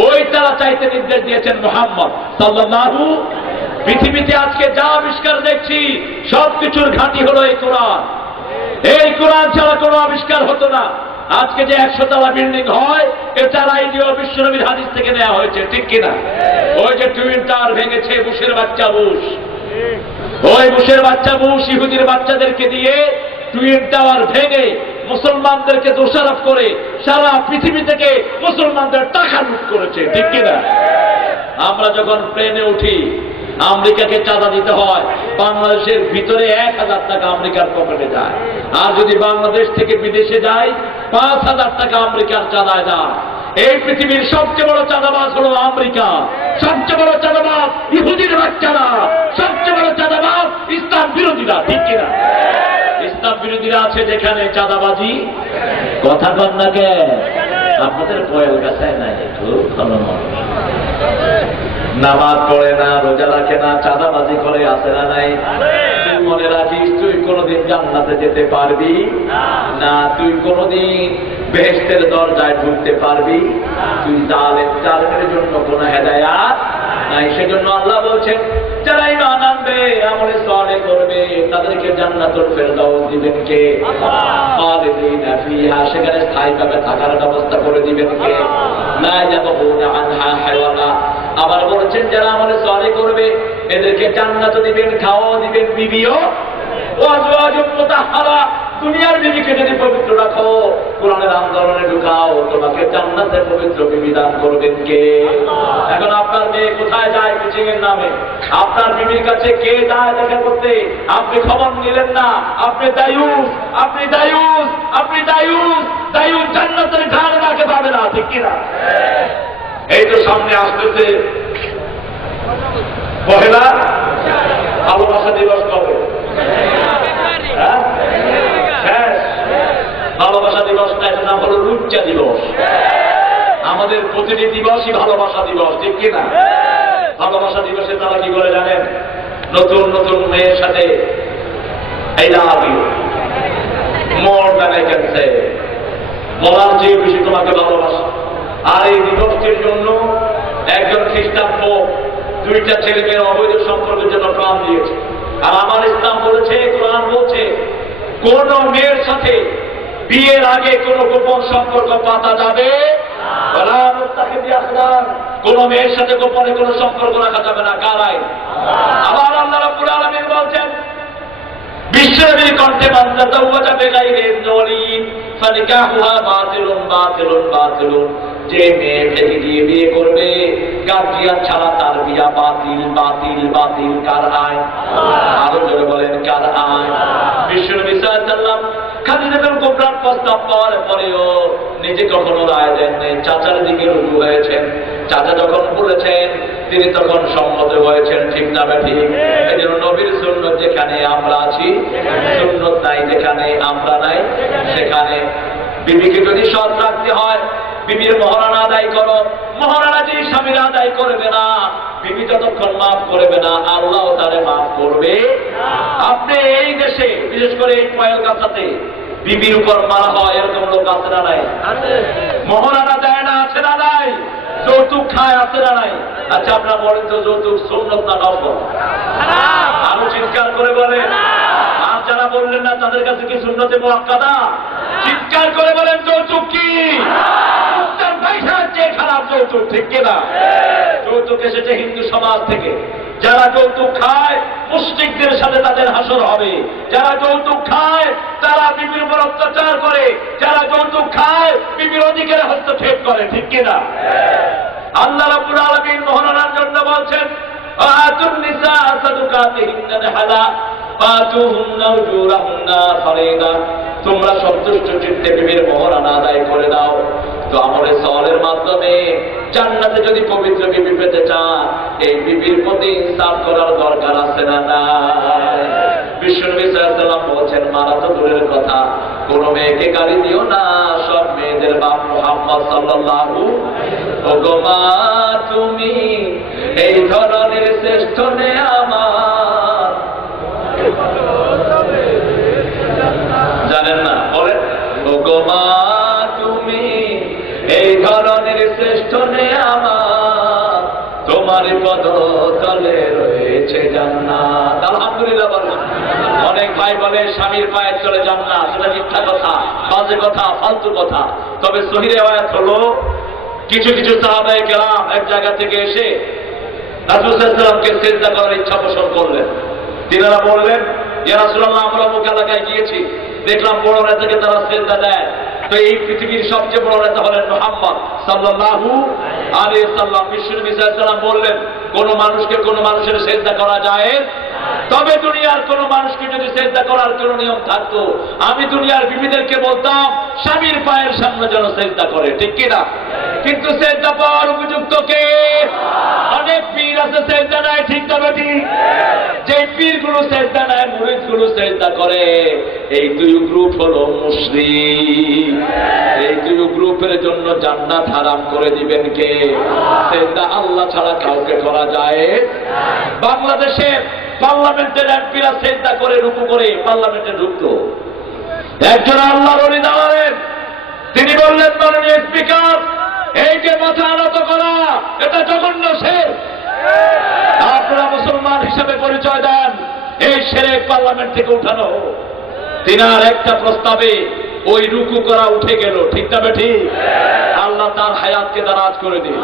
ওই তালা চাইতে নির্দেশ দিয়েছেন মুহাম্মদ সাল্লাল্লাহু। পৃথিবীতে আজকে যা আবিষ্কার দেখছি সবকিছুর ঘাঁটি হলো এই কোরআন। এই কোরআন ছাড়া কোনো আবিষ্কার হতো না। আজকে যে 100 তলা বিল্ডিং হয়, এটার আইডিয়া বিশ্বনবীর হাদিস থেকে নেওয়া হয়েছে, ঠিক কিনা? ওই যে টুইন টাওয়ার ভেঙেছে বুশের বাচ্চা বুশ, ওই বুশের বাচ্চা বুশ ইহুদির বাচ্চাদেরকে দিয়ে টুইন টাওয়ার ভেঙে মুসলমানদেরকে দোষারোপ করে সারা পৃথিবী থেকে মুসলমানদের টাকা লুট করেছে, ঠিক কিনা? আমরা যখন প্লেনে উঠি আমেরিকাকে চাঁদা দিতে হয়, বাংলাদেশের ভিতরে 1000 টাকা আমেরিকার পকেটে যায়, আর যদি বাংলাদেশ থেকে বিদেশে যায় 5000 টাকা আমেরিকার চাঁদায় যায়। এই পৃথিবীর সবচেয়ে বড় চাঁদাবাজ হলো আমেরিকা, সবচেয়ে বড় চাঁদাবাজ ইহুদির বাচ্চারা, সবচেয়ে বড় চাঁদাবাজ ইসলাম বিরোধীরা। ঠিক কিনা? ইসলাম বিরোধীরা আছে যেখানে চাঁদাবাজি। কথা কন না কে? আপনাদের কোয়েল গাছায় নাই একটু ভালো নামাজ পড়ে না, রোজা রাখে না, চাঁদাবাজি করে, আসে না নাই? তুই মনে রাখিস তুই কোনোদিন জান্নাতে যেতে পারবি না, তুই কোনোদিন বেহেশতের দরজায় ঢুকতে পারবি। তুই জালেমের জন্য কোনো হেদায়াত নাই। সেজন্য আল্লাহ বলছেন যারা ঈমান আনবে, আমলে সালেহ করবে, তাদেরকে জান্নাতুল ফেরদাউস দিবেন কে? খালিদিনা ফিহা, সেখানে স্থায়ীভাবে থাকার ব্যবস্থা করে দিবেন কে? লা ইয়াবগুনা আনহা হাওয়ালা। আবার বলছেন যারা আমলে সালেহ করবে এদেরকে জান্নাত দিবেন, খাওয়া দিবেন, বিবিও ওয়াজওয়াজুম মুতাহহারা। দুনিয়ার বিবিকে যদি পবিত্র রাখো, কোরআনের আন্দোলনে ঢুকাও, তোমাকে জান্নাতের পবিত্র বিবি দান করবেন কে? এখন আপনার মেয়ে কোথায় যায় কোচিং এর নামে? আপনার বিবির কাছে কে যায় দেখা করতে? আপনি খবর নিলেন না, আপনি দায়ুস, আপনি দায়ুস, আপনি দায়ুস। দায়ুস জান্নাতের ঘাড় রাখে পাবে না। ঠিক কিনা? এই তো সামনে আসতেছে পহেলা ভালোবাসা দিবস। কবে? ভালোবাসা দিবস না, এটার নাম হলো লুচ্চা দিবস। আমাদের প্রতিটি দিবসই ভালোবাসা দিবস। ঠিক কিনা? ভালোবাসা দিবসে তারা কি করে জানেন? নতুন নতুন মেয়ের সাথে I love you more than I can say, বলার চেয়ে বেশি তোমাকে ভালোবাসা। আর এই দিবসটির জন্য একজন খ্রিস্টান পোপ দুইটা ছেলে মেয়ের অবৈধ সম্পর্কের জন্য প্রাণ দিয়েছে। আর আমার ইসলাম বলেছে, কোরআন বলছে, কোন মেয়ের সাথে বিয়ের আগে কোন গোপন সম্পর্ক পাতা যাবে না। কোন মেয়ের সাথে গোপনে কোন সম্পর্ক রাখা যাবে না। কার আইন? আবার আল্লাহ রাব্বুল আলামিন বলছেন বিশ্বনবীর কণ্ঠে, মান তাযাওয়াজা বিগাইরি ইযনিন ফানিকাহুহা বাতিলুন বাতিলুন বাতিলুন। যে মেয়ে থেকে দিয়ে বিয়ে করবে গার্জিয়ান ছাড়া তার বিয়া বাতিল বাতিল বাতিল। কার আইন? আরো জোরে বলেন কার আইন? বিশ্বনবী সাল্লাল্লাহু আলাইহি ওয়াসাল্লাম খাদিজাতুল কুবরার প্রস্তাব পাওয়ার পরেও নিজে কখনো রায় দেননি, চাচার দিকে রুজু হয়েছেন। চাচা যখন বলেছেন তিনি তখন সম্মত হয়েছেন। ঠিক না ঠিক? এই জন্য নবীর সুন্নত যেখানে আমরা আছি, সুন্নত নাই যেখানে আমরা নাই, সেখানে বিবিকে যদি সৎ রাখতে হয়, বিবির মহারানা আদায় করো। মহারানা যে স্বামীরা আদায় করবে না, বিবি যতক্ষণ মাফ করবে না, আল্লাহ তারে মাফ করবে। আপনি এই দেশে বিশেষ করে এই পয়েল কাছাতে বিবির উপর মারা হয় এরকম লোক আছে না নাই? মহারানা দেয় না, আছে না নাই? যৌতুক খায়, আছে না নাই? আচ্ছা আপনারা বলেন তো, যৌতুক সুন্নত না নফল? আরো চিৎকার করে বলেন। আর যারা বললেন না তাদের কাছে কি সুন্নতে মুআক্কাদা? চিৎকার করে বলেন যৌতুক কি? খারাপ যৌতুক। ঠিক কিনা? যৌতুক এসেছে হিন্দু সমাজ থেকে। যারা যৌতুক খায় মুশরিকদের সাথে তাদের হাসর হবে। যারা যৌতুক খায় তারা বিবির উপর অত্যাচার করে, যারা যৌতুক খায় বিবির অধিকারে হস্তক্ষেপ করে। ঠিক কিনা? আল্লাহ রাব্বুল আলামিন মহারানার জন্য বলছেন, আতুন নিসা সাদুকাতিহিন্না নিহালা ফাতুহুন্না উজুরাহুন্না ফরিদা। তোমরা সন্তুষ্ট চিত্তে বিবির মহারানা আদায় করে দাও। তো আমলে সালের মাধ্যমে জান্নাতে যদি পবিত্র বিবি পেতে চান, এই বিবির প্রতি ইনসাফ করার দরকার আছে না নাই? বিশ্বনবী সাল্লাল্লাহু আলাইহি ওয়াসাল্লাম বলেছেন, মারা তো দূরের কথা, কোন মেয়েকে গালি দিও না, সব মেয়েদের বাপ মুহাম্মদ সাল্লাল্লাহু। ওগো মা তুমি এই ধরনের শ্রেষ্ঠ নেয়ামত জানেন না? বলেন, ওগো মা তুমি এই ধরনের শ্রেষ্ঠ নেয়ামত, তোমার পদতলে রয়েছে জান্নাত। আলহামদুলিল্লাহ বলেন। অনেক ভাই বলে স্বামীর পায়ে চলে জান্নাত, সেটা মিথ্যা কথা, বাজে কথা, ফালতু কথা। তবে সহিহ রিওয়ায়াত হলো কিছু কিছু সাহাবায়ে কেরাম এক জায়গা থেকে এসে রাসূল সাল্লাল্লাহু আলাইহি ওয়াসাল্লামকে সিজদা করার ইচ্ছা পোষণ করলেন। তিনারা বললেন, ইয়া রাসূলুল্লাহ, আমরা অমুক এলাকায় গিয়েছি, দেখলাম বড় নেতাকে তারা সিজদা দেয়। তো এই পৃথিবীর সবচেয়ে বড় নেতা হলেন মুহাম্মদ সাল্লাল্লাহু আলাইহি ওয়াসাল্লাম। বিশ্বনবী সাল্লাল্লাহু আলাইহি ওয়াসাল্লাম বললেন, কোন মানুষকে কোন মানুষের সিজদা করা যায়, তবে দুনিয়ার কোন মানুষকে যদি সিজদা করার কোন নিয়ম থাকতো, আমি দুনিয়ার বিবিদেরকে বলতাম স্বামীর পায়ের সামনে যেন সিজদা করে। ঠিক কিনা? কিন্তু সেজদা পাওয়ার উপযুক্ত কে? অনেক পীর আছে সেজদা নাই, ঠিক তবে ঠিক। যে পীরগুলো সেজদা নাই, মুরিদগুলো সেজদা করে, এই দুই গ্রুপ হলো মুশরিক। এই দুই গ্রুপের জন্য জান্নাত হারাম করে দিবেন কে? সেজদা আল্লাহ ছাড়া কাউকে করা যায়। বাংলাদেশের পার্লামেন্টের এমপিরা সেজদা করে রুকু করে পার্লামেন্টে ঢুকলো। একজন আল্লাহর ওলি দাঁড়ালেন, তিনি বললেন, মাননীয় স্পিকার, এই যে মাথা আনত করা, এটা জঘন্য শের। আপনারা মুসলমান হিসেবে পরিচয় দেন, এই শিরক পার্লামেন্ট থেকে উঠানো হোক। তিনার একটা প্রস্তাবে ওই রুকু করা উঠে গেল, ঠিক না ঠিক? আল্লাহ তার হায়াতকে দারাজ করে দিন।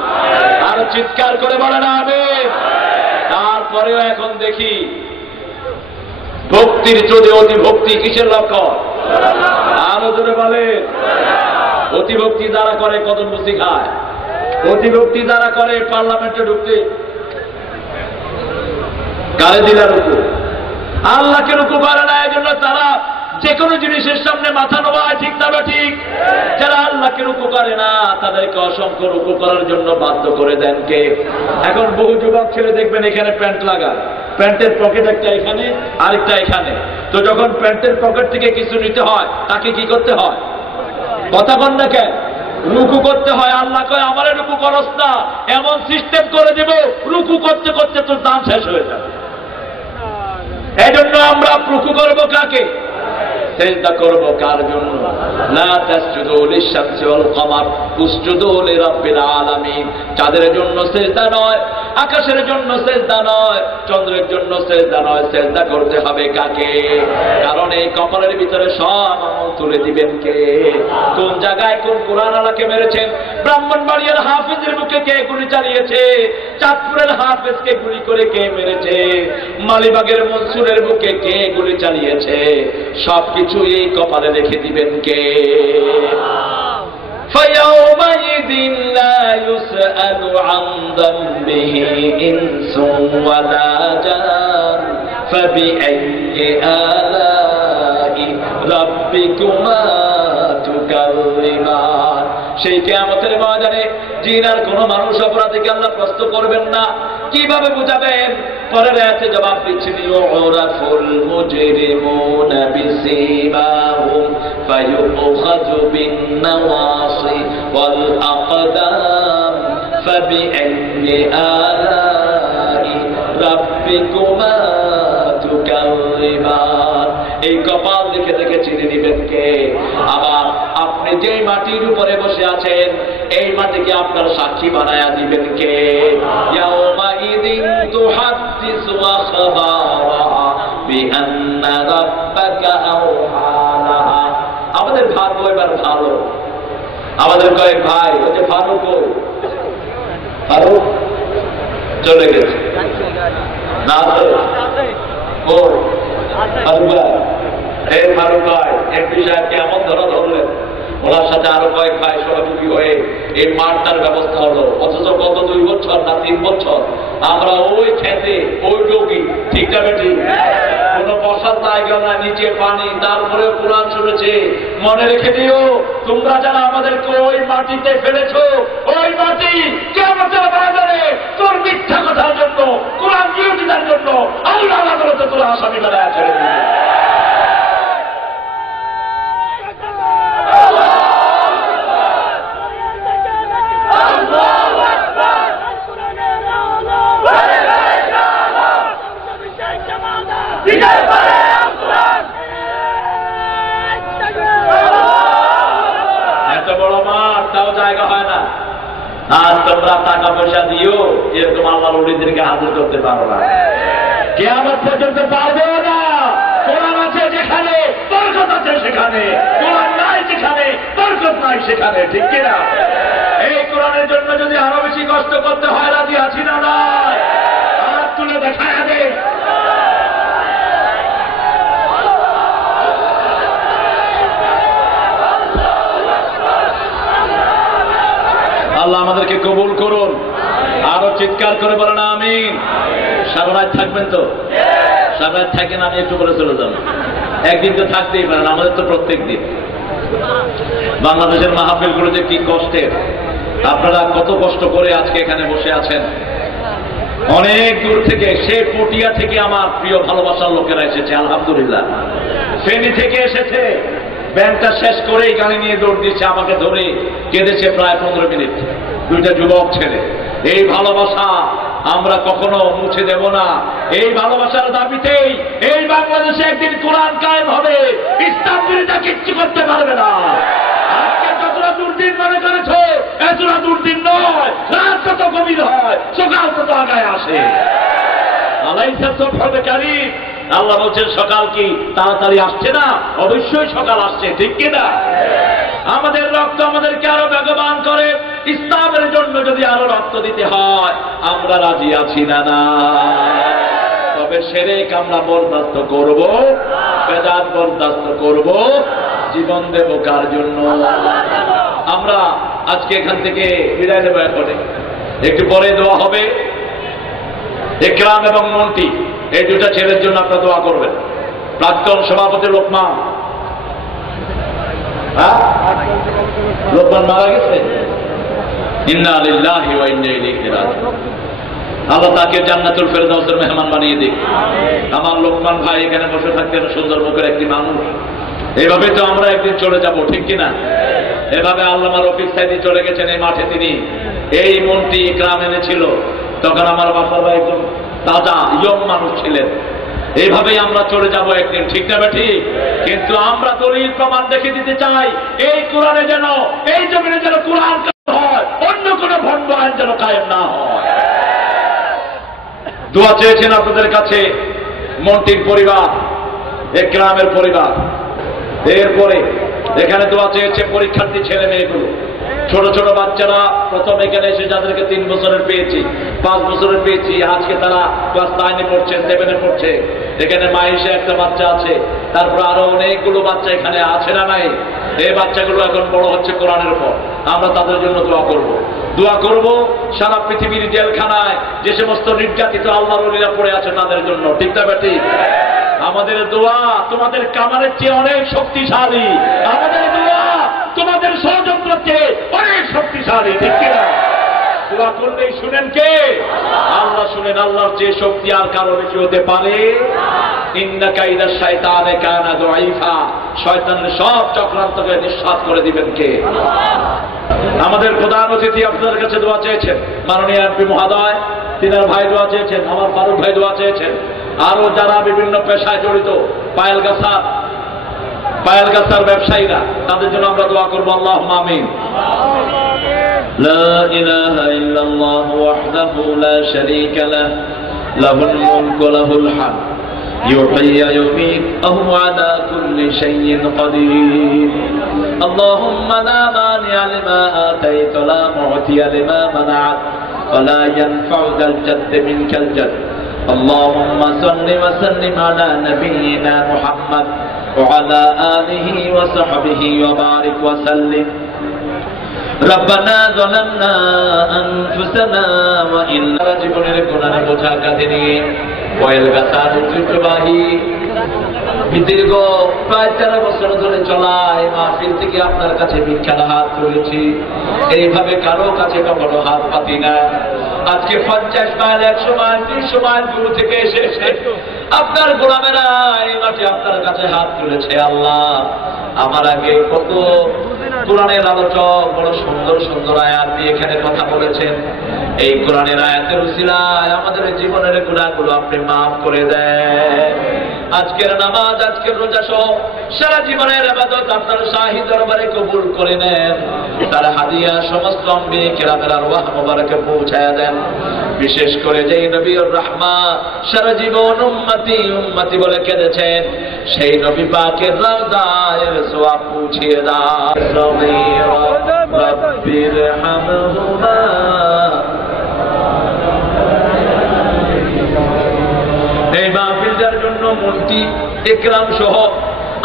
আর চিৎকার করে বলে না আমিন। তারপরেও এখন দেখি ভক্তির যদি অতিভক্তি কিসের লক্ষণ? আরো জোরে বলে। অতিভক্তি যারা করে কদম বুঝি খায়। অতিভক্তি যারা করে পার্লামেন্টে ঢুকতে কারে দিলা রুকু, আল্লাহকে রুকু করে না। এই জন্য তারা যে কোনো জিনিসের সামনে মাথা নোয়ায়, ঠিক না ঠিক? যারা আল্লাহকে রুকু করে না তাদেরকে অসংখ্য রুকু করার জন্য বাধ্য করে দেন কে? এখন বহু যুবক ছেলে দেখবেন এখানে প্যান্ট লাগা, প্যান্টের পকেট একটা এখানে আরেকটা এখানে। তো যখন প্যান্টের পকেট থেকে কিছু নিতে হয় তাকে কি করতে হয়? কথা বল না কেন? রুকু করতে হয়। আল্লাহ কয় আমারে রুকু করস না, এমন সিস্টেম করে দেব রুকু করতে করতে তোর দাম শেষ হয়ে যাবে। এই জন্য আমরা রুকু করবো কাকে? সেজদা করব কার জন্য? লা তাসজুদু লিশ-শামসি ওয়াল কমার উসজুদু লিরাব্বিল আলামিন। চাঁদের জন্য সেজদা নয়, আকাশের জন্য সেজদা নয়, চন্দ্রের জন্য সেজদা নয়, সেজদা করতে হবে কাকে? কারণ এই কপালের ভিতরে সব আমল তুলে দিবেন কে? কোন জায়গায় কোন কোরআন আলাকে মেরেছেন? ব্রাহ্মণবাড়িয়ার হাফেজের বুকে কে গুলি চালিয়েছে? চাঁদপুরের হাফেজকে গুলি করে কে মেরেছে? মালিবাগের মনসুরের বুকে কে গুলি চালিয়েছে? সবকিছু এই কপালে রেখে দিবেন কে? فَيَوْمَئِذٍ لَا يُسْأَلُ عَنْ ذَنبِهِ إِنسٌ وَلَا جَانٌ فَبِأَيِّ آلَاءِ رَبِّكُمَا تُكَذِّبَانِ। সেই কিয়ামতের ময়দানে জিন আর কোন মানুষ অপরাধীকে আল্লাহ প্রশ্ন করবেন না। কিভাবে বুঝাবেন? পরের আয়াতে জবাব দিচ্ছেন, ইউরাফুল মুজরিমুনা বিসীমাহুম ফায়ুখাযু বিন-নাওয়াসি ওয়াল আকদাম ফাবিআইয়ি আলাই রাব্বিকুমা তুকায্যিবান। এই কপাল দেখে দেখে চিনে নিবেন কে? আবার আপনি যেই মাটির উপরে বসে আছেন এই মাটিকে আপনার সাক্ষী বানায়া দিবেন কে? ইয়াউমাইযিন তুহাদ্দিসু আখবারাহা বিআন্না রাব্বাকা আওহা লাহা। আমাদের ভাগ্য এবার ভালো। আমাদের কয়েক ভাই, ওই যে ফারুক, ফারুক চলে গেছে না তো? ও ফারুক ভাই, এই ফারুক ভাই এমপি সাহেবকে এমন ধরা ধরলেন, ওনার সাথে আরো কয়েক ভাই সহযোগী হয়ে এই মাঠটার ব্যবস্থা হলো। অথচ গত 2 বছর না 3 বছর আমরা ওই খেতে ওই ডোগি, ঠিক না ঠিক? কোন বসার জায়গা না, নিচে পানি, তারপরেও কোরআন শুনেছে। মনে রেখে দিও, তোমরা যারা আমাদেরকে ওই মাটিতে ফেলেছো, ওই মাটি কিয়ামতের ময়দানে তোর মিথ্যা কথার জন্য, কোরআন বিরোধিতার জন্য আল্লাহ আদালতে তোরা আসামি বানায় ছেড়ে দিবে। এত বড় মাঠ তাও জায়গা হয় না, আর তোমরা টাকা পয়সা দিও এরকম আল্লাহর ওলিদেরকে হাজির করতে পারো না, কিয়ামত পর্যন্ত পারবে না। কোরআন আছে যেখানে বরকত আছে সেখানে, কোরআন নাই যেখানে বরকত নাই সেখানে, ঠিক কিনা? এই কোরআনের জন্য যদি আরো বেশি কষ্ট করতে হয় রাজি আছি না? নয়, হাত তুলে দেখায় দে। আল্লাহ আমাদেরকে কবুল করুন। আরো চিৎকার করে বলেন আমিন। সারা রাত থাকবেন তো? সারা রাত থাকেন, আমি একটু করে চলে যাব। একদিন তো থাকতেই পারেন, আমাদের তো প্রত্যেক দিন। বাংলাদেশের মাহফিলগুলো যে কি কষ্টের, আপনারা কত কষ্ট করে আজকে এখানে বসে আছেন। অনেক দূর থেকে, সে পটিয়া থেকে আমার প্রিয় ভালোবাসার লোকেরা এসেছে, আলহামদুলিল্লাহ। ফেনী থেকে এসেছে, ব্যাংকটা শেষ করেই গাড়ি নিয়ে দৌড় দিয়েছে, আমাকে ধরে কেঁদেছে প্রায় 15 মিনিট। দুইটা যুবক ছেলে। এই ভালোবাসা আমরা কখনো মুছে দেব না। এই ভালোবাসার দাবিতেই এই বাংলাদেশে একদিন কোরআন কায়েম হবে, ইসলাম বিরোধীরা কিচ্ছু করতে পারবে না। আজকে যতটা দুর্দিন মনে করেছো, এতটা দুর্দিন নয়। রাত কত গভীর হয়, সকাল কত আগায় আসে। আলাইসা সফরে কারীম, আল্লাহ বলছেন সকাল কি তাড়াতাড়ি আসছে না? অবশ্যই সকাল আসছে, ঠিক কিনা? আমাদের রক্ত আমাদেরকে আরো বেগবান করে। ইসলামের জন্য যদি আরো রক্ত দিতে হয়, আমরা রাজি আছি না? না। তবে শিরক আমরা বরদাস্ত করব, বেদাত বরদাস্ত করব, জীবন দেব কার জন্য? আমরা আজকে এখান থেকে বিদায় নেব। এখনে একটু পরে দোয়া হবে। ইকরাম এবং মন্টি, এই দুটা ছেলের জন্য আপনারা দোয়া করবেন। প্রাক্তন সভাপতি লোকমান, লোকমান মারা গেছে। ইন্না লিল্লাহি ওয়া ইন্না ইলাইহি রাজিউন। আল্লাহ তাকে জান্নাতুল ফেরদাউসের মেহমান বানিয়ে দিক। আমার লোকমান ভাই এখানে বসে থাকতেন, সুন্দর মুখের একটি মানুষ। এভাবে তো আমরা একদিন চলে যাব, ঠিক কিনা? এভাবে আল্লামা রফিক সাইদি চলে গেছেন এই মাঠে। তিনি এই মন্টি ইকরাম এনেছিল, তখন আমার বাসার ভাই একদম তাজা ইয়ং মানুষ ছিলেন। এইভাবেই আমরা চলে যাব একদিন, ঠিক না ঠিক? কিন্তু আমরা দলিল প্রমাণ দেখে দিতে চাই, এই কোরআনে যেন, এই জমিনে যেন কোরআন হয়, অন্য কোন ভণ্ড আইন যেন কায়েম না হয়। দোয়া চেয়েছেন আপনাদের কাছে মন্টির পরিবার, ইকরামের পরিবার। এরপরে এখানে দোয়া চেয়েছে পরীক্ষার্থী ছেলে মেয়েগুলো, ছোট ছোট বাচ্চারা। প্রথম এখানে এসে যাদেরকে 3 বছরের পেয়েছি, 5 বছরের পেয়েছি, আজকে তারা ক্লাস 9-এ পড়ছে, 7-এ পড়ছে। এখানে মাইশে একটা বাচ্চা আছে, তারপর আরো অনেকগুলো বাচ্চা এখানে আছে না নাই? এই বাচ্চাগুলো এখন বড় হচ্ছে কোরআনের উপর। আমরা তাদের জন্য দোয়া করব। দোয়া করব সারা পৃথিবীর জেলখানায় যে সমস্ত নির্যাতিত আল্লাহর ওলিরা পড়ে আছে তাদের জন্য, ঠিক না ঠিক? আমাদের দোয়া তোমাদের কামানের চেয়ে অনেক শক্তিশালী। আমাদের দোয়া তোমাদের ষড়যন্ত্রের চেয়ে অনেক শক্তিশালী, ঠিক কিনা? দোয়া করলেই শুনেন কে? আল্লাহ শুনেন। আল্লাহর যে শক্তি আর কারো বেশি হতে পারে? ইন্না কাইদা শাইতানে কানা দাঈফা। শয়তানের সব চক্রান্তকে নিঃশ্বাস করে দিবেন কে? আমাদের প্রধান অতিথি আপনাদের কাছে দোয়া চেয়েছেন, মাননীয় এমপি মহোদয়, তিনার ভাই দোয়া চেয়েছেন, আমার ফারুক ভাই দোয়া চেয়েছেন। আরো যারা বিভিন্ন পেশায় জড়িত, পায়েল গাছার ব্যবসায়ীরা, তাদের জন্য আমরা দোয়া করবো। আল্লাহুম্মা আমিন। লা ইলাহা ইল্লাল্লাহু ওয়াহদাহু লা শারীকা লাহু লাহুল মুলকু ওয়া লাহুল হামদ يحيي ويميت وهو على كل شيء قدير اللهم لا مانع لما آتيت ولا معطي لما منعت ولا ينفع ذا الجد منك الجد اللهم صل وسلم على نبينا محمد وعلى آله وصحبه وبارك وسلم ربنا ظلمنا أنفسنا وإن জীবনের গুনাহ বোঝা কাঁধে নিয়ে কয়েল গাছার ঐতিহ্যবাহী দীর্ঘ প্রায় 13 বছর ধরে চলা এই মাহফিল থেকে আপনার কাছে ভিক্ষার হাত তুলেছি। এইভাবে কারো কাছে কখনো হাত পাতি না। আজকে 50 মাইল, 100 মাইল, 300 মাইল দূর থেকে এসে আপনার গোলামেরা এই মাঠে আপনার কাছে হাত তুলেছে। আল্লাহ, আমার আগে কত কোরআনের আলোচক বড় সুন্দর সুন্দর আয়াত দিয়ে এখানে কথা বলেছেন। এই কোরআনের আয়াতের উসিলায় আমাদের জীবনের গুনাহগুলো আপনি মাফ করে দেন। আজকের নামাজ, আজকের রোজা সহ সারা জীবনের ইবাদত আপনার শাহী দরবারে কবুল করে নেন। তার হাদিয়া সমস্ত আম্বিয়া কিরামের আরওয়াহ মুবারকে পৌঁছায়া দেন। বিশেষ করে যেই নবীর রাহমাত সারা জীবন উম্মতি উম্মতি বলে কেঁদেছেন, সেই নবী পাকের রওজায় সওয়াব পৌঁছিয়ে দাও। রব্বির হামহুমা এই মাহফিলটার জন্য মন্টি ইকরাম সহ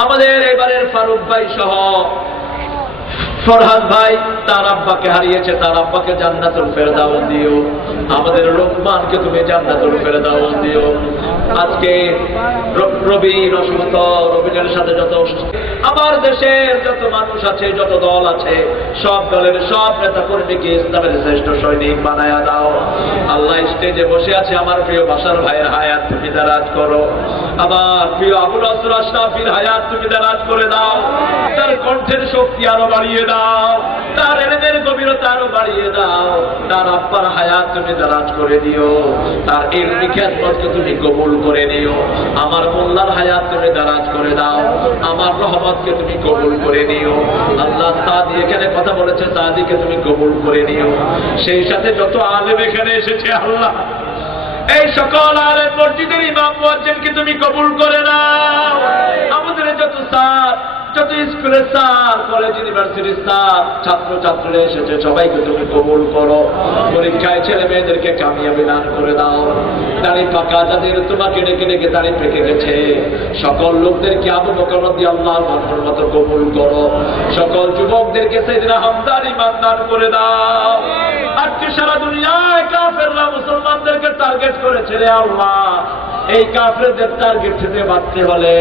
আমাদের এবারের ফারুক ভাই সহ ফরহাদ ভাই তার আব্বাকে হারিয়েছে, তার আব্বাকে জান্নাতুল ফেরদাউস দিও। আমাদের লোকমানকে তুমি জান্নাতুল ফেরদাউস দিও। আজকে রবির অসুস্থ, রবিনের সাথে যত অসুস্থ আমার দেশের যত মানুষ আছে, যত দল আছে, সব দলের সব নেতা কর্মীকে ইসলামের শ্রেষ্ঠ সৈনিক বানায়া দাও। আল্লাহ স্টেজে বসে আছে আমার প্রিয় বাসার ভাইয়ের হায়াত তুমি দারাজ করো, আমার প্রিয় আবুল আসর আশরাফির হায়াত তুমি দারাজ করে দাও, তার কণ্ঠের শক্তি আরো বাড়িয়ে দাও, তার এলেমের গভীরতা আরো বাড়িয়ে দাও, তার আব্বার হায়াত তুমি দারাজ করে দিও, তার ইলমি খিদমতকে তুমি কবুল করে নিও। আমার মোল্লার হায়াত তুমি দারাজ করে দাও, আমার রহমতকে তুমি কবুল করে নিও। আল্লাহ সাদি এখানে কথা বলেছে, সাদিকে তুমি কবুল করে নিও। সেই সাথে যত আলেম এখানে এসেছে আল্লাহ, এই সকল আলেম মসজিদের ইমাম মুয়াজ্জিনকে তুমি কবুল করে নাও। আমাদের যত স্যার, যত স্কুলের স্যার, কলেজ ইউনিভার্সিটির স্যার, ছাত্র ছাত্রীরা এসেছে, সবাইকে তুমি কবুল করো। পরীক্ষায় ছেলে মেয়েদেরকে কামিয়াবি দান করে দাও। দাড়ি পাকা যাদের তোমাকে ডেকে ডেকে দাড়ি পেকে গেছে, সকল লোকদেরকে আবু বকর রাদিয়াল্লাহু আনহুর মতো কবুল করো। সকল যুবকদেরকে সাইয়েদনা হামজার ঈমান দান করে দাও। আজকে সারা দুনিয়ায় কাফেররা মুসলমানদেরকে টার্গেট করেছে রে আল্লাহ, এই কাফেরদের টার্গেট থেকে বাঁচতে হলে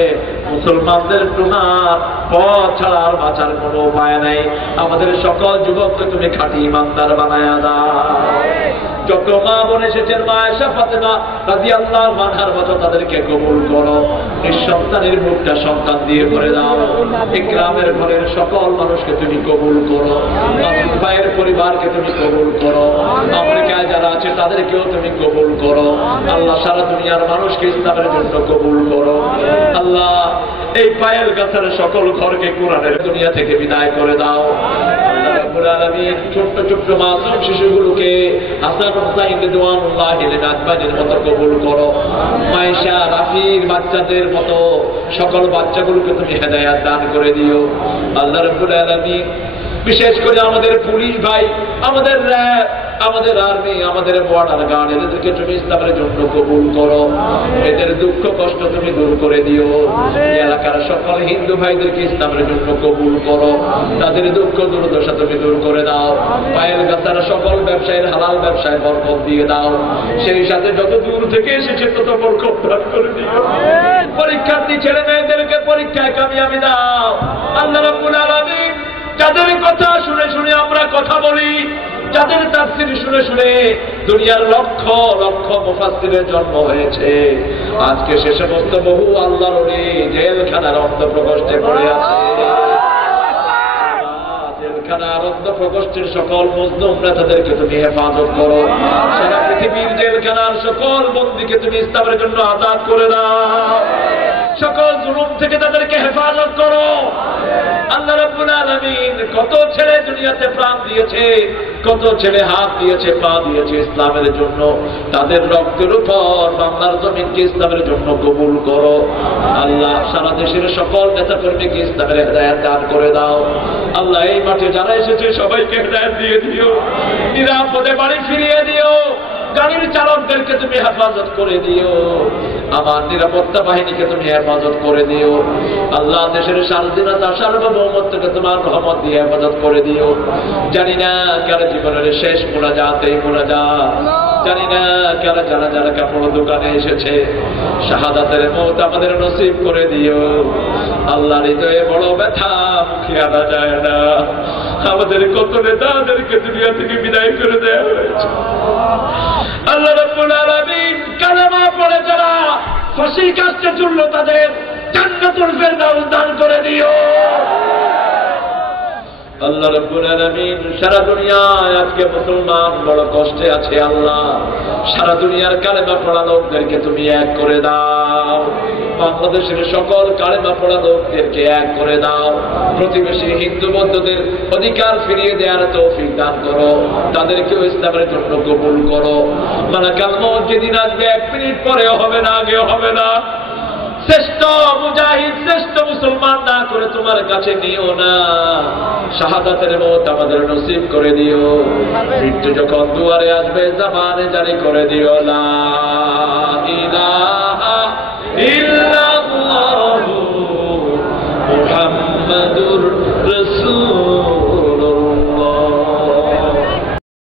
মুসলমানদের তোমার পথ ছাড়া আর বাঁচার কোনো উপায় নেই। আমাদের সকল যুবককে তুমি খাঁটি ইমানদার বানায়া দাও। যত মা বোন এসেছেন, মা আয়েশা ফাতেমা রাদিয়াল্লাহু আনহার মতো তাদেরকে কবুল করো। নিঃসন্তানের মুখটা সন্তান দিয়ে ভরে দাও। ইকরামের ঘরের সকল মানুষকে তুমি কবুল করো। মাসুদ ভাইয়ের পরিবারকে তুমি কবুল করো। আমেরিকায় যারা আছে তাদেরকেও তুমি কবুল করো। আল্লাহ সারা দুনিয়ার মানুষকে ইসলামের জন্য কবুল করো। আল্লাহ এই পায়েল গাছের সকল ঘরকে কোরআনের দুনিয়া থেকে বিদায় করে দাও। ছোট্ট ছোট্ট মাসুম শিশুগুলোকে হাসান হুসাইন রিদওয়ানুল্লাহি আলাইহির মতো কবুল করো। মায়েশা রাফির বাচ্চাদের মতো সকল বাচ্চাগুলোকে তুমি হেদায়েত দান করে দিও। আল্লাহ রাব্বুল আলামিন বিশেষ করে আমাদের পুলিশ ভাই, আমাদের র্যাব, আমাদের আর্মি, আমাদের বর্ডার গার্ড, এদেরকে তুমি ইসলামের জন্য কবুল করো। এদের দুঃখ কষ্ট তুমি দূর করে দিও। এলাকার সকল হিন্দু ভাইদেরকে ইসলামের জন্য কবুল করো। তাদের দুঃখ দুর্দশা তুমি দূর করে দাও। পায়েল গাছার সকল ব্যবসায়ীর হালাল ব্যবসায় বরকত দিয়ে দাও। সেই সাথে যত দূর থেকে এসেছে তত বরকত দান করে দিও। পরীক্ষার্থী ছেলে মেয়েদেরকে পরীক্ষায় কামিয়াবি দাও। আল্লাহ রাব্বুল আলামিন যাদের কথা শুনে শুনে আমরা কথা বলি, যাদের তাফসীর শুনে শুনে দুনিয়ার লক্ষ লক্ষ মুফাসসিরের জন্ম হয়েছে, আজকে সে সমস্ত বহু আল্লাহর ওলি জেলখানার অন্ধপ্রকোষ্ঠে পড়ে আছে। জেলখানার অন্ধপ্রকোষ্ঠের সকল মজলুমরা তাদেরকে তুমি হেফাজত করো। সারা পৃথিবীর জেলখানার সকল বন্দীকে তুমি ইসলামের জন্য আজাদ করে দাও। সকল জুলুম থেকে তাদেরকে হেফাজত করো। আল্লাহ রাব্বুল আলামিন কত ছেলে দুনিয়াতে প্রাণ দিয়েছে, কত ছেলে হাত দিয়েছে, পা দিয়েছে ইসলামের জন্য। তাদের রক্তের উপর বাংলার জমিনকে ইসলামের জন্য কবুল করো। আল্লাহ সারা দেশের সকল নেতা কর্মীকে ইসলামের হেদায়েত দান করে দাও। আল্লাহ এই মাঠে যারা এসেছে সবাইকে হেদায়েত দিয়ে দিও। নিরাপদে বাড়ি ফিরিয়ে দিও। গাড়ির চালকদেরকে তুমি হেফাজত করে দিও। আমার নিরাপত্তা বাহিনীকে তুমি হেফাজত করে দিও। আল্লাহ দেশের স্বাধীনতা সার্বভৌমত্বকে তোমার রহমত দিয়ে হেফাজত করে দিও। জানি না কার জীবনের শেষ মোনাজাত এই মোনাজাত, জানি না কারা যারা যারা কাপড় দোকানে এসেছে, শাহাদাতের মওত আমাদের নসিব করে দিও। আল্লাহ হৃদয়ে বড় ব্যথা, মুখে আনা যায় না। আমাদের কত নেতাদেরকে দুনিয়া থেকে বিদায় করে দেওয়া হয়েছে। আল্লাহ রাব্বুল আলামিন কালেমা পড়ে যারা ফাঁসির কাস্টে ঝুললো তাদের জান্নাতুল ফেরদাউস দান করে দিও। আল্লাহ রাব্বুল আলামিন সারা দুনিয়ায় আজকে মুসলমান বড় কষ্টে আছে। আল্লাহ সারা দুনিয়ার কালেমা পড়া লোকদেরকে তুমি এক করে দাও। বাংলাদেশের সকল কালেমা পড়া লোকদেরকে এক করে দাও। প্রতিবেশী হিন্দু বৌদ্ধদের অধিকার ফিরিয়ে দেওয়ার তৌফিক দান করো। তাদেরকেও ইসলামের জন্য কবুল করো। মালাকাল মওত যেদিন আসবে 1 মিনিট পরেও হবে না, আগেও হবে না। শ্রেষ্ঠ মুজাহিদ, শ্রেষ্ঠ মুসলমান না করে তোমার কাছে নিও না। শাহাদাতের মওত আমাদের নসিব করে দিও। মৃত্যু যখন দুয়ারে আসবে জামানে জারি করে দিও লা ইলাহা ইল্লাল্লাহু মুহাম্মাদুর রাসূলুল্লাহ।